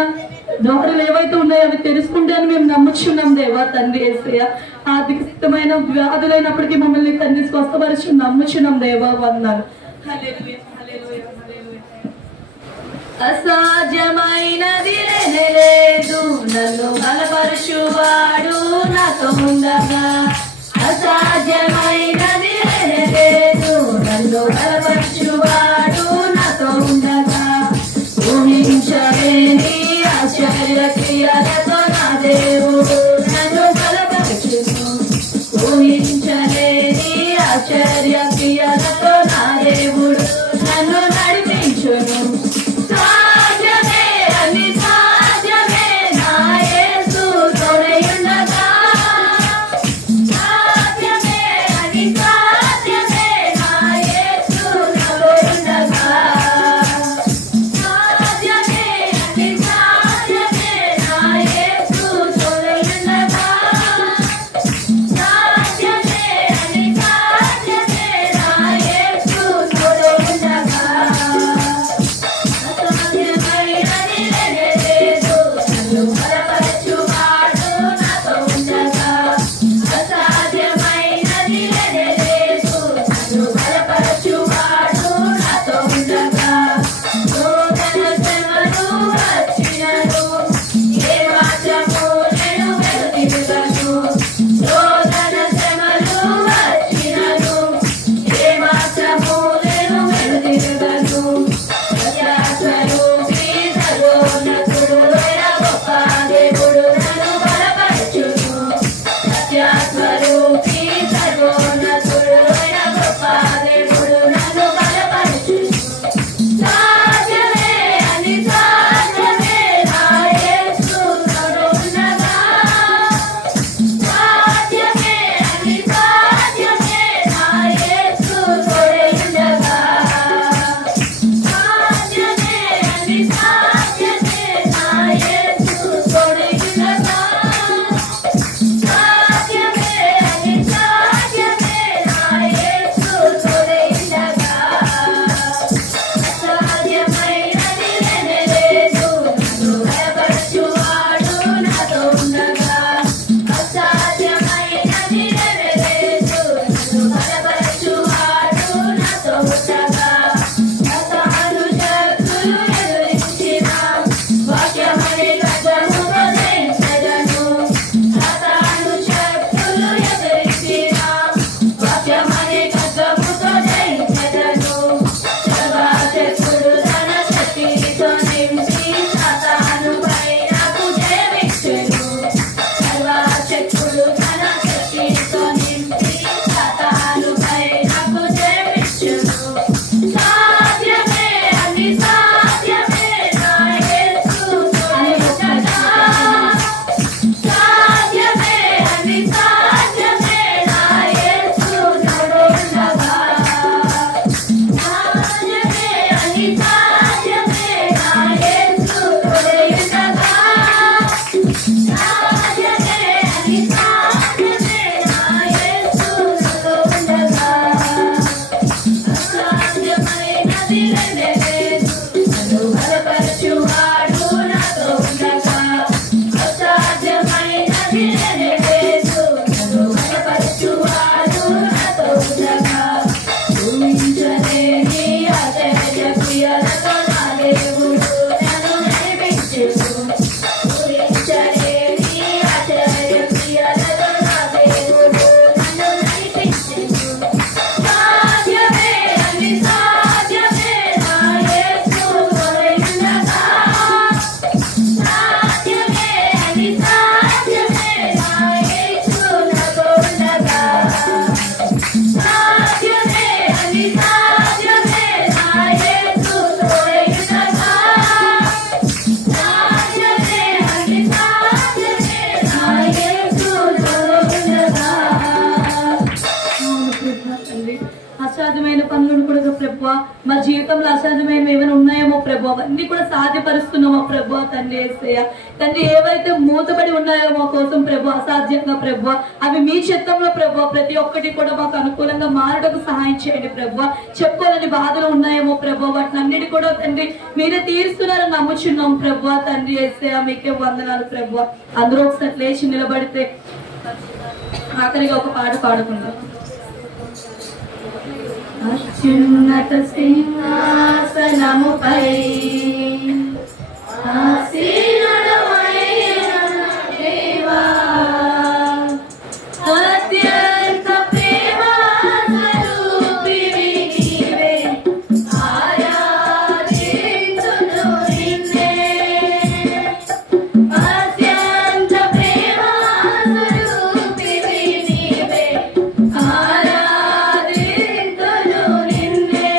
దారులు ఏవైతే ఉన్నాయో అవి తెలుసుకుంటే అని మేము నమ్ముచున్నాం దేవా తండ్రి యేసయ్య ఆర్థిక స్థితమైన వ్యాధులైనప్పటికీ మమ్మల్ని తండ్రి స్వస్థపరిచి నమ్ముచున్నాం దేవా వందనాలు హల్లెలూయా హల్లెలూయా హల్లెలూయా అసాధ్యమైనది లేదు నన్ను బలపరచువాడు నాతో ఉండగా అసాధ్యమైనది లేదు నన్ను బలపరచువాడు నాతో ఉండగా ఊహించలేని ఆశ్చర్య క్రియలతో నా దేవుడు నన్ను బలపరచును ఊహించలేని ఆశ్చర్య క్రియలతో నా దేవుడు నన్ను నడిపించును సాధ్యమే అని సాధ్యమే నా యేసు తోడయుండగా సాధ్యమే అని పనులను కూడా ప్రభు మా జీవితంలో అసాధ్యమైన ఏమైనా ఉన్నాయేమో ప్రభు అవన్నీ కూడా సాధ్యపరుస్తున్నామో ప్రభు తండ్రి యేసయ్య. తండ్రి ఏవైతే మూతబడి ఉన్నాయో మా కోసం ప్రభు అసాధ్యంగా ప్రభు అవి మీ చిత్తంలో ప్రభు ప్రతి ఒక్కటి కూడా మాకు అనుకూలంగా మారడానికి సహాయం చేయండి ప్రభు. చెప్పుకోలేని బాధలు ఉన్నాయేమో ప్రభు వాటిని అన్నిటి కూడా తండ్రి మీరే తీరుస్తున్నారని నమ్ముచున్నాం ప్రభు తండ్రి యేసయ్య. మీకే వందనాలు ప్రభు. అందరూ ఒకసారి లేచి నిలబడితే ఆఖరిగా ఒక పాట పాడుకుందాం. అత్యున్నత సింహాసనముపై ఆసీనుడవైన దేవా, అత్యంత ప్రేమా స్వరూపివి నీవే, ఆరాధింతును నిన్నే. అత్యంత ప్రేమా స్వరూపివి నీవే, ఆరాధింతును నిన్నే.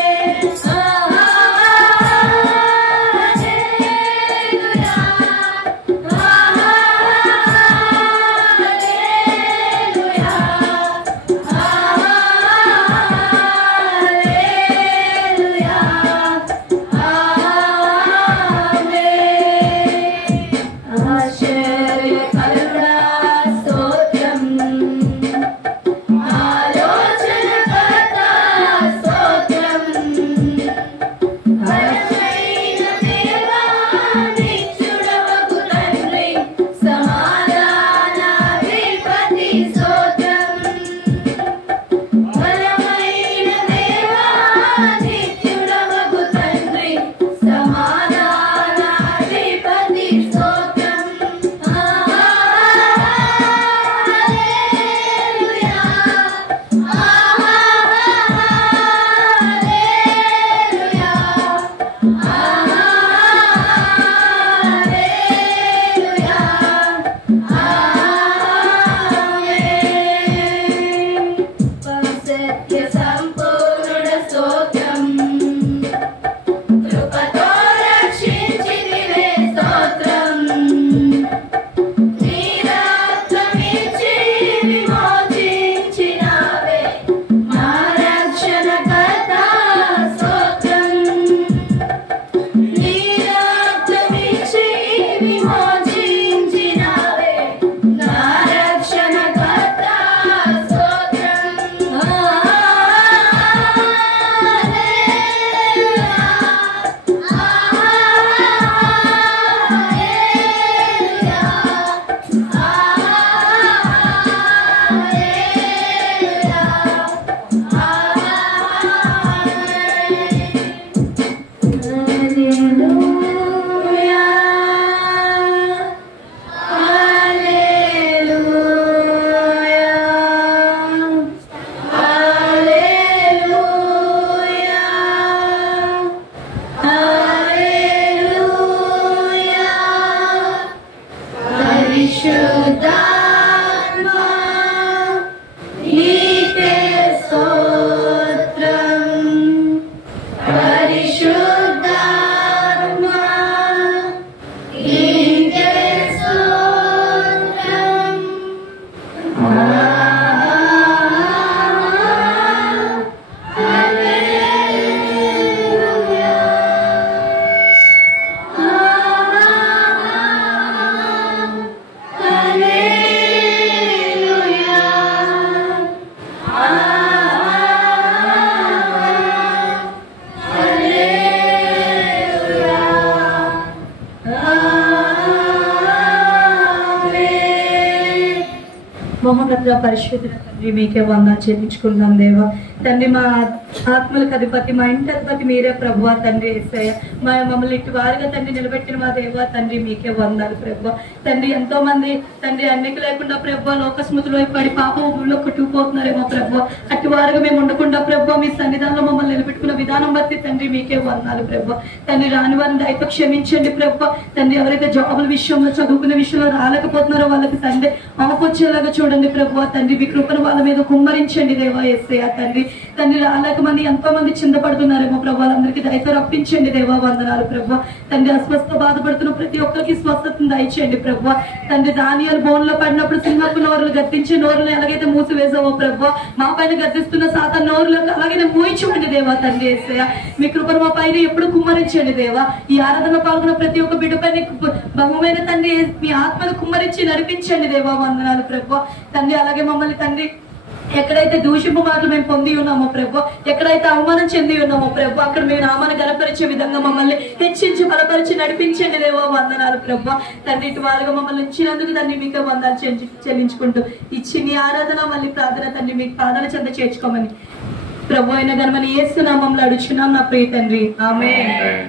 మహోన్నత పరిశుద్ధ తండ్రి మీకే వందనాలు చెల్లించుకుందాం దేవా. తండ్రి మా ఆత్మలకు అధిపతి, మా ఇంటి అధిపతి మీరే ప్రభువా తండ్రి యేసయ్య. మమ్మల్ని ఇటు వారుగా తండ్రి నిలబెట్టిన మా దేవా తండ్రి మీకే వందనాలు ప్రభువా. తండ్రి ఎంతో మంది తండ్రి అన్నిక లేకుండా ప్రభువా లోకస్మృతిలో పడి పాపంలో కొట్టుకుపోతున్నారేమో ప్రభువా. అటు వారుగా మేము ఉండకుండా ప్రభువా మీ సన్నిధానంలో మమ్మల్ని నిలబెట్టుకున్న విధానం బట్టి తండ్రి మీకే వందనాలు ప్రభువా. తండ్రి రాని వారిని దయతో క్షమించండి ప్రభువా. తండ్రి ఎవరైతే జాబుల విషయంలో చదువుకునే విషయంలో రాలేకపోతున్నారో వాళ్ళకి తండ్రి ఆఫ్ వచ్చేలాగా చూడండి ప్రభువా. తండ్రి మీ కృపను వాళ్ళ మీద కుమ్మరించండి దేవా యేసయ్య తండ్రి. తండ్రి రాలేక మంది ఎంతో మంది చింతపడుతున్నారేమో ప్రభు, వాళ్ళందరికీ దయతో రప్పించండి దేవా. వందనాలు ప్రభు. తండ్రి అస్వస్థ బాధపడుతున్న ప్రతి ఒక్కరికి స్వస్థతను దయచేయండి ప్రభు. తండ్రి దానియాలు బోన్లో పడినప్పుడు సింహపు నోరులు గద్దించే నోరులు ఎలాగైతే మూసివేసావో ప్రభు, మా పైన గద్దిస్తున్న సాతాను నోరులకు అలాగే మూయించండి దేవా. తండ్రి యేసయ్య మీ కృపను మా పైన ఎప్పుడు కుమ్మరించండి దేవా. ఈ ఆరాధన పాల్గొన్న ప్రతి ఒక్క బిడ్డ పైన బహుమైన తండ్రి మీ ఆత్మను కుమ్మరించి నడిపించండి దేవా. వందనాలు ప్రభు. తండ్రి అలాగే మమ్మల్ని తండ్రి ఎక్కడైతే దూషింపు మాటలు మేము పొంది ఉన్నామో ప్రభు, ఎక్కడైతే అవమానం చెంది ఉన్నామో ప్రభు, అక్కడ మేము నామాన్ని గణపరిచే విధంగా మమ్మల్ని హెచ్చించి బలపరిచి నడిపించండి దేవా. వందనాలు ప్రభు. తండ్రి ఇటు వాళ్ళగా మమ్మల్ని ఇచ్చినందుకు తండ్రి మీకు వందనాలు చెల్లించుకుంటూ ఇచ్చి నీ ఆరాధన మళ్ళీ ప్రార్థన తండ్రి మీకు పాదాల చెంత చేర్చుకోమని ప్రభు అయిన ఘనమని యేసు నామములో అడుగుచున్నాం నా ప్రియ తండ్రి. ఆమేన్.